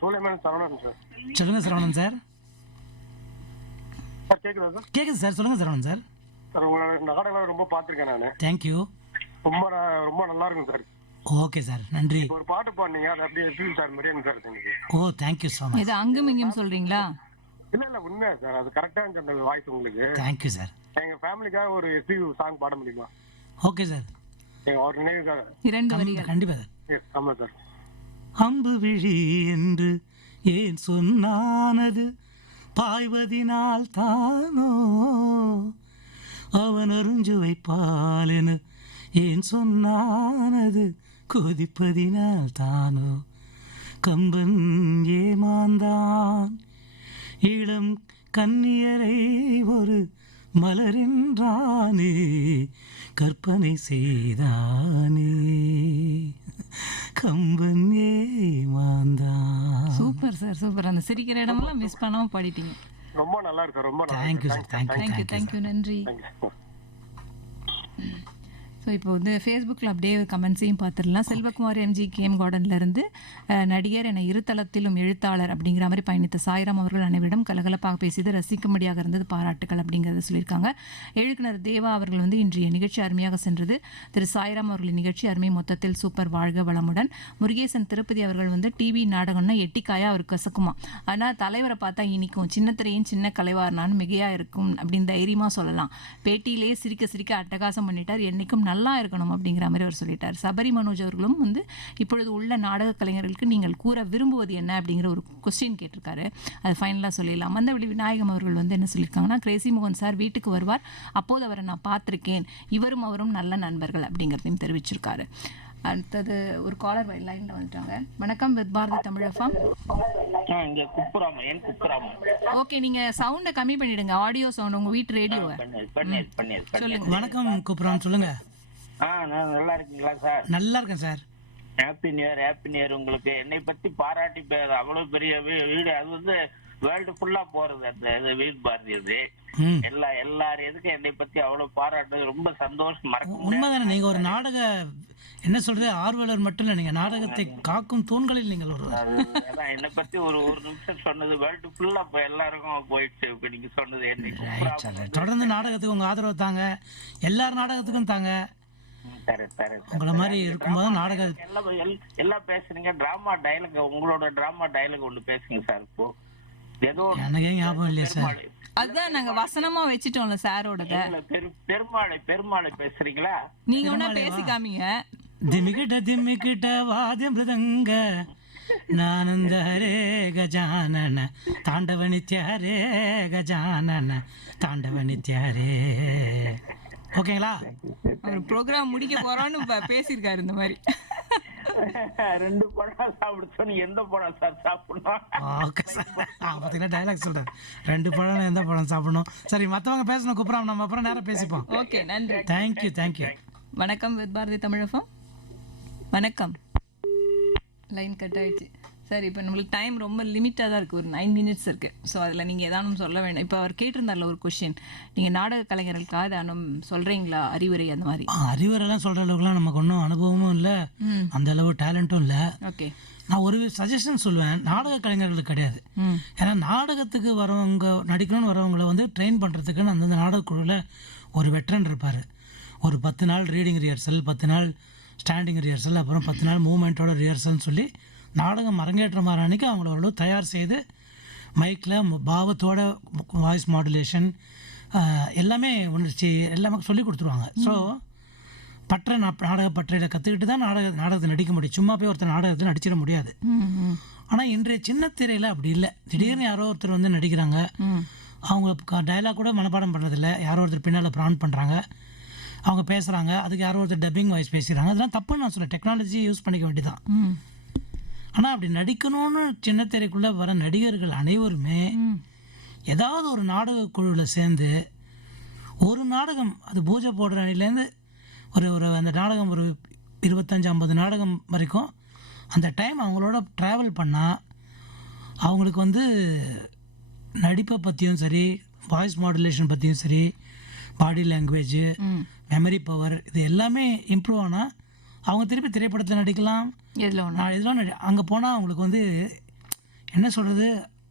சூலைமான் சரவணன் சார். சொல்லுங்க சரவணன் சார். சார் கேக்குதா சார்? கேக்குது சார், சொல்லுங்க சரவணன் சார். சார் உங்க நாடகம் ரொம்ப பாத்திருக்கேன் நானு. தேங்க்யூ. ரொம்ப நல்லா இருக்கும் சார். ஓகே சார், நன்றி. ஒரு பாட்டு பாடுனீங்க, அது அப்படியே ஃபீல் சார் மாதிரியே சார் எனக்கு. ஓ தேங்க்யூ ஸோ மச். இது அங்கும் இங்கும் சொல்றீங்களா? இல்ல உண்மையா சார், அது கரெக்டா இருந்துச்சு அந்த வாய்ஸ் உங்களுக்கு. Thank you sir. எங்க ஃபேமிலிக்காக ஒரு எஸ்பி சாங் பாட முடியுமா? Okay sir. அவர் நினைவுக்காக 2 வரிகள். கண்டிப்பா சார். ஆமா சார். அம்பு விழி என்று ஏன் சொன்னானது பாய்வதினால் தானோ, அவன் அருஞ்சு வைப்பாலென ஏன் சொன்னானது கொதிப்பதினால் தானோ, கம்பன் ஏமாந்தான் இளம் கன்னியரை ஒரு மலரின்றானே, கற்பனை செய்தானே கம்பன் ஏமாந்தான். Super sir, super. அந்த சிரிக்கிற இடமெல்லாம் மிஸ் பண்ணாம பாடிட்டீங்க. ரொம்ப நல்லா இருக்கு. ரொம்ப தேங்க்யூ சார். தேங்க்யூ நன்றி. ஸோ இப்போ வந்து ஃபேஸ்புக்கில் அப்படியே கமெண்ட்ஸையும் பார்த்துடலாம். செல்வகுமார் எம்ஜி கேம் கார்டன்லேருந்து நடிகர் என இருதளத்திலும் எழுத்தாளர் அப்படிங்கிற மாதிரி பயணித்த சாய்ராம் அவர்கள் அனைவரிடம் கலகலப்பாக பேசியது ரசிக்கும்படியாக இருந்தது, பாராட்டுகள் அப்படிங்கிறத சொல்லியிருக்காங்க. எழுக்குனர் தேவா அவர்கள் வந்து இன்றைய நிகழ்ச்சி அருமையாக சென்றது. திரு சாய்ராம் அவர்களின் நிகழ்ச்சி அருமை, மொத்தத்தில் சூப்பர், வாழ்க வளமுடன். முருகேசன் திருப்பதி அவர்கள் வந்து டிவி நாடகம்னா எட்டிக்காயா அவருக்கு கசக்குமா, ஆனால் தலைவரை பார்த்தா இனிக்கும், சின்ன திரையின் சின்ன கலைவாரனான்னு மிகையாக இருக்கும் அப்படின்னு தைரியமாக சொல்லலாம். பேட்டியிலேயே சிரிக்க சிரிக்க அட்டகாசம் பண்ணிட்டார். என்றைக்கும் நல்லா இருக்கணும் அப்படிங்கிற மாதிரி அவர் சொல்லிட்டார். சபரி மனோஜ் அவர்களும் வந்து இப்பொழுது உள்ள நாடக கலைஞர்களுக்கு நீங்கள் கூற விரும்புவது என்ன அப்படிங்கிற ஒரு கொஸ்டின் கேட்டிருக்காரு. அது ஃபைனலாக சொல்லிடலாம். மந்தவெளி விநாயகம் அவர்கள் வந்து என்ன சொல்லியிருக்காங்கன்னா, கிரேசி மோகன் சார் வீட்டுக்கு வருவார், அப்போது அவரை நான் பார்த்துருக்கேன், இவரும் அவரும் நல்ல நண்பர்கள் அப்படிங்கிறதையும் தெரிவிச்சிருக்காரு. அடுத்தது ஒரு காலர் லைன்ல வந்துட்டாங்க. வணக்கம், with Bharathi Tamil FM. Okay, நீங்க சவுண்ட கம்மி பண்ணிடுங்க, ஆடியோ சவுண்ட், உங்க வீட்டு ரேடியோவை. சொல்லுங்க. வணக்கம் கூப்பிடுறோம், சொல்லுங்க. நல்லா இருக்கீங்களா சார்? நல்லா இருக்கேன் sir. Happy new year, happy new year. உங்களுக்கு என்னை பத்தி பாராட்டி அவ்வளவு பெரிய வீடு, அது வந்து வேர்ல்டு ஃபுல்லா போறது அந்த வீடு பாரதி. அது எல்லாரும் எதுக்கு என்னை பத்தி அவ்வளவு பாராட்டு, ரொம்ப சந்தோஷம். மறக்க உண்மைதானே, நீங்க ஒரு நாடக என்ன சொல்றது ஆர்வலர் மட்டும் இல்ல, நீங்க நாடகத்தை காக்கும் தூண்களில் நீங்கள் ஒருவர். என்னை பத்தி ஒரு நிமிஷம் சொன்னது வேர்ல்டு ஃபுல்லா எல்லாருக்கும் போயிடுச்சு. இப்ப நீங்க சொன்னது தொடர்ந்து நாடகத்துக்கு உங்க ஆதரவு தாங்க, எல்லார் நாடகத்துக்கும் தாங்க. உங்கள மாதிரி இருக்கும்போது நாடக எல்லாம் பேசுறீங்க. டிராமா டயலாக், உங்களோட டிராமா டயலாக் ஒண்ணு பேசுங்க சார். இப்போ ஏதோ எனக்கே ஞாபகம் இல்லையா சார்? அதான் நாங்க வசனமா வச்சிட்டோம்ல சாரோடத. பெருமாளை பேசுறீங்களா? நீங்க ஒண்ணா பேசி காமிங்க. திமிகிட்ட வாദ്യ மிருதங்க நானந்த ஹரே கஜானன தாண்டவ நித்ய ஹரே கஜானன தாண்டவ நித்ய ஹரே. ஓகேங்களா? ஒரு ப்ரோக்ராம் முடிக்க போறோம்னு பேசியிருக்காரு இந்த மாதிரி. 2 பழம் சாப்பிட சொன்னி, எந்த பழம் சார் சாப்பிடணும்? பார்த்தீங்கன்னா டைலாக் சொல்றேன், 2 பழம் எந்த பழம் சாப்பிடணும். சரி, மற்றவங்க பேசணும் கூப்பிடலாம், நம்ம அப்புறம் நேரம் பேசிப்போம். ஓகே, நன்றி. Thank you thank you. வணக்கம், வித் பாரதி தமிழகம். வணக்கம். லைன் கட் ஆயிடுச்சு. சரி, இப்போ நம்மளுக்கு டைம் ரொம்ப லிமிட்டாக தான் இருக்குது, ஒரு 9 மினிட்ஸ் இருக்குது. ஸோ அதில் நீங்கள் ஏதானும் சொல்ல வேண்டாம். இப்போ அவர் கேட்டிருந்தார்ல ஒரு கொஷின், நீங்கள் நாடக கலைஞர்களுக்காக ஏதானும் சொல்கிறீங்களா அறிவுரை அந்த மாதிரி? அறிவுரைலாம் சொல்கிற அளவுக்குலாம் நமக்கு ஒன்றும் அனுபவமும் இல்லை, அந்த அளவு டேலண்ட்டும் இல்லை. ஓகே, நான் ஒரு சஜஷன் சொல்லுவேன், நாடக கலைஞர்களுக்கு கிடையாது. ஏன்னா நாடகத்துக்கு வரவங்க, நடிக்கணும்னு வரவங்களை வந்து ட்ரெயின் பண்ணுறதுக்குன்னு அந்தந்த நாடக குழுவில் ஒரு வெட்ரன் இருப்பார். ஒரு 10 நாள் ரீடிங் ரிஹர்சல், 10 நாள் ஸ்டாண்டிங் ரிஹர்சல், அப்புறம் 10 நாள் மூமெண்ட்டோட ரிஹர்சல்னு சொல்லி நாடகம் அரங்கேற்ற மாதிரி அன்றைக்கி அவங்கள ஓரளவு தயார் செய்து மைக்கில் பாவத்தோட வாய்ஸ் மாடுலேஷன் எல்லாமே உணர்ச்சி எல்லாமே சொல்லி கொடுத்துருவாங்க. ஸோ நாடக பற்றையில் கற்றுக்கிட்டு தான் நாடகத்தை நடிக்க முடியும். சும்மா போய் ஒருத்தர் நாடகத்தில் நடிச்சிட முடியாது. ஆனால் இன்றைய சின்ன திரையில் அப்படி இல்லை. திடீர்னு யாரோ ஒருத்தர் வந்து நடிக்கிறாங்க, அவங்க டைலாக் கூட மனப்பாடம் பண்ணுறதில்ல, யாரோ ஒருத்தர் பின்னால் ப்ரான் பண்ணுறாங்க, அவங்க பேசுகிறாங்க, அதுக்கு யாரோ ஒருத்தர் டப்பிங் வாய்ஸ் பேசுகிறாங்க. அதெல்லாம் தப்புன்னு நான் சொல்ல, டெக்னாலஜி யூஸ் பண்ணிக்க வேண்டியதான். ஆனால் அப்படி நடிக்கணும்னு சின்ன திரைக்குள்ளே வர நடிகர்கள் அனைவருமே ஏதாவது ஒரு நாடக குழுவில் சேர்ந்து ஒரு நாடகம், அது பூஜை போடுற அணிலேருந்து ஒரு அந்த நாடகம் ஒரு 25-50 நாடகம் வரைக்கும் அந்த டைம் அவங்களோட ட்ராவல் பண்ணால் அவங்களுக்கு வந்து நடிப்பை பற்றியும் சரி, வாய்ஸ் மாடுலேஷன் பற்றியும் சரி, பாடி லாங்குவேஜ், மெமரி பவர், இது எல்லாமே இம்ப்ரூவ் ஆனால் அவங்க திருப்பி திரைப்படத்தில் நடிக்கலாம். இதெல்லாம் அங்கே போனால் அவங்களுக்கு வந்து என்ன சொல்கிறது,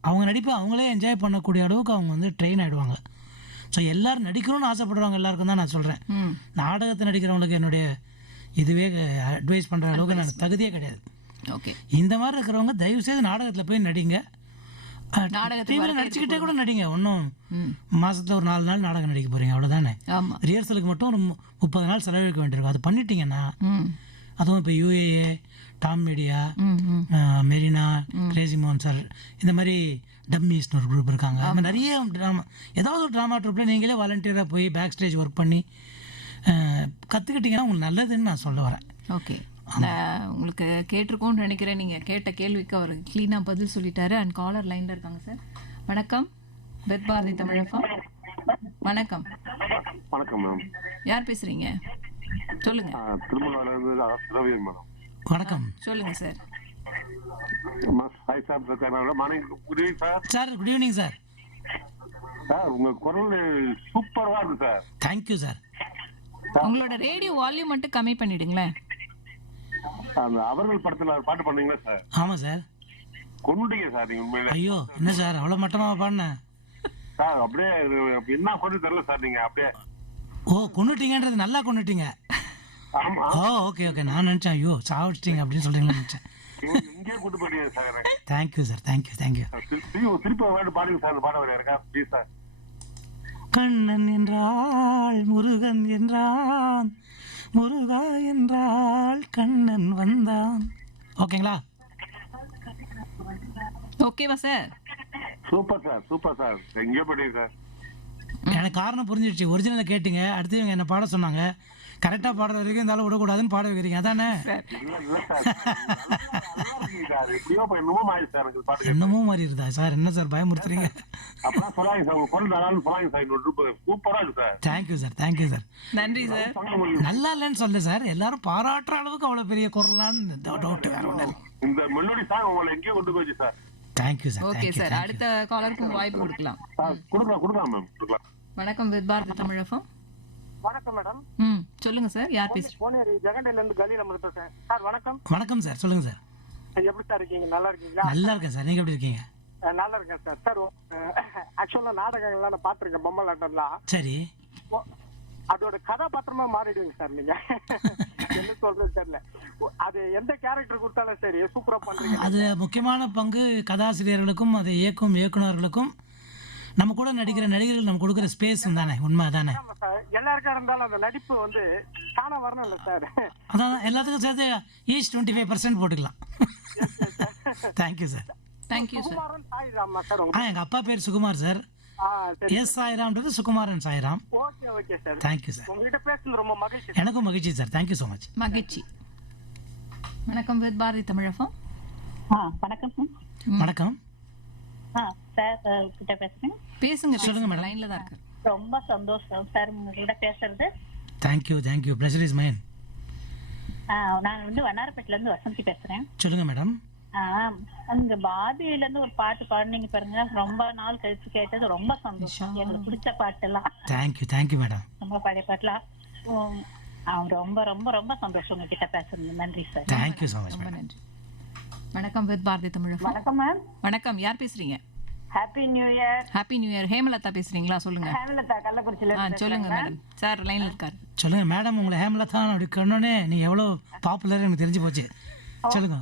அவங்க நடிப்பை அவங்களே என்ஜாய் பண்ணக்கூடிய அளவுக்கு அவங்க வந்து ட்ரெயின் ஆகிடுவாங்க. ஸோ எல்லோரும் நடிக்கணும்னு ஆசைப்படுறவங்க எல்லாருக்கும் தான் நான் சொல்கிறேன். நாடகத்தை நடிக்கிறவங்களுக்கு என்னுடைய இதுவே அட்வைஸ் பண்ணுற அளவுக்கு நான் தகுதியே கிடையாது. ஓகே, இந்த மாதிரி இருக்கிறவங்க தயவுசெய்து நாடகத்தில் போய் நடிங்க. டிவியில் நடிச்சுக்கிட்டே கூட நடிங்க. ஒன்றும் மாதத்தில் ஒரு 4 நாள் நாடகம் நடிக்க போகிறீங்க, அவ்வளோதானே. ரிஹர்சலுக்கு மட்டும் ஒரு 30 நாள் செலவழிக்க வேண்டியிருக்கும். அது பண்ணிட்டீங்கன்னா, அதுவும் இப்போ யூஏஏ, டாம் மீடியா, மெரினா, கிரேசி மோகன் சார், இந்த மாதிரி டம்மிஸ்னு ஒரு குரூப் இருக்காங்க. அது மாதிரி நிறைய ட்ராமா, ஏதாவது ஒரு ட்ராமா ட்ரூப்பில் நீங்களே வாலண்டியராக போய் பேக் ஸ்டேஜ் ஒர்க் பண்ணி கற்றுக்கிட்டிங்கன்னா உங்களுக்கு நல்லதுன்னு நான் சொல்ல வரேன். ஓகே, உங்களுக்கு கேட்டிருக்கோன்னு நினைக்கிறேன். நீங்கள் கேட்ட கேள்விக்கு அவர் க்ளீனாக பதில் சொல்லிட்டாரு. அண்ட் காலர் லைனில் இருக்காங்க சார். வணக்கம், வித் பாரதி தமிழகம். வணக்கம். வணக்கம் மேம். யார் பேசுறீங்க? சொல்லுங்க. வணக்கம், சொல்லுங்க sir. Sir good evening sir. Sir உங்க குரல் சூப்பரா இருக்கு சார். Thank you sir. உங்களோட ரேடியோ வால்யூம் மட்டும் கம்மி பண்ணிடுங்களேன். அந்த அவர்கள் படத்துல பாட்டு பண்ணீங்களா சார்? ஆமா சார். கொண்டுட்டீங்க சார் நீங்க உண்மையிலே. ஐயோ, என்ன சார் அவ்வளவு மட்டமா பாடினேன் சார்? அப்படியே என்ன சொல்லி தெரியல சார், நீங்க அப்படியே. ஓ, கொண்டுட்டீங்கன்றது நல்லா கொண்டுட்டீங்க. ஓ ஓகே ஓகே, நான் நினைச்சேன் ஐயோ சாவிச்சிட்டீங்க அப்படின்னு சொல்றீங்களா நினைச்சேன். இங்கே கூட்டு போட்டீங்க sir. Thank you sir, thank you thank you. திருப்பி பாடுங்க சார், பாட வர இருக்கா ப்ளீஸ் சார். கண்ணன் என்றாள் முருகன் என்றான், முருகா என்றால் கண்ணன் வந்தான். ஓகேங்களா? ஓகேவா sir? Super sir, super sir. எங்கேயோ போயிட்டீங்க சார். எனக்கு காரணம் புரிஞ்சிடுச்சு. ஒரிஜினலை கேட்டீங்க, அடுத்து இவங்க என்ன பாட சொன்னாங்க. கரெக்டாக பாடுற வரைக்கும் இருந்தாலும் விடக்கூடாதுன்னு பாட வைக்கிறீங்க, அதானே? என்னமோ மாதிரி இருந்தா சார். என்ன சார் பயமுறுத்துறீங்க? Thank you sir, thank you sir. நன்றி சார். நல்லா இல்லைன்னு சொல்ல சார், எல்லாரும் பாராட்டுற அளவுக்கு அவ்வளோ பெரிய குரலான்னு டவுட் வேற ஒன்று. இந்த மெலோடி சாங் உங்களை எங்கேயோ கொண்டு போச்சு sir. Thank you sir. Okay sir, அடுத்த காலருக்கு வாய்ப்பு கொடுக்கலாம். கொடுக்கலாம் மேம், கொடுக்கலாம். வணக்கம் வித் பாரதி தமிழகம். வணக்கம் மேடம். சொல்லுங்க சார், யார் பேசுறீங்க? போனேரி ஜெகண்டையில இருந்து கலி நம்ம பேசுறேன் சார். வணக்கம். வணக்கம் சார், சொல்லுங்க சார். எப்படி சார் இருக்கீங்க? நல்லா இருக்கீங்களா? நல்லா இருக்கேன் சார், நீங்க எப்படி இருக்கீங்க? நல்லா இருக்கேன் சார். சார் ஆக்சுவலா நாடகங்கள்லாம் நான் பாத்திருக்கேன், பொம்மை நாட்டம்லாம். சரி. அதோட கதாபாத்திரமா மாறிடுவீங்க சார் நீங்க. என்ன சொல்றது தெரியல. அது எந்த கேரக்டர் கொடுத்தாலும் சரி சூப்பரா பண்றீங்க. அது முக்கியமான பங்கு கதாசிரியர்களுக்கும் அதை இயக்கும் இயக்குனர்களுக்கும் நம்ம கூட நடிக்கிற நடிகர்கள் நம்ம கொடுக்குற ஸ்பேஸ் தானே, உண்மை தானே? எல்லாருக்கும் இருந்தாலும் அந்த நடிப்பு வந்து தானா வரணும் இல்ல சார்? அதான் எல்லாத்துக்கும் சேர்த்து ஈச் 25% போட்டுக்கலாம். Thank you sir. Thank you sir. Sukumaran சாய்ராமா சார்? எங்க அப்பா பேர் சுகுமார் சார். எஸ் சாய்ராம்ன்றது Sukumaran Sairam. Okay okay sir. Thank you sir. உங்ககிட்ட பேசுனது ரொம்ப மகிழ்ச்சி. எனக்கும் மகிழ்ச்சி சார். Thank you so much. மகிழ்ச்சி. வணக்கம் வித் பாரதி தமிழகம். வணக்கம். வணக்கம் சார், கிட்ட பேசுறேன். பேசுங்க. சொல்லுங்க மேடம். லைன்ல தான் இருக்கு. ரொம்ப சந்தோஷம் சார் உங்ககிட்ட பேசுறது. Thank you thank you. Pleasure is mine. நான் வந்து வண்ணாரப்பேட்டில இருந்து வசந்தி பேசுறேன். சொல்லுங்க மேடம். அங்க பாபியில இருந்து ஒரு பாட்டு பாடுனீங்க பாருங்க, ரொம்ப நாள் கழிச்சு கேட்டது, ரொம்ப சந்தோஷம். எனக்கு பிடிச்ச பாட்டெல்லாம். Thank you thank you madam. ரொம்ப பழைய பாட்டுலாம். ரொம்ப ரொம்ப ரொம்ப சந்தோஷம் உங்ககிட்ட பேசுறது. நன்றி சார். Thank you so much. ரொம்ப நன்றி. வணக்கம் வித் பாரதி தமிழகம். வணக்கம் மேம். வணக்கம், யார் பேசுறீங்க? Happy new year. Happy new year. Hemalatha பேசுறீங்களா? சொல்லுங்க. ஹேமலதா கள்ளக்குறிச்சில. சொல்லுங்க மேடம். சார் லைன்ல இருக்காரு. சொல்லுங்க மேடம். உங்களை ஹேமலதா அப்படி கண்ணோனே நீ எவ்வளவு பாப்புலர் எனக்கு தெரிஞ்சு போச்சு. சொல்லுங்க.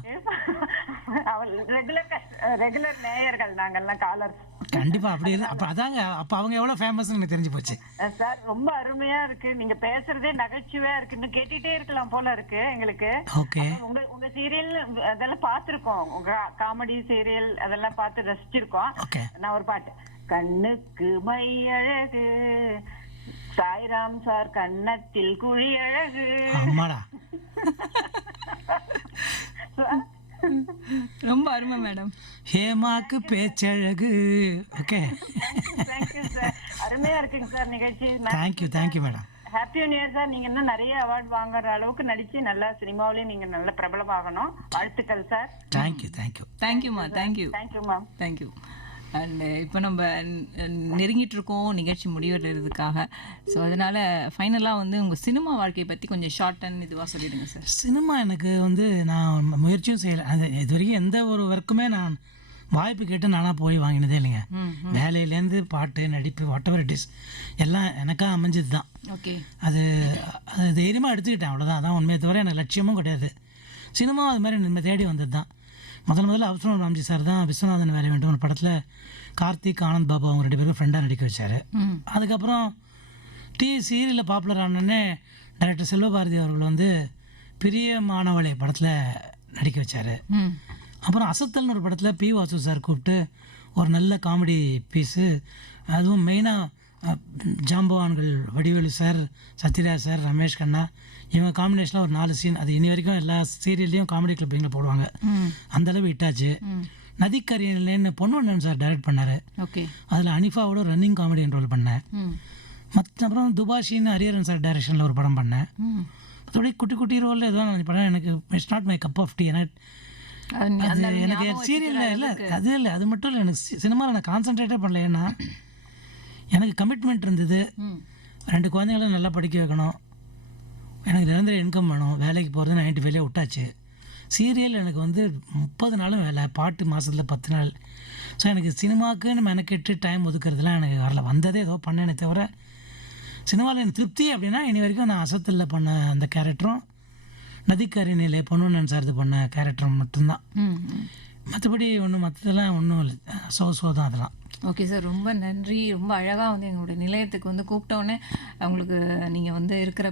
ரெகுலர் நேயர்கள் நாங்கெல்லாம், காலர். கண்டிப்பா அப்படி அப்ப அதாங்க. அப்ப அவங்க எவ்வளவு ஃபேமஸ் எனக்கு தெரிஞ்சு போச்சு சார். ரொம்ப அருமையா இருக்கு, நீங்க பேசுறதே நகைச்சுவையா இருக்கு. இன்னும் கேட்டுட்டே இருக்கலாம் போல இருக்கு எங்களுக்கு. ஓகே. உங்க சீரியல் அதெல்லாம் பார்த்திருக்கோம், உங்க காமெடி சீரியல் அதெல்லாம் பார்த்து ரசிச்சிருக்கோம். நான் ஒரு பாட்டு, கண்ணுக்கு மை அழகு சாய்ராம் சார் கண்ணத்தில் குழி அழகு. ரொம்ப அருமை மேடம். ஹேமாக்கு பேச்சழகு. ஓகே. Thank you sir. அருமையா இருக்குங்க சார் நிகழ்ச்சி. Thank you thank you madam. Happy new year sir. நீங்க இன்னும் நிறைய அவார்ட் வாங்குற அளவுக்கு நடிச்சு நல்லா சினிமாவிலேயே நீங்க நல்ல பிரபலமாகணும். வாழ்த்துக்கள் சார். Thank you thank you. தேங்க்யூமா. Thank you. Thank you ma'am. Thank you. And இப்போ நம்ம நெருங்கிட்டு இருக்கோம் நிகழ்ச்சி முடிவடைறதுக்காக. ஸோ அதனால ஃபைனலாக வந்து உங்கள் சினிமா வாழ்க்கையை பற்றி கொஞ்சம் ஷார்ட் அண்ட் இதுவாக சொல்லிடுங்க சார். சினிமா எனக்கு வந்து நான் முயற்சியும் செய்யலை. அது இது வரைக்கும் எந்த ஒரு ஒர்க்குமே நான் வாய்ப்பு கேட்டு நானாக போய் வாங்கினதே இல்லைங்க. வேலையிலேருந்து பாட்டு நடிப்பு வாட் எவர் இட் இஸ் எல்லாம் எனக்காக அமைஞ்சது தான். ஓகே. அது தைரியமாக எடுத்துக்கிட்டேன், அவ்வளோதான். அதான் உண்மையை தவிர எனக்கு லட்சியமும் கிடையாது. சினிமா அது மாதிரி நம்ம தேடி வந்தது தான். முதல்ல அவசரம் ராம்ஜி சார் தான் விஸ்வநாதன் வேலை வேண்டும் ஒரு படத்தில் கார்த்திக் ஆனந்த் பாபு அவங்க 2 பேரும் ஃப்ரெண்டாக நடிக்க வச்சார். அதுக்கப்புறம் சீரியலில் பாப்புலர் ஆனோடனே டைரக்டர் செல்வபாரதி அவர்கள் வந்து பிரியமானவளை படத்தில் நடிக்க வச்சார். அப்புறம் அசத்தல்னு ஒரு படத்தில் பி வாசு சார் கூப்பிட்டு ஒரு நல்ல காமெடி பீஸு, அதுவும் மெயினாக ஜாம்பவான்கள் வடிவேலு சார், சத்யராஜ் சார், ரமேஷ் கண்ணா இவங்க காம்பினேஷனில் ஒரு 4 சீன். அது இனி வரைக்கும் எல்லா சீரியல்லையும் காமெடி கிளிப்பிங்கில் போடுவாங்க. அந்தளவு ஹிட்டாச்சு. நதிக்கரியன்லேன்னு பொன்வண்ணன் சார் டைரக்ட் பண்ணார். ஓகே. அதில் அனிஃபாவோட ரன்னிங் காமெடி ரோல் பண்ணேன். அப்புறம் துபாஷின்னு ஹரியரன் சார் டைரக்ஷனில் ஒரு படம் பண்ணேன். அதோட குட்டி குட்டி ரோலில் ஏதோ நான் படம் எனக்கு it's not my cup of tea. அது எனக்கு சீரியலில் இல்லை, அது இல்லை, அது மட்டும் இல்லை, எனக்கு சினிமாவில் நான் கான்சன்ட்ரேட்டே பண்ணல. ஏன்னா எனக்கு கமிட்மெண்ட் இருந்தது. 2 குழந்தைங்கள நல்லா படிக்க வைக்கணும், எனக்கு நிரந்தர இன்கம் வேணும். வேலைக்கு போகிறது 95 விட்டாச்சு. சீரியல் எனக்கு வந்து 30 நாளும் வேலை, பாட்டு மாதத்தில் 10 நாள். ஸோ எனக்கு சினிமாவுக்குன்னு மெனக்கெட்டு டைம் ஒதுக்குறதுலாம் எனக்கு வரல. வந்ததே ஏதோ பண்ணேனே தவிர சினிமாவில் எனக்கு திருப்தி அப்படின்னா இனி வரைக்கும் நான் அசத்தலில் பண்ண அந்த கேரக்டரும் நதிக்கரிணிலே பொன்வண்ணன் சார் இது பண்ண கேரக்டரும் மட்டும்தான். மற்றபடி ஒன்றும் மற்றதெல்லாம் ஒன்றும் இல்லை. ஸோ தான் அதெல்லாம். ஓகே சார், ரொம்ப நன்றி. ரொம்ப அழகாக வந்து எங்களுடைய நிலையத்துக்கு வந்து கூப்பிட்டோன்னே உங்களுக்கு நீங்கள் வந்து இருக்கிற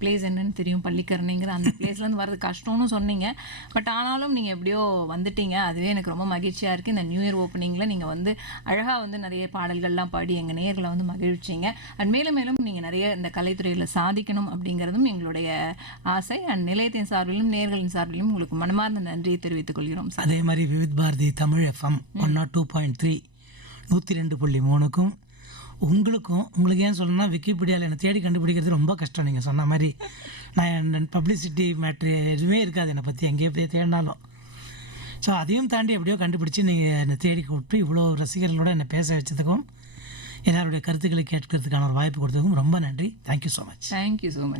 பிளேஸ் என்னன்னு தெரியும், பள்ளிக்கரணைங்கிற அந்த பிளேஸ்லேருந்து வர்றது கஷ்டம்னு சொன்னீங்க. பட் ஆனாலும் நீங்கள் எப்படியோ வந்துட்டீங்க. அதுவே எனக்கு ரொம்ப மகிழ்ச்சியாக இருக்குது. இந்த நியூ இயர் ஓப்பனிங்கில் நீங்கள் வந்து அழகாக வந்து நிறைய பாடல்கள்லாம் பாடி எங்கள் நேர்களை வந்து மகிழ்ச்சிங்க. அண்ட் மேலும் மேலும் நீங்கள் நிறைய இந்த கலைத்துறையில் சாதிக்கணும் அப்படிங்கிறதும் எங்களுடைய ஆசை. அண்ட் நிலையத்தின் சார்பிலும் நேர்களின் சார்பிலும் உங்களுக்கு மனமார்ந்த நன்றியை தெரிவித்துக் கொள்கிறோம் சார். அதே மாதிரி விவித் பாரதி தமிழ் FM 102.3 102.3க்கும் உங்களுக்கும் உங்களுக்கு ஏன் சொல்லணும்னா விக்கிபீடியாவில் என்னை தேடி கண்டுபிடிக்கிறது ரொம்ப கஷ்டம். நீங்கள் சொன்ன மாதிரி நான் பப்ளிசிட்டி மேட்ரு எதுவுமே இருக்காது என்னை பற்றி எங்கேயோ போய் தேடினாலும். ஸோ அதையும் தாண்டி எப்படியோ கண்டுபிடிச்சி நீங்கள் என்னை தேடி கூப்பிட்டு இவ்வளோ ரசிகர்களோடு என்னை பேச வச்சதுக்கும் எல்லாருடைய கருத்துக்களை கேட்கறதுக்கான ஒரு வாய்ப்பு கொடுத்ததுக்கும் ரொம்ப நன்றி. Thank you so much. Thank you so much.